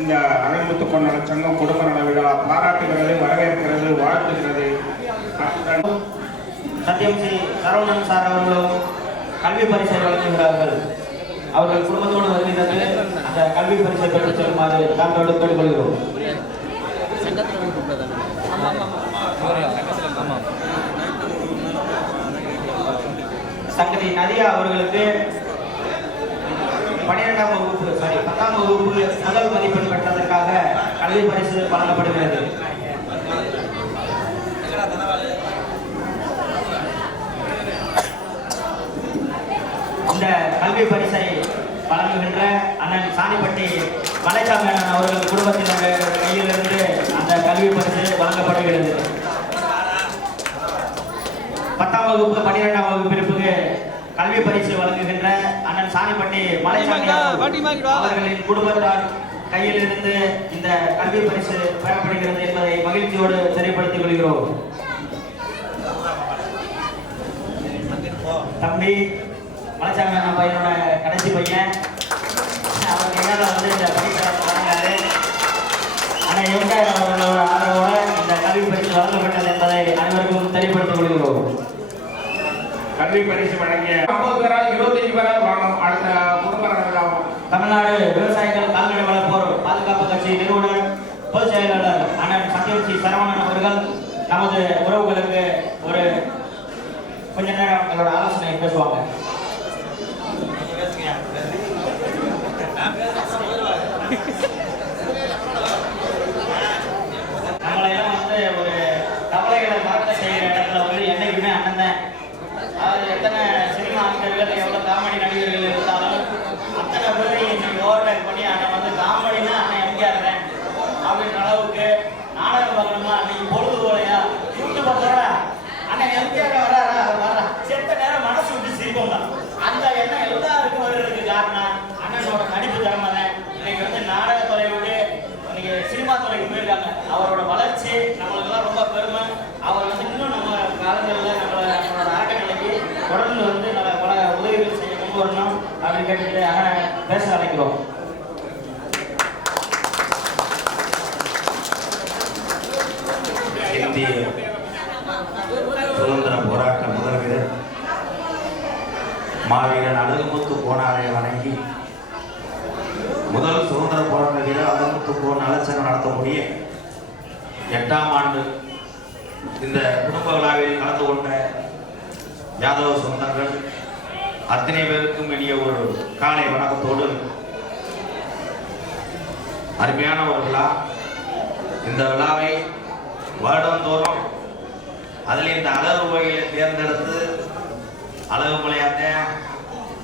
இந்த அழகுமுத்து கோன் சங்கம் குடும்ப நல விழா பாராட்டுகிறது, வரவேற்கிறது, வாழ்த்துகிறது. சத்யம் சி சரவணன் சார் அவர்களும் கல்வி பரிசை வழங்குகிறார்கள். அவர்கள் குடும்பத்தோடு வருகிறது அந்த கல்வி பரிசை பெற்றுச் செல்லுமாறு தாங்களோடு கேட்டுக்கொள்கிறோம். சங்கதி நதியா அவர்களுக்கு 10ஆம் வகுப்பு முதல் மதிப்பெண் பெற்றதற்காக கல்வி பரிசு வழங்கப்படுகிறது. இந்த கல்வி பரிசை வழங்குகின்ற அண்ணன் சாணிப்பட்டி மலைச்சாமி அண்ணன் அவர்கள் குடும்பத்தினர் கையிலிருந்து அந்த கல்வி பரிசு வழங்கப்படுகிறது. 10ஆம் வகுப்பு 12ஆம் வகுப்பிற்கு கல்வி பரிசு வழங்குகின்ற அண்ணன் சாணிப்பட்டி மலைச்சாமி அவர்களின் குடும்பத்தார் கையிலிருந்து இந்த கல்வி பரிசு பெறப்படுகிறது என்பதை மகிழ்ச்சியோடு தெரியப்படுத்திக் கொள்கிறோம். தம்பி மலைச்சாமி அண்ணன் பையனோட கடைசி பையன் அவருக்கு என்ன வந்து இந்த பரிசை வழங்காரு. ஆனால் எம்கேஆர் அவர்களோட ஆதரவோடு இந்த கல்வி பரிசு வழங்கப்பட்டது என்பதை அனைவருக்கும் தெரியப்படுத்திக் கொள்கிறோம். கல்வி பரிசு வழங்கிய 50 பேரால் 25 பேரால் வாங்கும் அடுத்த குடும்ப நல தமிழ்நாடு விவசாயிகள் கால்நடை வளர்ப்போர் பாதுகாப்பு கட்சி நிறுவனர் பொதுச் செயலாளர் அண்ணன் சத்யம் சி சரவணன் அவர்கள் நமது உறவுகளுக்கு ஒரு கொஞ்ச நேரம் அவங்களோட ஆலோசனை பேசுவாங்க. நம்மளையெல்லாம் வந்து ஒரு கவலைகளை மறக்க செய்கிற இடத்துல வந்து என்னைக்குமே அண்ணன் தான். அதாவது எத்தனை சினிமா ஆக்டர்கள் எவ்வளோ காமெடி நடிகர்கள் இருந்தாலும் அத்தனை பேரையும் இன்னைக்கு ஓவர்டேக் பண்ணி அண்ணன் வந்து காமெடினா அண்ணன் எம்ஜிஆர் தான் அப்படின்ற அளவுக்கு நாடகம் பார்க்கணுமா அன்னைக்கு பொழுது போலையா யூடியூப் பார்த்தா அண்ணன் எம்ஜிஆர் வராரா வர்றா செத்த நேரம் மனசு விட்டு சிரிப்போம் தான். அந்த எண்ணம் எல்லாருக்கும் வருவதற்கு காரணம் அண்ணனோட நடிப்பு திறமை தான். இன்னைக்கு வந்து நாடகத்துறை விட்டு இன்னைக்கு சினிமா துறைக்கு போயிருக்காங்க. அவரோட வளர்ச்சி நம்மளுக்கெல்லாம் ரொம்ப பெருமை. அவர் வந்து இன்னும் நம்ம காலங்களில் நம்மளோட அறக்கட்டளைக்கு தொடர்ந்து வந்து நம்ம பல உதவிகள் செய்ய கொண்டு வரணும் அப்படின்னு கேட்டுட்டு அண்ணன் பேச அழைக்கிறோம். இந்திய சுதந்திர போராட்ட முதல் வீரர் மாவீரன் அழகுமுத்து கோனாரை வணங்கி முதல் சுதந்திர போராட்ட வீரர் அழகுமுத்து கோன் நலச்சங்கம் நடத்தக்கூடிய 8ஆம் ஆண்டு இந்த குடும்ப விழாவில் கலந்து கொண்ட யாதவ சொந்தங்கள் அத்தனை பேருக்கும் இனிய ஒரு காலை வணக்கத்தோடு அருமையான ஒரு விழா. இந்த விழாவை வருடந்தோறும் அதில் இந்த அழகு வகையை தேர்ந்தெடுத்து அழகு மலையாத்த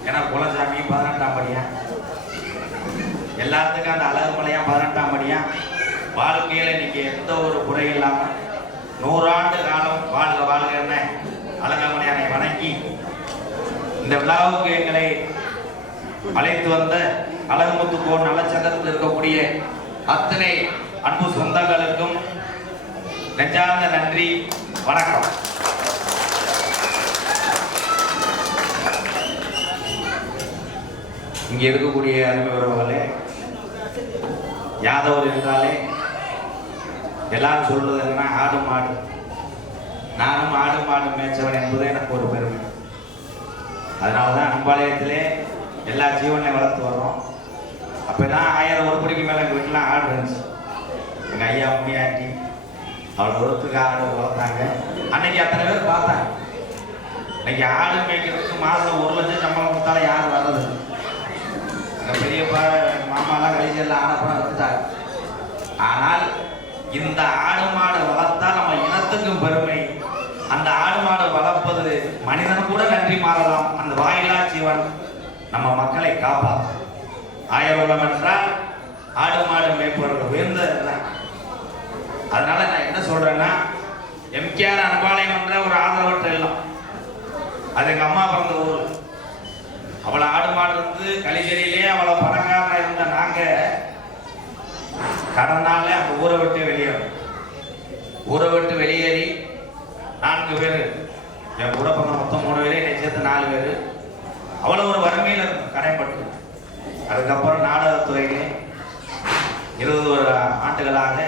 ஏன்னா குலசாமி 18ஆம் படியா எல்லாத்துக்கும் அந்த அழகு மலையா 18ஆம் படியா வாழ்க்கையில் இன்னைக்கு எந்த ஒரு குறை இல்லாமல் 100 ஆண்டு காலம் வாழ்க வாழ்க என்ன அழகமலையானை வணங்கி இந்த விழாவுக்கு எங்களை அழைத்து வந்த அழகுமுத்து கோன் நலச்சங்கத்தில் இருக்கக்கூடிய அத்தனை அன்பு சொந்தங்களுக்கும் நெஞ்சார்ந்த நன்றி, வணக்கம். இங்கே இருக்கக்கூடிய அருமை உறவுகளே, யாதவர் என்றாலே எல்லாரும் சொல்றது என்னன்னா ஆடு மாடு. நானும் ஆடு மாடு மேய்ச்சவன் என்பது எனக்கு ஒரு பெருமை. அதனால தான் அன்பாலயத்திலே எல்லா ஜீவனையும் வளர்த்து வரோம். அப்போதான் 1000 உருப்படிக்கு மேலே எங்கள் வீட்டில் ஆடு இருந்துச்சு. எங்கள் ஐயா முனியாட்டி அவ்வளோ தூரத்துக்கு ஆடு வளர்த்தாங்க. அன்னைக்கு அத்தனை பேர் பார்த்தாங்க. இன்னைக்கு ஆடு மேய்க்கிறதுக்கு மாதம் 1 லட்சம் சம்பளம் கொடுத்தாலும் யாரும் வர்றது. எங்கள் பெரியப்பா மாமாலாம் கழிச்செல்லாம் ஆனப்பறம் வந்துட்டாங்க. ஆனால் இந்த ஆடு மாடு வளர்த்தா நம்ம இனத்துக்கும் பெருமை. அந்த ஆடு மாடு வளர்ப்பது மனிதன் கூட நன்றி மாறலாம். அந்த வாயிலா ஜீவன் நம்ம மக்களை காப்பாற்றும். ஆயவளம் என்றால் ஆடு மாடு மேய்ப்பவர்கள் உயர்ந்தது. அதனால நான் என்ன சொல்றேன்னா, எம்கேஆர் அன்பாலயம் என்ற ஒரு ஆதரவற்ற இல்லம். அது எங்க அம்மா பிறந்த ஊர். அவளை ஆடு மாடு இருந்து கலிச்சேரியிலே அவளை பணக்காரனா இருந்த நாங்க கடனால அந்த ஊரை விட்டு வெளியேறும். ஊரை விட்டு வெளியேறி 4 பேர், என் கூட பிறந்த மொத்தம் 3 பேர், என்னை சேர்த்து 4 பேர். அவ்வளோ ஒரு வறுமையில் இருக்கும் கடைப்பட்டு. அதுக்கப்புறம் நாடகத்துறையிலே 20 ஆண்டுகளாக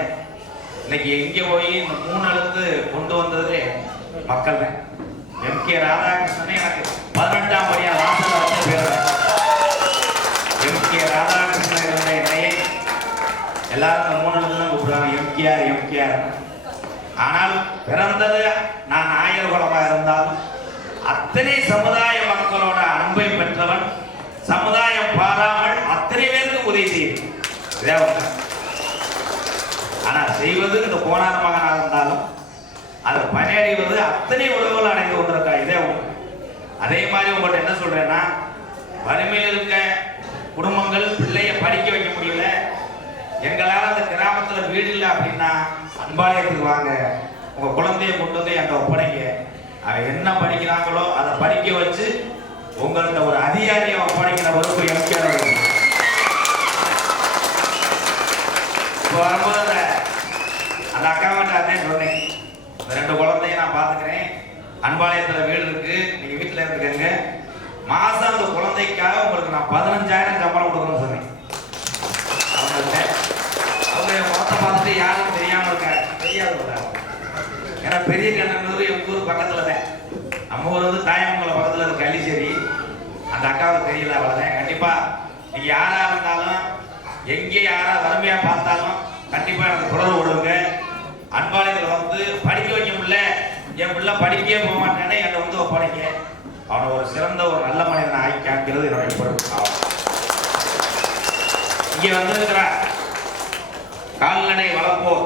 இன்னைக்கு எங்கே போய் இந்த 3 எழுத்து கொண்டு வந்தது மக்கள் தான். எம்.கே. ராதாகிருஷ்ணனே எனக்கு 18ஆம் படியா வாசல் வச்ச பேர். எம்.கே. ராதாகிருஷ்ணன் இருந்த என்னையே எல்லாரும் இந்த 3 எழுத்து தான் கூப்பிடுவாங்க, எம்கேஆர் எம்கேஆர். ஆனால் பிறந்தது நான் ஆயர் குலமாக இருந்தாலும் அத்தனை சமுதாய மக்களோட அன்பை பெற்றவன். சமுதாயம் பாராமல் அத்தனை பேருக்கு உதவி செய்யும். ஆனால் செய்வது இந்த கோணார மகனாக இருந்தாலும் அதை பணியடைவது அத்தனை உறவுகள் அடைந்து கொண்டிருக்கா. இதே ஒன்று. அதே மாதிரி உங்கள்கிட்ட என்ன சொல்றேன்னா, வறுமையில் இருக்க குடும்பங்கள் பிள்ளைய படிக்க வைக்க முடியல, எங்களால் அந்த கிராமத்தில் வீடு இல்லை அப்படின்னா அன்பாலயத்துக்கு வாங்க, உங்க குழந்தைய கொண்டு வந்து என்கிட்ட ஒப்படைங்க. அவன் என்ன படிக்கிறாங்களோ அதை படிக்க வச்சு உங்கள்கிட்ட ஒரு அதிகாரியை ஒப்படைக்கிற பொறுப்பு எனக்கு. இப்போ வரும்போது அந்த அக்காவட்ட சொன்னேன், இந்த 2 குழந்தைய நான் பார்த்துக்கிறேன், அன்பாலயத்தில் வீடு இருக்கு, நீங்க வீட்டில் இருந்துக்கங்க, மாசம் அந்த குழந்தைக்காக உங்களுக்கு நான் 15,000 சம்பளம் கொடுக்கணும்னு சொன்னேன். அவங்க முகத்தை பார்த்துட்டு யாரும் தெரியாம இருக்காங்க, தெரியாது. ஏன்னா பெரிய கண்ணூர் எங்கள் ஊர் பக்கத்தில் தான். நம்ம ஊர் வந்து தாயமங்கலம் பக்கத்தில் இருக்கு, கள்ளிச்சேரி. அந்த அக்காவுக்கு தெரியல, அவ்வளோதான். கண்டிப்பாக நீங்கள் யாராக இருந்தாலும் எங்கே யாராக வறுமையாக பார்த்தாலும் கண்டிப்பாக எனக்கு தொடர்பு விடுங்க. அன்பாலயத்தில் வந்து படிக்க வைக்க முடியல, என் பிள்ளை படிக்கவே போக மாட்டேன்னு என்னை வந்து ஒப்படைங்க. அவனை ஒரு சிறந்த ஒரு நல்ல மனிதனை ஆக்கி காக்கிறது என்னுடைய பொறுப்பு. இங்கே வந்திருக்கிறார் கால்நடை வளர்ப்போர்.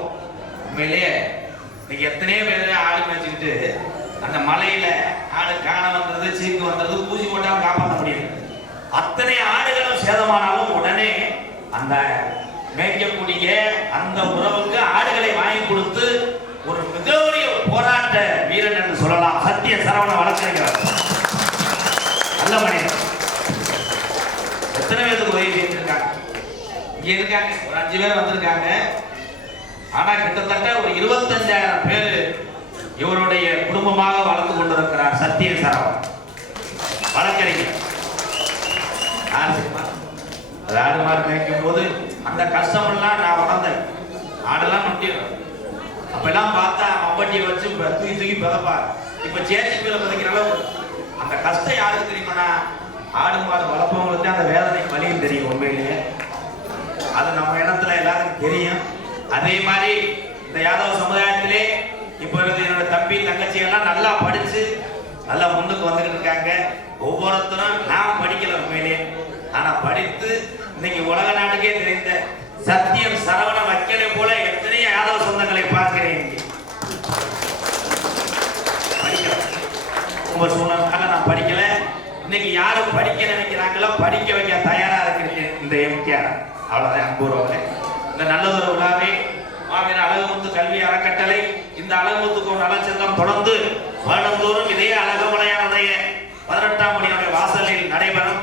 உண்மையிலேயே இன்னைக்கு எத்தனையோ பேர் ஆடு மேய்ச்சிக்கிட்டு அந்த மலையில ஆடு காண வந்தது, சீக்கு வந்தது, பூசி போட்டாலும் காப்பாற்ற முடியாது. அத்தனை ஆடுகளும் சேதமானாலும் உடனே அந்த மேய்க்கக்கூடிய அந்த உறவுக்கு ஆடுகளை வாங்கி கொடுத்து ஒரு மிகப்பெரிய போராட்ட வீரன் என்று சொல்லலாம். சத்திய சரவண வழக்கறிஞர், நல்ல மனிதன். எத்தனை பேருக்கு உதவி செஞ்சிருக்காங்க. இங்க இருக்காங்க ஒரு 5 பேர் வந்திருக்காங்க. ஆனா கிட்டத்தட்ட ஒரு 25,000 பேர் இவருடைய குடும்பமாக வளர்ந்து கொண்டிருக்கிறார். சத்திய சரவணன் வழக்கறிஞர். அது ஆடு மாடு மேய்க்கும் போது அந்த கஷ்டமெல்லாம் நான் வளர்ந்தேன். ஆடெல்லாம் நொட்டிடும். அப்பெல்லாம் பார்த்தா மம்பட்டியை வச்சு தூக்கி தூக்கி பிதப்பார். இப்ப ஜேசிபியில பிதைக்கிற அளவு அந்த கஷ்டம் யாருக்கு தெரியுமாண்ணா? ஆடு மாடு வளர்ப்பவங்களுக்கு அந்த வேதனை வலியும் தெரியும். உண்மையிலேயே அது நம்ம இடத்துல எல்லாருக்கும் தெரியும். அதே மாதிரி இந்த யாதவ சமுதாயத்திலே இப்போ என்னோட தம்பி தங்கச்சி எல்லாம் நல்லா படிச்சு நல்லா முன்னுக்கு வந்துகிட்டு இருக்காங்க. ஒவ்வொருத்தரும் நான் படிக்கல உண்மையிலேயே, ஆனா படித்து இன்னைக்கு உலக நாட்டுக்கே தெரிந்த சத்தியம் சரவண வக்கலை போல எத்தனை யாதவ சொந்தங்களை பார்க்கிறேன். படிக்கல உங்க சூழ்நிலை நான் படிக்கல. இன்னைக்கு யாரும் படிக்க நினைக்கிறாங்களோ படிக்க வைக்க தயாரா இருக்கிறீங்க இந்த எம்கேஆர். அவ்வளவுதான் அன்புறவர்களே. இந்த நல்லதொரு விழாவை மாவீரர் அழகுமுத்து கல்வி அறக்கட்டளை இந்த அழகுமுத்துக்கு ஒரு நலச்சங்கம் தொடர்ந்து வருடந்தோறும் இதே அழகுமலையானுடைய 18ஆம் மணியுடைய வாசலில் நடைபெறும்.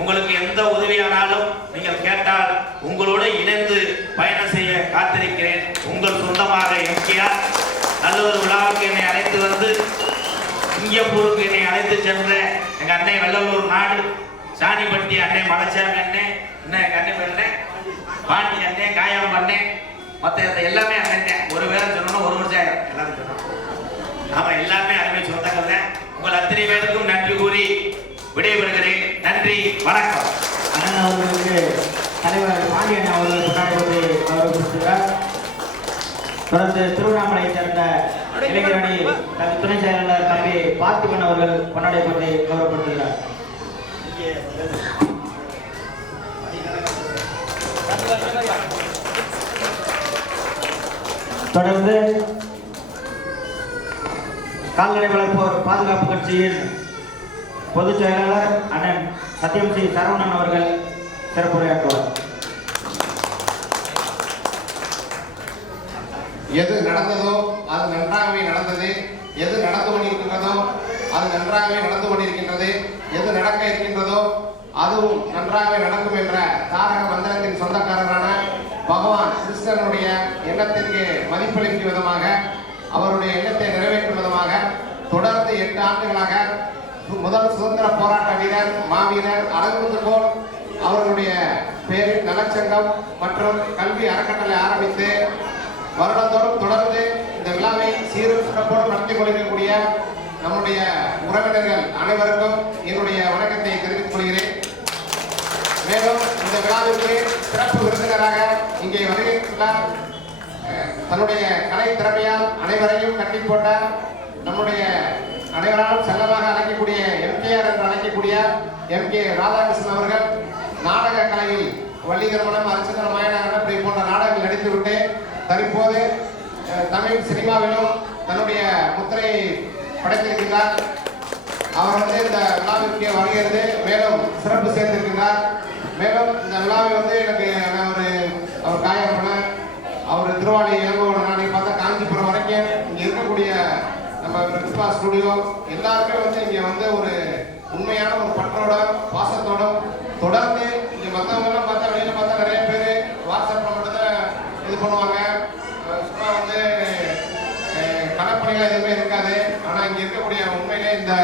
உங்களுக்கு எந்த உதவியானாலும் நீங்கள் கேட்டால் உங்களோடு இணைந்து பயணம் செய்ய காத்திருக்கிறேன். உங்கள் சொந்தமாக எம்கேஆர். நல்லதொரு விழாவுக்கு என்னை அழைத்து வந்து சிங்கப்பூருக்கு என்னை அழைத்து சென்ற எங்க அன்னை வெள்ளலூர் நாடு சாணிப்பட்டி அன்னை மலைச்சாமி அண்ணே, என்ன எங்க அண்ணன் பேருனே பாண்டி அண்ணே, காயம் அண்ணே, மற்ற எல்லாமே அண்ணன். ஒரு வேலை சொன்னோம்னா ஒரு வருஷம் ஆயிரம் எல்லாரும் சொன்னோம். நாம எல்லாமே அருமை சொந்தங்கள் தான். உங்கள் அத்தனை பேருக்கும் நன்றி கூறி விடைபெறுகிறேன். நன்றி, வணக்கம். அண்ணன் அவர்களுக்கு தலைவர் பாண்டியன் அவர்கள் கொண்டாடுவதை அவர் கொடுத்துள்ளார். தொடர்ந்து திருவண்ணாமலையை சேர்ந்த இளைஞரணி துணை செயலாளர் தம்பி பார்த்திபன் அவர்கள் கொண்டாடப்பட்டு கௌரவப்படுத்துகிறார். தொடர்ந்து கால்நடை வளர்ப்போர் பாதுகாப்பு கட்சியின் பொதுச் செயலாளர் அண்ணன் சத்தியம் சி சரவணன் அவர்கள் சிறப்புரையாற்றுவார். எது நடந்ததோ அது நன்றாகவே நடந்தது. எது நடந்து கொண்டிருக்கின்றதோ அது நன்றாகவே நடந்து கொண்டிருக்கின்றது. எது நடக்க இருக்கின்றதோ அதுவும் நன்றாகவே நடக்கும் என்ற தாரக மந்திரத்தின் சொந்தக்காரரான பகவான் கிருஷ்ணனுடைய எண்ணத்திற்கு மதிப்பளிக்கும் விதமாக, அவருடைய எண்ணத்தை நிறைவேற்றும் விதமாக தொடர்ந்து 8 ஆண்டுகளாக முதல் சுதந்திர போராட்ட வீரர் மாவீரர் அழகுமுத்துக்கோன் அவர்களுடைய பேரில் நலச்சங்கம் மற்றும் கல்வி அறக்கட்டளை ஆரம்பித்து வருடந்தோறும் தொடர்ந்து இந்த விழாவை சீரும் சிறப்போடு நடத்தி கொண்டிருக்கக்கூடிய நம்முடைய உறவினர்கள் அனைவருக்கும் என்னுடைய வணக்கத்தை தெரிவித்துக் கொள்கிறேன். மேலும் இந்த விழாவிற்கு சிறப்பு விருந்தினராக இங்கே வருகின்ற தன்னுடைய கலை திறமையால் அனைவரையும் கட்டி போட்ட நம்முடைய அனைவராலும் செல்லமாக அழைக்கக்கூடிய எம்கேஆர் என்று அழைக்கக்கூடிய எம்கே ராதாகிருஷ்ணன் அவர்கள் நாடக கலையில் வள்ளி திருமணம், அரிச்சந்திர மாயனார் போன்ற நாடகங்கள் நடித்துவிட்டு தற்போது தமிழ் சினிமாவிலும் தன்னுடைய முத்திரையை படைத்திருக்கிறார். அவர் இந்த விழாவிற்கு வருகிறது மேலும் சிறப்பு சேர்ந்திருக்கிறார். மேலும் இந்த விழாவை எனக்கு அவர் காயப்பட அவர் திருவாளி இளங்கோவன் நாளைக்கு பார்த்தா காஞ்சிபுரம் வரைக்கும் இங்கே இருக்கக்கூடிய நம்ம கிருஷ்ணா ஸ்டுடியோ எல்லாருமே இங்கே ஒரு உண்மையான ஒரு பற்றோட பாசத்தோட தொடர்ந்து இங்கே மற்றவங்கெல்லாம் பார்த்தா வெளியில் பார்த்தா நிறைய பேர் வாட்ஸ்அப்பில் மட்டும்தான் இது பண்ணுவாங்க. சும்மா கணப்பணிகள் எதுவுமே இருக்காது. ஆனால் இங்கே இருக்கக்கூடிய உண்மையிலே இந்த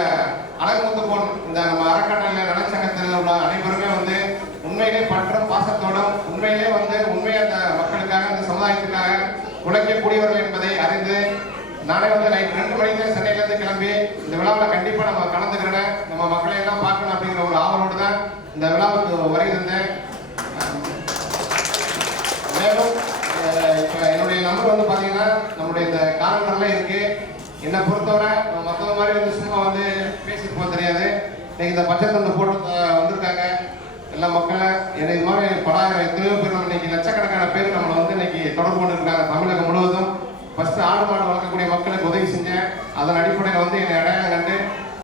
அழகுமுத்துக்கோன் இந்த நம்ம அறக்கட்டளை நலச்சங்கத்தில் உள்ள அனைவருமே உண்மையிலே பற்றும் பாசத்தோடும் உண்மையிலே உண்மையை அந்த மக்களுக்காக அந்த சமுதாயத்துக்காக உழைக்கக்கூடியவர்கள் என்பதை அறிந்து நானே நைட் 2 மணிக்கு சென்னையிலேருந்து கிளம்பி இந்த விழாவில் கண்டிப்பாக நம்ம கலந்துக்கிறேன், நம்ம மக்களை எல்லாம் பார்க்கணும் அப்படிங்கிற ஒரு ஆவலோடு தான் இந்த விழாவுக்கு வருகிறேன். மேலும் இப்போ என்னுடைய நம்பர் பார்த்தீங்கன்னா நம்முடைய இந்த காலண்டரில் இருக்கு. என்னை பொறுத்தவரை மற்றவங்க மாதிரி வந்து சும்மா வந்து பேசிட்டு போக தெரியாது. இன்னைக்கு இந்த பச்சைத்தண்டு போட்டு வந்திருக்காங்க எல்லா மக்களை. இது மாதிரி எத்தனையோ பேர் இன்னைக்கு லட்சக்கணக்கான பேர் நம்மளை வந்து இன்னைக்கு தொடர்பு கொண்டு இருக்காங்க தமிழகம் முழுவதும். ஃபர்ஸ்ட் ஆடு மாடு வளர்க்கக்கூடிய மக்களுக்கு உதவி செஞ்சேன். அதன் அடிப்படையில் வந்து என்னை அடையாளம் கண்டு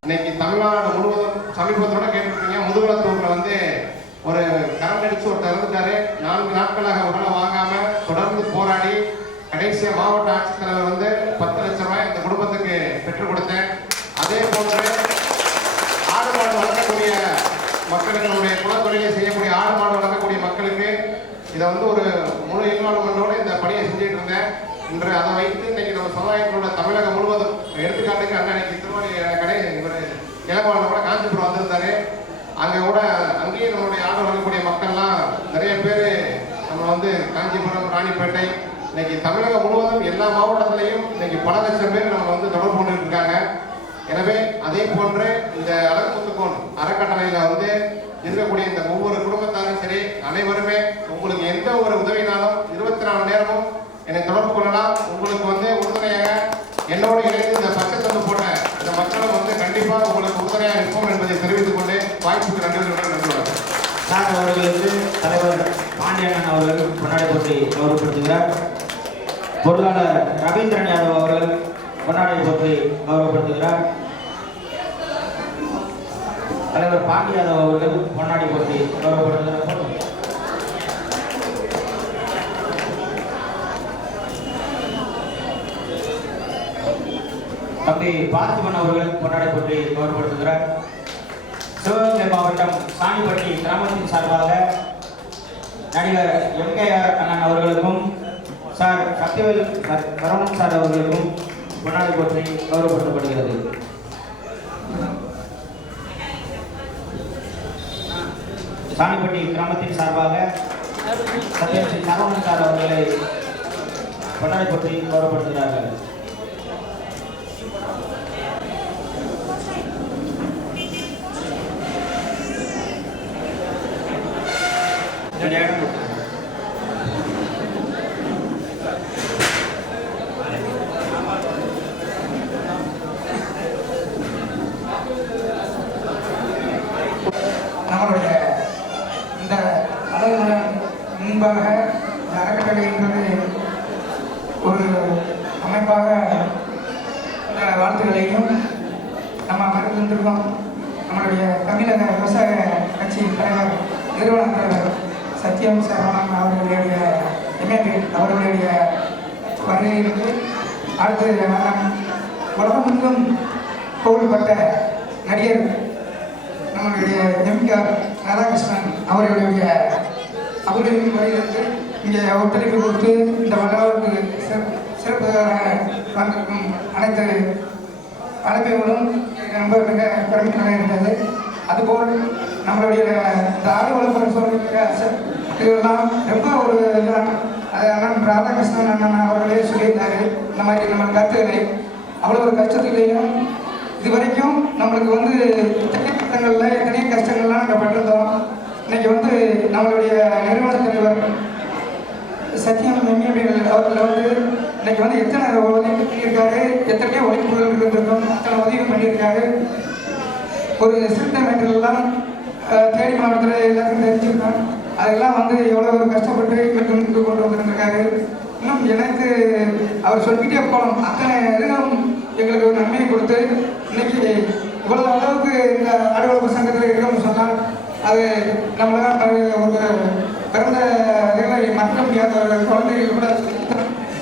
இன்னைக்கு தமிழ்நாடு முழுவதும் சமீபத்தோட கேட்டுருக்கீங்க, முதுகுளத்தூர்ல வந்து ஒரு கரண்ட் அடிச்சு ஒருத்தர் இருந்துட்டாரு. 4 நாட்களாக உடலை வாங்காம தொடர்ந்து போராடி கடைசியா மாவட்ட ஆட்சித்தலைவர் வந்து 10 லட்சம் ரூபாய் இந்த குடும்பத்துக்கு பெற்றுக் கொடுத்தேன். அதே போன்று ஆடு மாடு வளர்க்கக்கூடிய மக்களுக்கு, நம்முடைய குலத்தொழிலை செய்யக்கூடிய ஆடு மாடு வளர்க்கக்கூடிய மக்களுக்கு இதை வந்து ஒரு முழு இன்வால்மெண்டோடு இந்த பணியை செஞ்சுட்டு இருந்தேன். இன்று அதை வைத்து இன்னைக்கு நம்ம சமுதாயத்தோட தமிழகம் முழுவதும் எடுத்துக்காட்டுக்கு அன்னைக்கு திருவாரூர் கடை இவர் இலக்குவான கூட காஞ்சிபுரம் வந்திருந்தாரு. அங்கே கூட அங்கேயும் நம்மளுடைய ஆடு வளர்க்கக்கூடிய மக்கள்லாம் நிறைய பேர் நம்ம வந்து காஞ்சிபுரம், ராணிப்பேட்டை, இன்னைக்கு தமிழகம் முழுவதும் எல்லா மாவட்டத்திலையும் இன்னைக்கு பல லட்சம் பேர் நம்ம வந்து தொடர்பு கொண்டு இருக்காங்க. எனவே அதே போன்று இந்த அழகுமுத்துக்கோன் அறக்கட்டளையில வந்து இருக்கக்கூடிய இந்த ஒவ்வொரு குடும்பத்தாரும் சரி, அனைவருமே உங்களுக்கு எந்த ஒரு உதவினாலும் 24 நேரமும் என்னை தொடர்பு கொள்ளலாம். உங்களுக்கு வந்து உறுதுணையாக என்னோடு இணைந்து இந்த பச்சைத்தண்டு போட்ட இந்த மக்களும் வந்து கண்டிப்பாக உங்களுக்கு உறுதுணையாக இருப்போம் என்பதை தெரிவித்துக் கொண்டு வாய்ப்புக்கு நன்றி வணக்கம். சார் அவர்களுக்கு தலைவர் பாண்டியன் அவர்கள் கொண்டாடி போட்டி கௌரவப்படுத்துகிறார். பொருளாளர் ரவீந்திரன் யாதவ் அவர்கள் கொண்டாடி போட்டி கௌரவப்படுத்துகிறார். தலைவர் பாண்டி யாதவ் அவர்கள் கொண்டாடி போட்டி கௌரவப்படுத்துகிறார். தம்பி பார்த்திபன் அவர்கள் கொண்டாடி போட்டி கௌரவப்படுத்துகிறார். சிவகங்கை மாவட்டம் சாணிப்பட்டி கிராமத்தின் சார்பாக நடிகர் எம்கேஆர் அண்ணன் அவர்களுக்கும் சார் சக்திவேல் சரவணன் சார் அவர்களுக்கும் கொண்டாடி போட்டி கௌரவப்படுத்தப்படுகிறது. சாணிப்பட்டி கிராமத்தின் சார்பாக சத்யஸ்ரீ சரவணன் சார் அவர்களை கொண்டாடி போட்டி கௌரவப்படுத்துகிறார்கள். நம்மளுடைய இந்த அலுவலகம் முன்பாக இந்த அறக்கட்டளை என்பது ஒரு அமைப்பாக இந்த வாழ்த்துக்களையும் நம்ம மறந்துருக்கோம். நம்மளுடைய தமிழக விவசாய கட்சி தலைவர் நிறுவன தலைவர் சத்யம் சரவணன் அவர்களுடைய எம்ஏபி அவர்களுடைய வருகையிலிருந்து அடுத்து உலகமெங்கும் புகழ்பெற்ற நடிகர் நம்மளுடைய எம்கேஆர் ராதாகிருஷ்ணன் அவர்களுடைய வருகையிலிருந்து இங்கே ஒத்துழைப்பு கொடுத்து இந்த விழாவுக்கு சிறப்பாக வந்திருக்கும் அனைத்து அழைப்புகளும் ரொம்ப மிக பெருமையாக இருந்தது. அதுபோல் நம்மளுடைய இந்த ஆடு வளர்ப்பு சொல்லியிருக்க இதெல்லாம் ரொம்ப ஒரு இதுதான். அது அண்ணன் ராதாகிருஷ்ணன் அண்ணன் அவர்களே சொல்லியிருந்தாரு. இந்த மாதிரி நம்ம கருத்துக்களை அவ்வளோ ஒரு கஷ்டத்துலையும் இதுவரைக்கும் நம்மளுக்கு வந்து எத்தனை கஷ்டங்கள்ல எத்தனையோ கஷ்டங்கள்லாம் நாங்கள் பட்டிருந்தோம். இன்னைக்கு வந்து நம்மளுடைய நிறுவன தலைவர் சத்யம் எம்ஏபிகள் அவர்கள் வந்து இன்னைக்கு வந்து எத்தனை உதவி பண்ணியிருக்காரு, எத்தனையோ உழைப்புகள் இருந்திருக்கோம், அத்தனை உதவி பண்ணியிருக்காரு. ஒரு சிறுத்தை மேட்டரெல்லாம் தேனி மாவட்டத்தில் எல்லாருக்கும் தெரிஞ்சிருக்கோம். அதெல்லாம் வந்து எவ்வளோ ஒரு கஷ்டப்பட்டு எங்களுக்கு கொண்டு வந்துருக்காரு. இன்னும் எனக்கு அவர் சொல்லிக்கிட்டே போகணும். அத்தனை இதுவும் எங்களுக்கு ஒரு நன்மையை கொடுத்து இன்னைக்கு இவ்வளோ அளவுக்கு இந்த ஆடு வளர்ப்பு சங்கத்தில் இருக்கணும்னு சொன்னால் அது நம்மளால் ஒரு பிறந்த இதில் மறக்க முடியாத ஒரு குழந்தைகள் கூட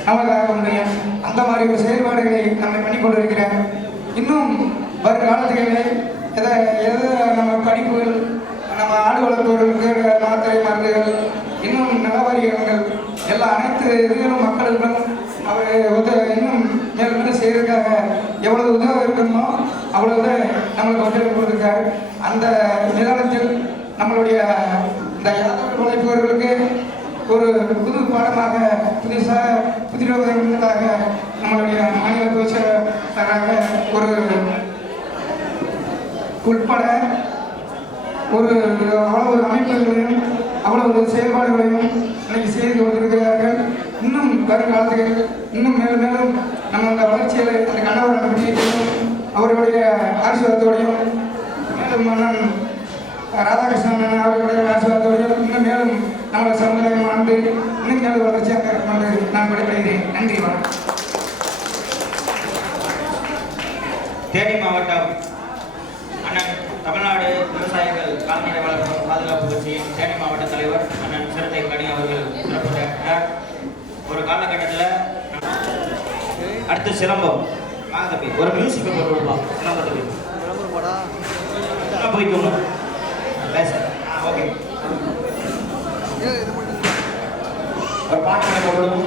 நம்மளுக்காக முடியும். அந்த மாதிரி ஒரு செயல்பாடுகளை நம்ம பண்ணி கொண்டு இருக்கிறேன். இன்னும் வருங்காலத்துகளே எது நம்ம படிப்புகள், நம்ம ஆடு வளர்ப்பவர்களுக்கு மாத்திரை மருந்துகள், இன்னும் நலவாரியங்கள் எல்லா அனைத்து இதுகளும் மக்களுக்கும் அவர் இன்னும் மேலும் செய்யறதுக்காக எவ்வளவு உதவி இருக்கணுமோ அவ்வளவு நம்மளுக்கு ஒத்துழைப்பு கொடுத்துருக்காரு. அந்த நிறுவனத்தில் நம்மளுடைய இந்த யாதவ உழைப்பவர்களுக்கு ஒரு புது பாடமாக புதிதாக நம்மளுடைய மாநில துவச்சராக ஒரு உட்பட ஒரு அவ்வளவு அமைப்புகளையும் அவ்வளவு செயல்பாடுகளையும் இன்னைக்கு செய்து கொண்டிருக்கிறார்கள். இன்னும் வருங்காலத்தில் இன்னும் மேலும் மேலும் நம்ம அந்த வளர்ச்சியில் அந்த கண்ணவரனை பற்றியும் அவர்களுடைய ஆசீர்வாதத்தோடையும் மேலும் அண்ணன் ராதாகிருஷ்ணன் அவர்களுடைய ஆசீர்வாதத்தோடையும் இன்னும் மேலும் நம்மளோட சமுதாயம் ஆண்டு இன்னும் மேலும் வளர்ச்சியாக இருக்கும் என்று நான் விடைபெறுகிறேன். நன்றி, வணக்கம். தேனி மாவட்டம் அண்ணன் தமிழ்நாடு விவசாயிகள் கால்நடை வளர்ப்பு பாதுகாப்பு கட்சியின் தேனி மாவட்ட தலைவர் அண்ணன் சிறுத்தை கனி அவர்கள் சிறப்புரையாற்றினார். ஒரு காலகட்டத்தில் அடுத்து சிலம்பம் வாங்க தம்பி, ஒரு மியூசிக்கை போட்டு விடுவோம். சிலம்பத்துக்கு போய்க்கணும் பேச. ஓகே, ஒரு பாட்டு போடுவோம்.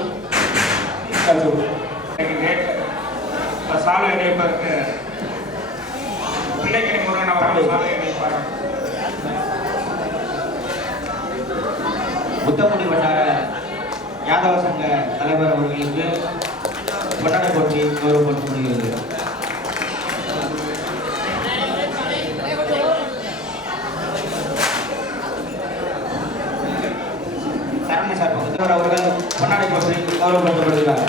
சாலை இணைப்பதற்கு பிள்ளைக்கணி முருகன் அவர்கள் சாலை இணைப்பார். முத்தமுடி வட்டார யாதவ சங்க தலைவர் அவர்களுக்கு கொண்டாட போட்டி கௌரவப்படுத்தப்படுகிறது. சரணி சார் பக்கத்தில் அவர்கள் கொண்டாட போட்டி கௌரவப்படுத்தப்படுகிறார்.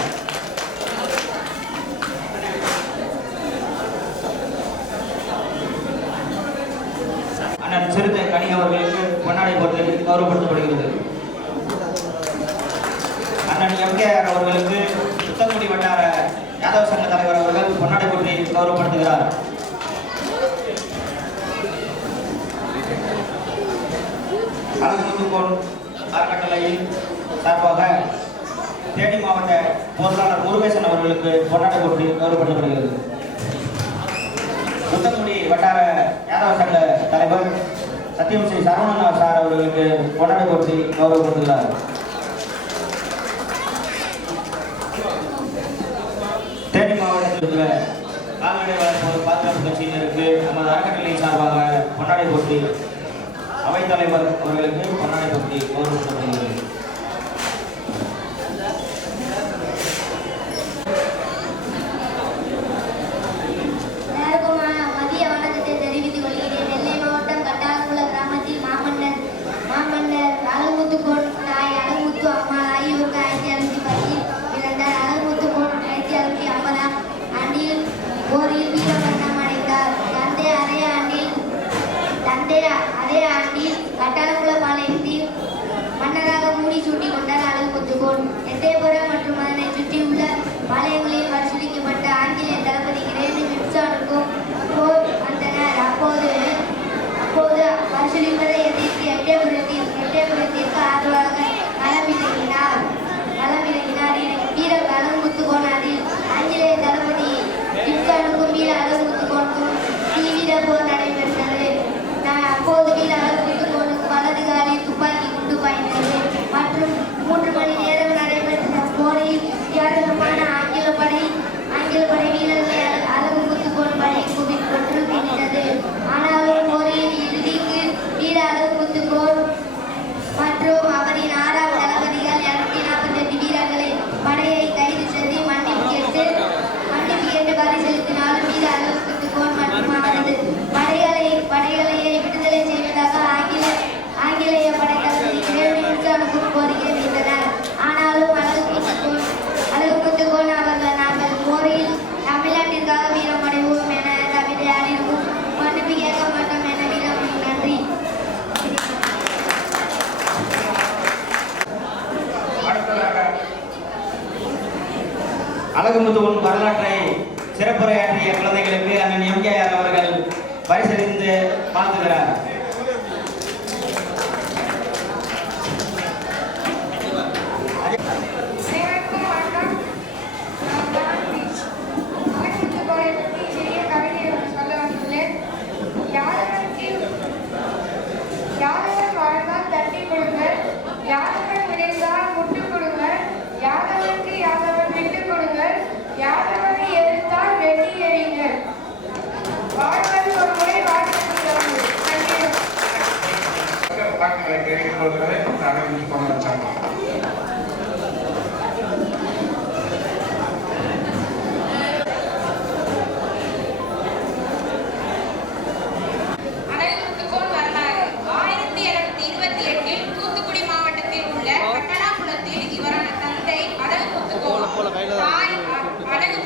அண்ணன் சிறுத்தை கனி அவர்களுக்கு பொன்னாடை போட்டு கௌரவப்படுத்தப்படுகிறது. அண்ணன் எம்கேஆர் அவர்களுக்கு புத்தங்குடி வட்டார யாதவ சங்க தலைவர் அவர்கள் பொன்னாடை போட்டு கௌரவப்படுத்துகிறார். அழகுமுத்துக்கோன் அறக்கட்டளையின் சார்பாக தேனி மாவட்ட பொருளாளர் முருகேசன் அவர்களுக்கு பொன்னாடை போட்டு கௌரவப்படுத்தப்படுகிறது. புத்தங்குடி வட்டார யாதவ சங்க தலைவர் சத்தியம் ஸ்ரீ சரவணன் சார் அவர்களுக்கு கொண்டாட போட்டி கௌரவப்படுத்துகிறார். தேனி மாவட்டத்தில் உள்ள கால்நடை வளர்ப்பு பாதுகாப்பு கட்சியினருக்கு நமது அறக்கட்டளையின் சார்பாக கொண்டாடை போட்டி அவைத்தலைவர் அவர்களுக்கு கொண்டாடை போட்டி கௌரவப்படுத்தப்படுகிறது. அதே ஆண்டில் கட்டாளங்குள பாளையத்தில் மன்னராக மூடி சூட்டிக் கொண்டார் அழகுமுத்துக்கோன். எட்டயபுரம் மற்றும் அதனை சுற்றியுள்ள பாளையங்களில் பரிசீலிக்கப்பட்ட ஆங்கிலேய தளபதி கிரேனி விப்சானுக்கும் போர் வந்தனர். அப்போது பரிசீலிப்பதை எதிர்த்து எட்டயபுரத்திற்கு ஆதரவாக களமிறங்கினார். வீரர் அழகுமுத்துக்கோன் அதில் ஆங்கிலேய தளபதி விப்சானுக்கும் வீர அழகுமுத்துக்கோனுக்கும் தீவிர போர் நடைபெற்றது. அப்போது வீர அழகுமுத்துக்கோனுக்கு வலது காலில் துப்பாக்கி குண்டு பாய்ந்தது மற்றும் 3 மணி நேரம் நடைபெற்ற போரில் ஏராளமான ஆங்கில படை வீரர்களை அழகுமுத்துக்கோன் படை கொன்று குவித்தது. ஆனாலும் போரின் இறுதிக்கு வீர அழகுமுத்துக்கோன் மற்றும் அவரின் 6ஆம் தளபதிகள் 248 வீரர்களை படையை கைது செய்து மன்னிப்பு கேட்டு வரி செலுத்தினாலும் வீர அழகுமுத்துக்கோன் மற்றும் அவரது படைகளையே விடுதலை செய்வதாக ஆங்கிலேய படைத்தளபதி கிரேனி விப்சானுக்கும் கோரிக்கை வைத்தனர். ஆனாலும் அழகுமுத்துக்கோன் அவர்கள் நாங்கள் போரில் தமிழ்நாட்டிற்காக வீரம் அடைவோம் என தவிர யாரிடமும் மன்னிப்பு கேட்க மாட்டோம் என வீரம். நன்றி. அழகுமுத்துக்கோன் வரலாற்றை சிறப்புரையாற்றிய குழந்தைகளுக்கு அண்ணன் எம்கேஆர் அவர்கள் பரிசளித்து வாழ்த்துகிறார். யாதவர் வாழ்ந்தால் தட்டி கொடுங்கள், யாதவர் விளைந்தால் முட்டு கொடுங்கள், யாதவருக்கு யாதவர் விட்டு கொடுங்கள், யாதவரை எதிர்த்தால் வெட்டி எறியுங்கள். வாழ்வது ஒரு முறை வாழ்க்கை. பாட்டுகளை தெரிவித்துக் கொள்கிறதை கொண்டு வச்சாங்க. அழகுமுத்துக்கோன் வரலாறு. 1728 தூத்துக்குடி மாவட்டத்தில் உள்ள கட்டணாகுளத்தில் இவரது தந்தை அழகுமுத்துக்கோன், தாய் அழகு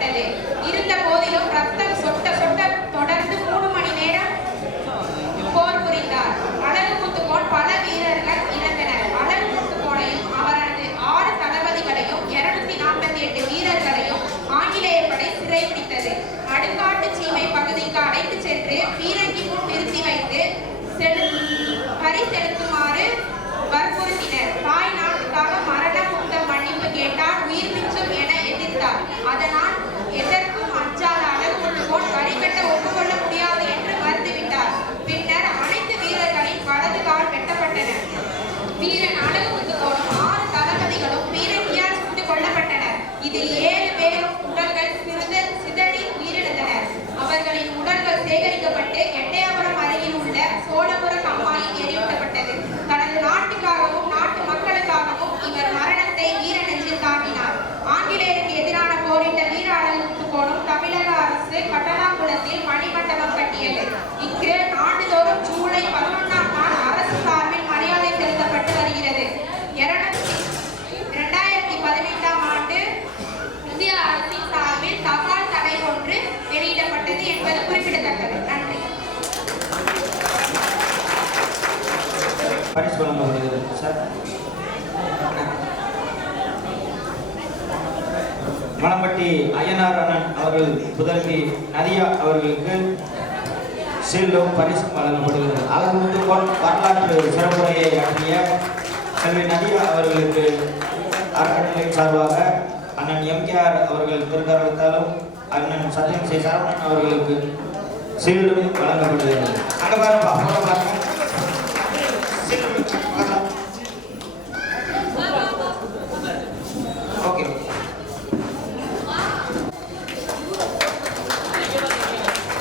ஏற்பட்டது. இருந்த போதிலும் ரத்தம் சொட்ட சொட்ட தொடர்ந்து 3 மணி நேரம் போர் புரிந்தார். அழகு முத்துக்கோன் பல வீரர்கள் இறந்தனர். அழகு முத்துக்கோனையும் அவரது 6 தளபதிகளையும் 248 வீரர்களையும் ஆங்கிலேய படை சிறைபிடித்தது. அடுக்காட்டு சீமை பகுதிக்கு அழைத்து சென்று பீரங்கி முன் நிறுத்தி வைத்து வரி செலுத்துமாறு வற்புறுத்தினர். தாய் நாட்டுக்காக மரண முக்த மன்னிப்பு கேட்டார். உயிர் மிச்சம் என எதிர்த்தார். அதனால் எதற்கும் அஞ்சாத அழகு முத்துக்கோன் வரி கட்ட ஒப்புக்கொள்ள முடியாது என்று மறுத்துவிட்டார். பின்னர் அனைத்து வீரர்களின் வலது கால் வெட்டப்பட்டனர். வீரன் அழகு முத்துக்கோனும் 6 தளபதிகளும் பீரங்கியால் சுட்டுக் கொல்லப்பட்டனர். இதில் 7 பேரும் உடல்கள் சிதறி உயிரிழந்தனர். அவர்களின் உடல்கள் சேகரிக்கப்பட்டு எட்டயபுரம் அருகில் உள்ள சோழபுர கம்மாயில் எரியூட்டப்பட்டது. தனது நாட்டுக்காகவும் நாட்டு மக்களுக்காகவும் இவர் மரணத்தை வீர நெஞ்சில் தாங்கினார். ஆங்கிலேயருக்கு எதிரான போரிட்ட வீர அழகு முத்துக்கோனும் தமிழக அரசு கட்டணாகுளத்தில் மணிமண்டபம் கட்டியது. இங்கு ஆண்டுதோறும் ஜூலை 11ஆம் நாள் அரசு சார்பில் மரியாதை செலுத்தப்பட்டு வருகிறது. 2015ஆம் ஆண்டு இந்திய அரசின் சார்பில் தபால் தடை ஒன்று வெளியிடப்பட்டது என்பது குறிப்பிடத்தக்கது. நன்றி. பரிசு வழங்கப்படுகிறது சார். மணப்பட்டி ஐயனார் அண்ணன் அவர்கள் புதல்வி நதியா அவர்களுக்கு சீல்டும் பரிசு வழங்கப்படுகிறது. அழகு முத்துக்கோன் வரலாற்று சிறப்புரையை ஆற்றிய செல்வி நதியா அவர்களுக்கு அறக்கட்டளை சார்பாக அண்ணன் எம்கேஆர் அவர்கள் திருக்கரத்தாலும் அண்ணன் சத்யம் சி சரவணன் அவர்களுக்கு சீல்டும் வழங்கப்படுகிறது. அங்க பாருப்பா, போட்டோ பாருங்க. ஓகே.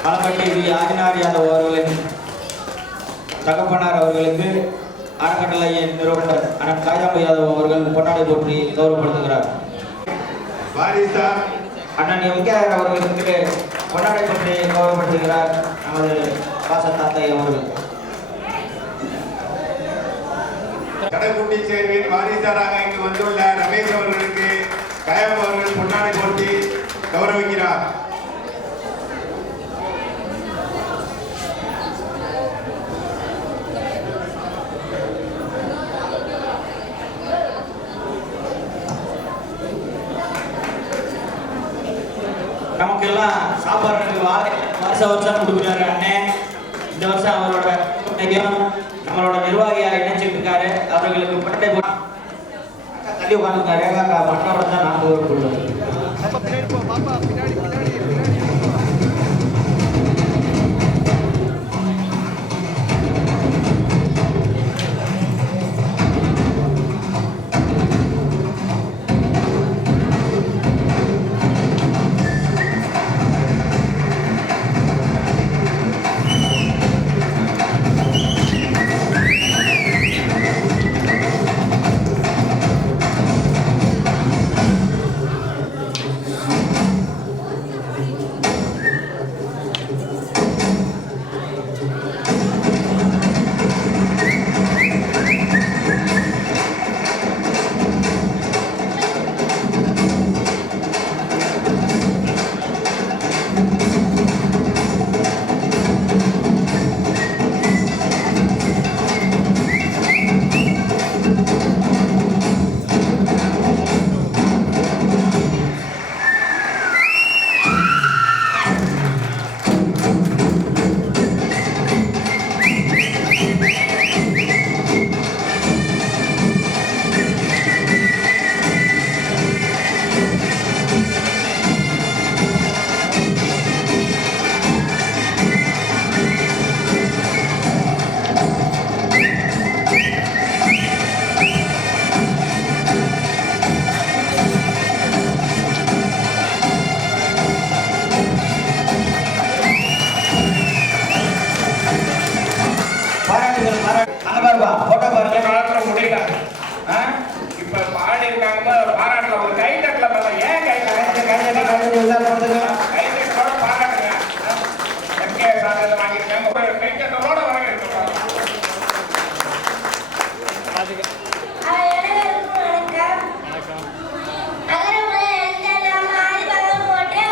மலப்பட்டி வி ஆதினார் யாதவ் அவர்களின் தகப்பனார் அவர்களுக்கு அறக்கட்டளையின் நிறுவனர் அண்ணன் காயாம்பு யாதவ் அவர்கள் பொன்னாடை போற்றி கௌரவப்படுத்துகிறார். அண்ணன் எம்கேஆர் அவர்களுக்கு பொன்னாடை போற்றி கௌரவப்படுத்துகிறார் நமது வாசத்தாத்தை அவர்கள். கடைக்குட்டி சேர்வின் வாரிசாராக இங்கு வந்துள்ள ரமேஷ் அவர்களுக்கு காயாம்பு அவர்கள் பொன்னாடை போட்டி கௌரவிக்கிறார். நமக்கெல்லாம் சாப்பாடுறதுக்கு வருஷம் கொடுக்குறாரு அண்ணன். இந்த வருஷம் அவரோட நம்மளோட நிர்வாகியா இணைச்சிட்டு இருக்காரு. அவர்களுக்கு பட்டை தள்ளி உட்காந்துருக்காரு. ரேகாக்கா பட்டோட தான் நான் உள்ளது. அகர முதல எழுத்தெல்லாம் ஆதி பகவன் போற்றே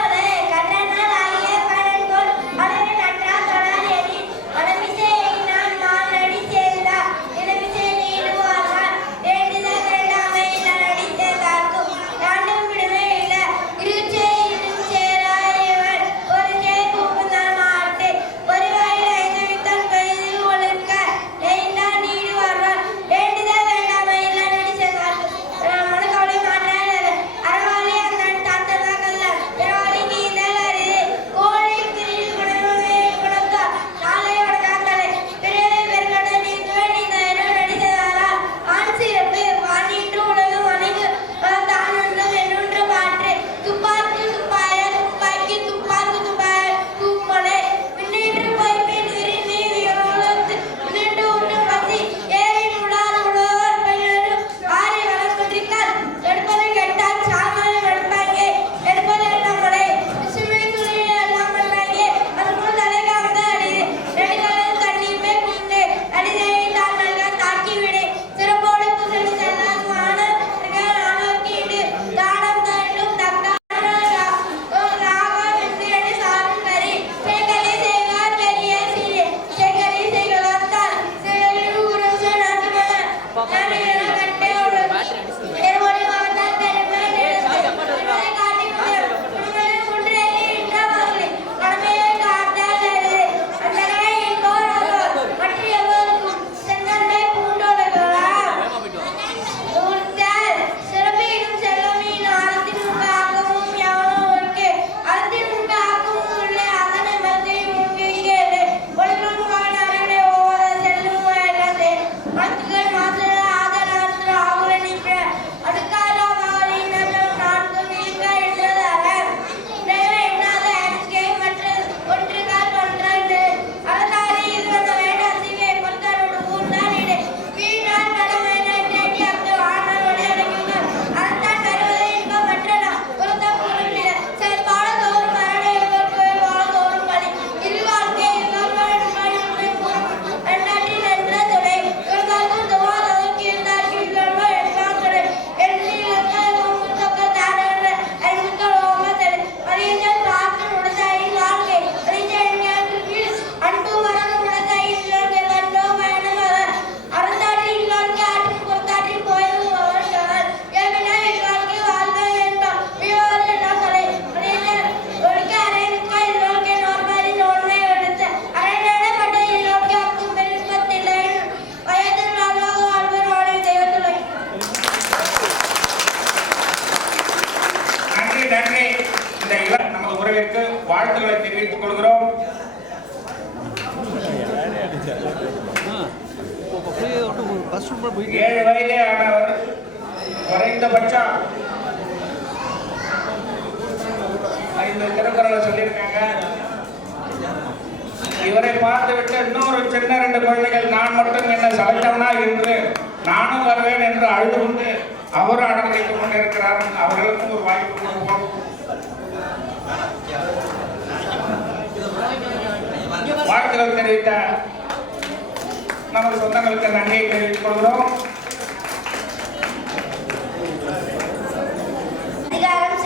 7 வயதே ஆனவர், குறைந்தபட்சம் 5 திருக்குறளை சொல்லியிருக்காங்க. இவரை பார்த்துவிட்டு இன்னொரு சின்ன 2 குழந்தைகள் நான் மட்டும் என்ன சமைத்தவனா என்று நானும் வருவேன் என்று அழுது கொண்டு அவரும் அடம் வைத்துக் கொண்டிருக்கிறார். அவர்களுக்கும் ஒரு வாய்ப்பு கொடுப்போம். வாழ்த்துக்கள் தெரிவித்த நமது சொந்தங்களுக்கு நன்றியை தெரிவித்துக் கொள்கிறோம். அதிகாரம்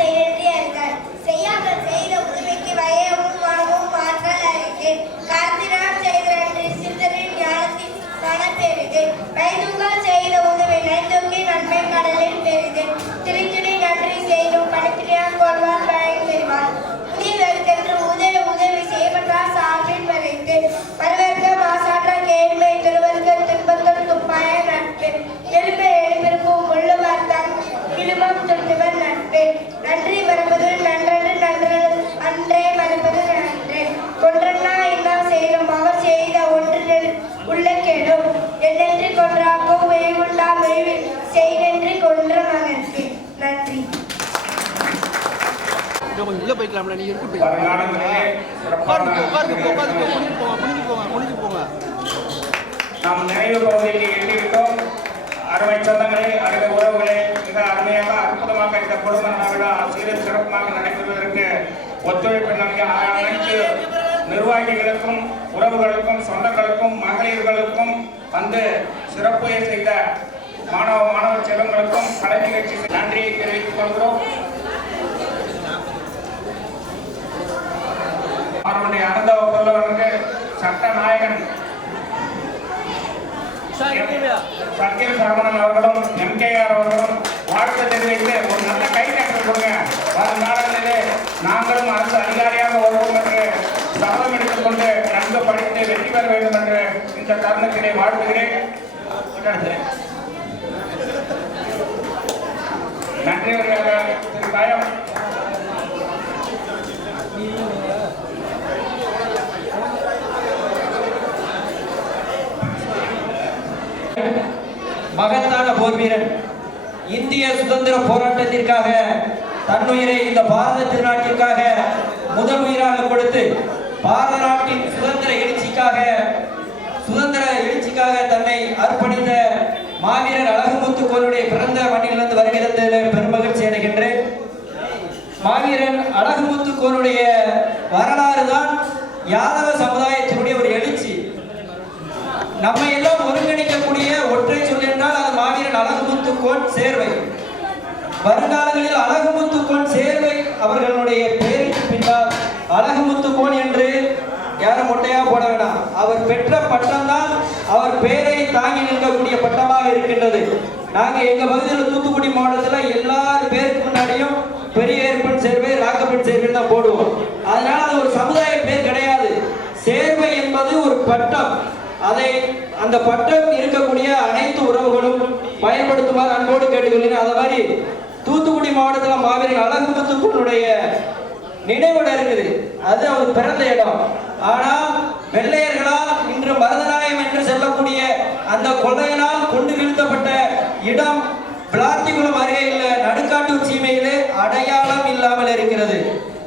செய்யாமல் செய்த உதவிக்கு வயமும் மனமும் மாற்றல் அளித்து கருத்தினால் செய்த நன்றி சிந்தனின் ஞானத்தின் பணப்பெரிது வைதுகால் செய்த உதவி நைந்தோக்கி நன்மை கடலில் பெரிது திருச்சுனை நன்றி செய்தும் பணித்தினால் கொள்வார் பயன் பெறுவார் உதவிக்கென்று உதவி செய்வதால் சாற்றில் வரைத்து மறுவர்க்க மாசாற்ற கேள்மை திருவர்க்க துன்பங்கள் துப்பாய நட்பு எழுப்ப எழுப்பிற்கும் உள்ளவர் தன் இழுமம் துணிவர் நட்பு நன்றி மறப்பது நன்றன்று நன்று அன்றே மறப்பது நன்று ஒன்றன்னா என்ன செய்யும் அவர் செய்த ஒன்றில் உள்ள கெடும் என்னென்று கொன்றாக்கும் வெய்வுண்டா வெய்வு செய்தென்று கொன்ற மகனுக்கு நன்றி. உள்ள போய்க்கலாம்ல, நீங்க இருக்கு நாம் நிறைவு பகுதிக்கு எட்டிவிட்டோம். அருமை சொந்தங்களே, அருமை உறவுகளே, மிக அருமையாக அற்புதமாக இந்த குடும்ப விழா சீரும் சிறப்பாக நடைபெறுவதற்கு ஒத்துழைப்பு நல்கிய அனைத்து நிர்வாகிகளுக்கும் உறவுகளுக்கும் சொந்தங்களுக்கும் மகளிர்களுக்கும் வந்து சிறப்பு செய்த மாணவ செல்வங்களுக்கும் கலை நிகழ்ச்சி நன்றியை தெரிவித்துக் கொள்கிறோம். அவருடைய அனுபவ புலவருக்கு சட்ட நாயகன் சத்யன் சரவணன் அவர்களும் எம்கேஆர் அவர்களும் வாழ்த்து தெரிவித்து ஒரு நல்ல கை தட்டல் கொடுங்க. வரும் நாடுகளிலே நாங்களும் அரசு அதிகாரியாக வருவோம் என்று சபதம் எடுத்துக் கொண்டு நன்கு படித்து வெற்றி பெற வேண்டும் என்று இந்த தருணத்திலே வாழ்த்துகிறேன். நன்றி. திரு காயம் மகத்தான போர் வீரன், இந்திய சுதந்திர போராட்டத்திற்காக தன்னுயிரை இந்த பாரத திருநாட்டிற்காக முதல் உயிராக கொடுத்து பாரத நாட்டின் சுதந்திர எழுச்சிக்காக தன்னை அர்ப்பணித்த மாவீரர் அழகுமுத்துக்கோனுடைய பிறந்த மண்ணிலிருந்து வருகிறதில் பெருமகிழ்ச்சி அடைகின்றேன். மாவீரன் அழகுமுத்துக்கோனுடைய வரலாறு தான் யாதவ சமுதாயத்தினுடைய ஒரு எழுச்சி. நம்மை எல்லாம் ஒருங்கிணைக்கக்கூடிய ஒற்றை சொல் என்றால் அது மாவீரன் அழகுமுத்துக்கோன் சேர்வை. வருங்காலங்களில் அழகுமுத்துக்கோன் சேர்வை அவர்களுடைய பெயருக்கு பின்னால் அழகுமுத்துக்கோன் என்று யாரும் மொட்டையா போட வேண்டாம். அவர் பெற்ற பட்டம் தான் அவர் பெயரை தாங்கி நிற்கக்கூடிய பட்டமாக இருக்கின்றது. நாங்கள் எங்க பகுதியில் தூத்துக்குடி மாவட்டத்தில் எல்லார் பேருக்கு முன்னாடியும் பெரிய ஏற்பன் சேர்வை ராக்கப்பன் சேர்வை தான் போடுவோம். அதனால அது ஒரு சமுதாய பேர் கிடையாது. சேர்வை என்பது ஒரு பட்டம். அந்த பட்டம் இருக்கக்கூடிய அனைத்து உறவுகளும் பயன்படுத்துமாறு அன்போடு கேட்டுக்கொள்கிறேன். அதே மாதிரி தூத்துக்குடி மாவட்டத்தில் மாவீரன் அழகுமுத்துக்கோனுடைய நினைவிடம் இருக்குது. அது அவர் பிறந்த இடம். ஆனால் வெள்ளையர்களால் இன்று மருதநாயம் என்று சொல்லக்கூடிய அந்த கொள்ளையினால் கொண்டு நிறுத்தப்பட்ட இடம் பிளாத்திகுளம் அருகே இல்ல நடுக்காட்டூர் சீமையிலே அடையாளம் இல்லாமல் இருக்கிறது.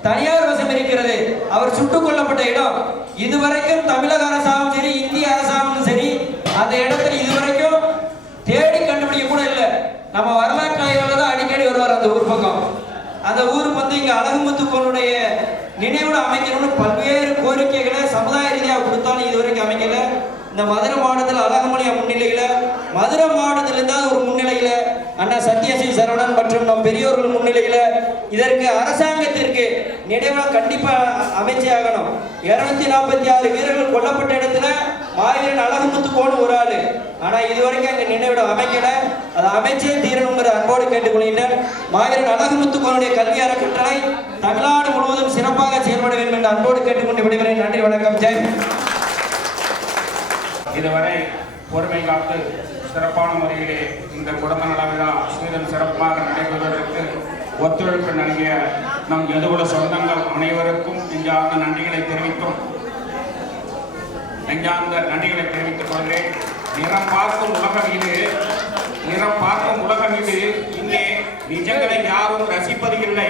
தனியார் வசம் இருக்கிறது. அவர் சுட்டுக் கொல்லப்பட்ட இடம் இதுவரைக்கும் தமிழக அரசாங்கம் சரி இந்திய அரசாங்கம் சரி அந்த இடத்துல இதுவரைக்கும் தேடி கண்டுபிடிக்க கூட இல்லை. நம்ம வரலாற்று ஆய்வாளர் தான் அடிக்கடி வருவார் அந்த ஊர் பக்கம். அந்த ஊருக்கு வந்து இங்க அழகுமுத்துக்கோனுடைய நினைவுடன் அமைக்கணும்னு பல்வேறு கோரிக்கைகளை சமுதாய ரீதியாக கொடுத்தாலும் இதுவரைக்கும் அமைக்கல. இந்த மதுரை மாவட்டத்தில் அழகுமணியா முன்னிலையில, மதுரை மாவட்டத்திலிருந்து ஒரு முன்னிலையில அண்ணா சத்யஸ்ரீ சரவணன் மற்றும் நம் பெரியோர்கள் முன்னிலையில இதற்கு அரசாங்கத்திற்கு நினைவுடன் கண்டிப்பா அமைச்சே ஆகணும். 246 வீரர்கள் கொல்லப்பட்ட இடத்துல மாவீரன் அழகுமுத்துக்கோன் ஒரு ஆளு. ஆனா இதுவரைக்கும் அங்க நினைவிடம் அமைக்கல. அதை அமைச்சே தீரணுங்கிற அன்போடு கேட்டுக்கொள்கின்றனர். மாவீரன் அழகுமுத்துக்கோனுடைய கல்வி அறக்கட்டளை தமிழ்நாடு முழுவதும் சிறப்பாக செயல்பட வேண்டும் என்று அன்போடு கேட்டுக்கொண்டு விடுகிறேன். நன்றி, வணக்கம், ஜெய். இதுவரை பொறுமை காத்து சிறப்பான முறையிலே இந்த குடும்ப நல விழா சீரும் சிறப்பாக நடைபெறுவதற்கு ஒத்துழைப்பு நல்கிய நம் எதுகுல சொந்தங்கள் அனைவருக்கும் நெஞ்சார்ந்த நன்றிகளை தெரிவித்துக் கொள்கிறேன். நிறம் பார்க்கும் உலகம் இது, நிறம் பார்க்கும் உலகம் இது. இங்கே நிஜங்களை யாரும் ரசிப்பது இல்லை.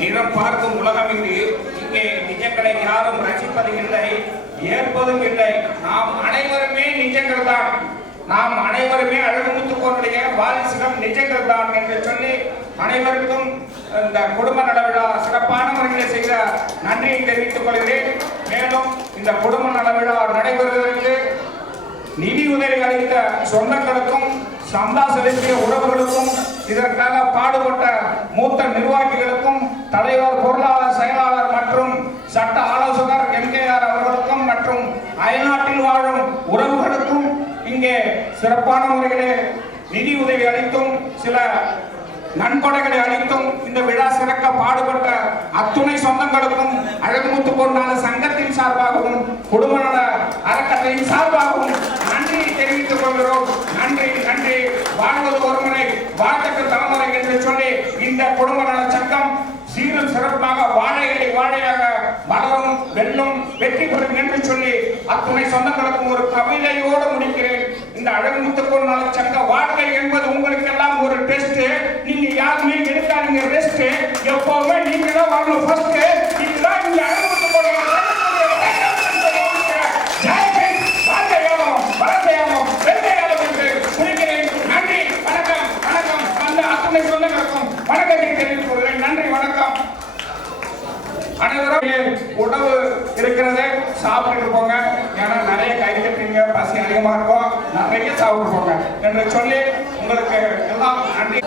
நிறம் பார்க்கும் உலகம் இது, இங்கே நிஜங்களை யாரும் ரசிப்பது இல்லை, ஏற்பதும் இல்லை. நாம் அனைவருமே நிஜங்கள் தான், நாம் அனைவருமே அழகுமுத்துக்கோனுடைய வாரிசுகள் நிஜங்கள் தான் என்று சொல்லி அனைவருக்கும் இந்த குடும்ப நல விழா சிறப்பான முறையில் செய்த நன்றியை தெரிவித்துக் கொள்கிறேன். மேலும் இந்த குடும்ப நல விழா நடைபெறுவதற்கு நிதி உதவி அளித்த சொந்தங்களுக்கும், சந்தா செலுத்திய உறவுகளுக்கும், இதற்காக பாடுபட்ட மூத்த நிர்வாகிகளுக்கும், தலைவர், பொருளாளர், செயலாளர் மற்றும் சட்ட ஆலோசகர் எம்கேஆர் அவர்களுக்கும் மற்றும் அயல்நாட்டில் வாழும் உறவுகளுக்கும், இங்கே சிறப்பான முறையிலே நிதி உதவி அளித்தும் சில நன்கொடைகளை அளித்தும் இந்த விழா சிறக்க பாடுபட்ட அத்துணை சொந்தங்களுக்கும் அழகுமுத்துக்கோன் சங்கத்தின் சார்பாகவும் குடும்ப நல அறக்கட்டளையின் சார்பாகவும் நன்றியை தெரிவித்துக் கொள்கிறோம். நன்றி நன்றி. வாழ்வது ஒருமுறை வாழ்க்கை தலைமுறை என்று சொல்லி இந்த குடும்ப நல சங்கம் சீரும் சிறப்பாக வாழைகளை வாழையாக வளரும், வெல்லும், வெற்றி பெறும் என்று சொல்லி அத்துணை சொந்தங்களுக்கும் ஒரு கவிதையோடு முடிக்கிறேன். இந்த அழகுமுத்துக்கோன் நல சங்க வாழ்க்கை என்பது உங்களுக்கு எல்லாம் ஒரு டெஸ்ட். நீங்க யாருமே எடுக்காதீங்க ரெஸ்ட். எப்பவுமே நீங்க தான் வரணும் ஃபர்ஸ்ட். இதுதான் இந்த அழகுமுத்துக்கோன் வாழ்க்கையாகும், வளர்க்கையாகும், வெள்ளையாகும் என்று முடிக்கிறேன். நன்றி, வணக்கம், வணக்கம். அந்த அத்துணை சொந்தங்களுக்கும் வணக்கத்தை தெரிவித்துக் கொள்கிறேன். நன்றி, வணக்கம். அனைவரும் உணவு இருக்கிறது, சாப்பிட்டு போங்க. ஏன்னா நிறைய கை தட்டுறீங்க, பசி அதிகமா இருக்கும், நிறைய சாப்பிட்டு போங்க என்று சொல்லி உங்களுக்கு எல்லாம் நன்றி.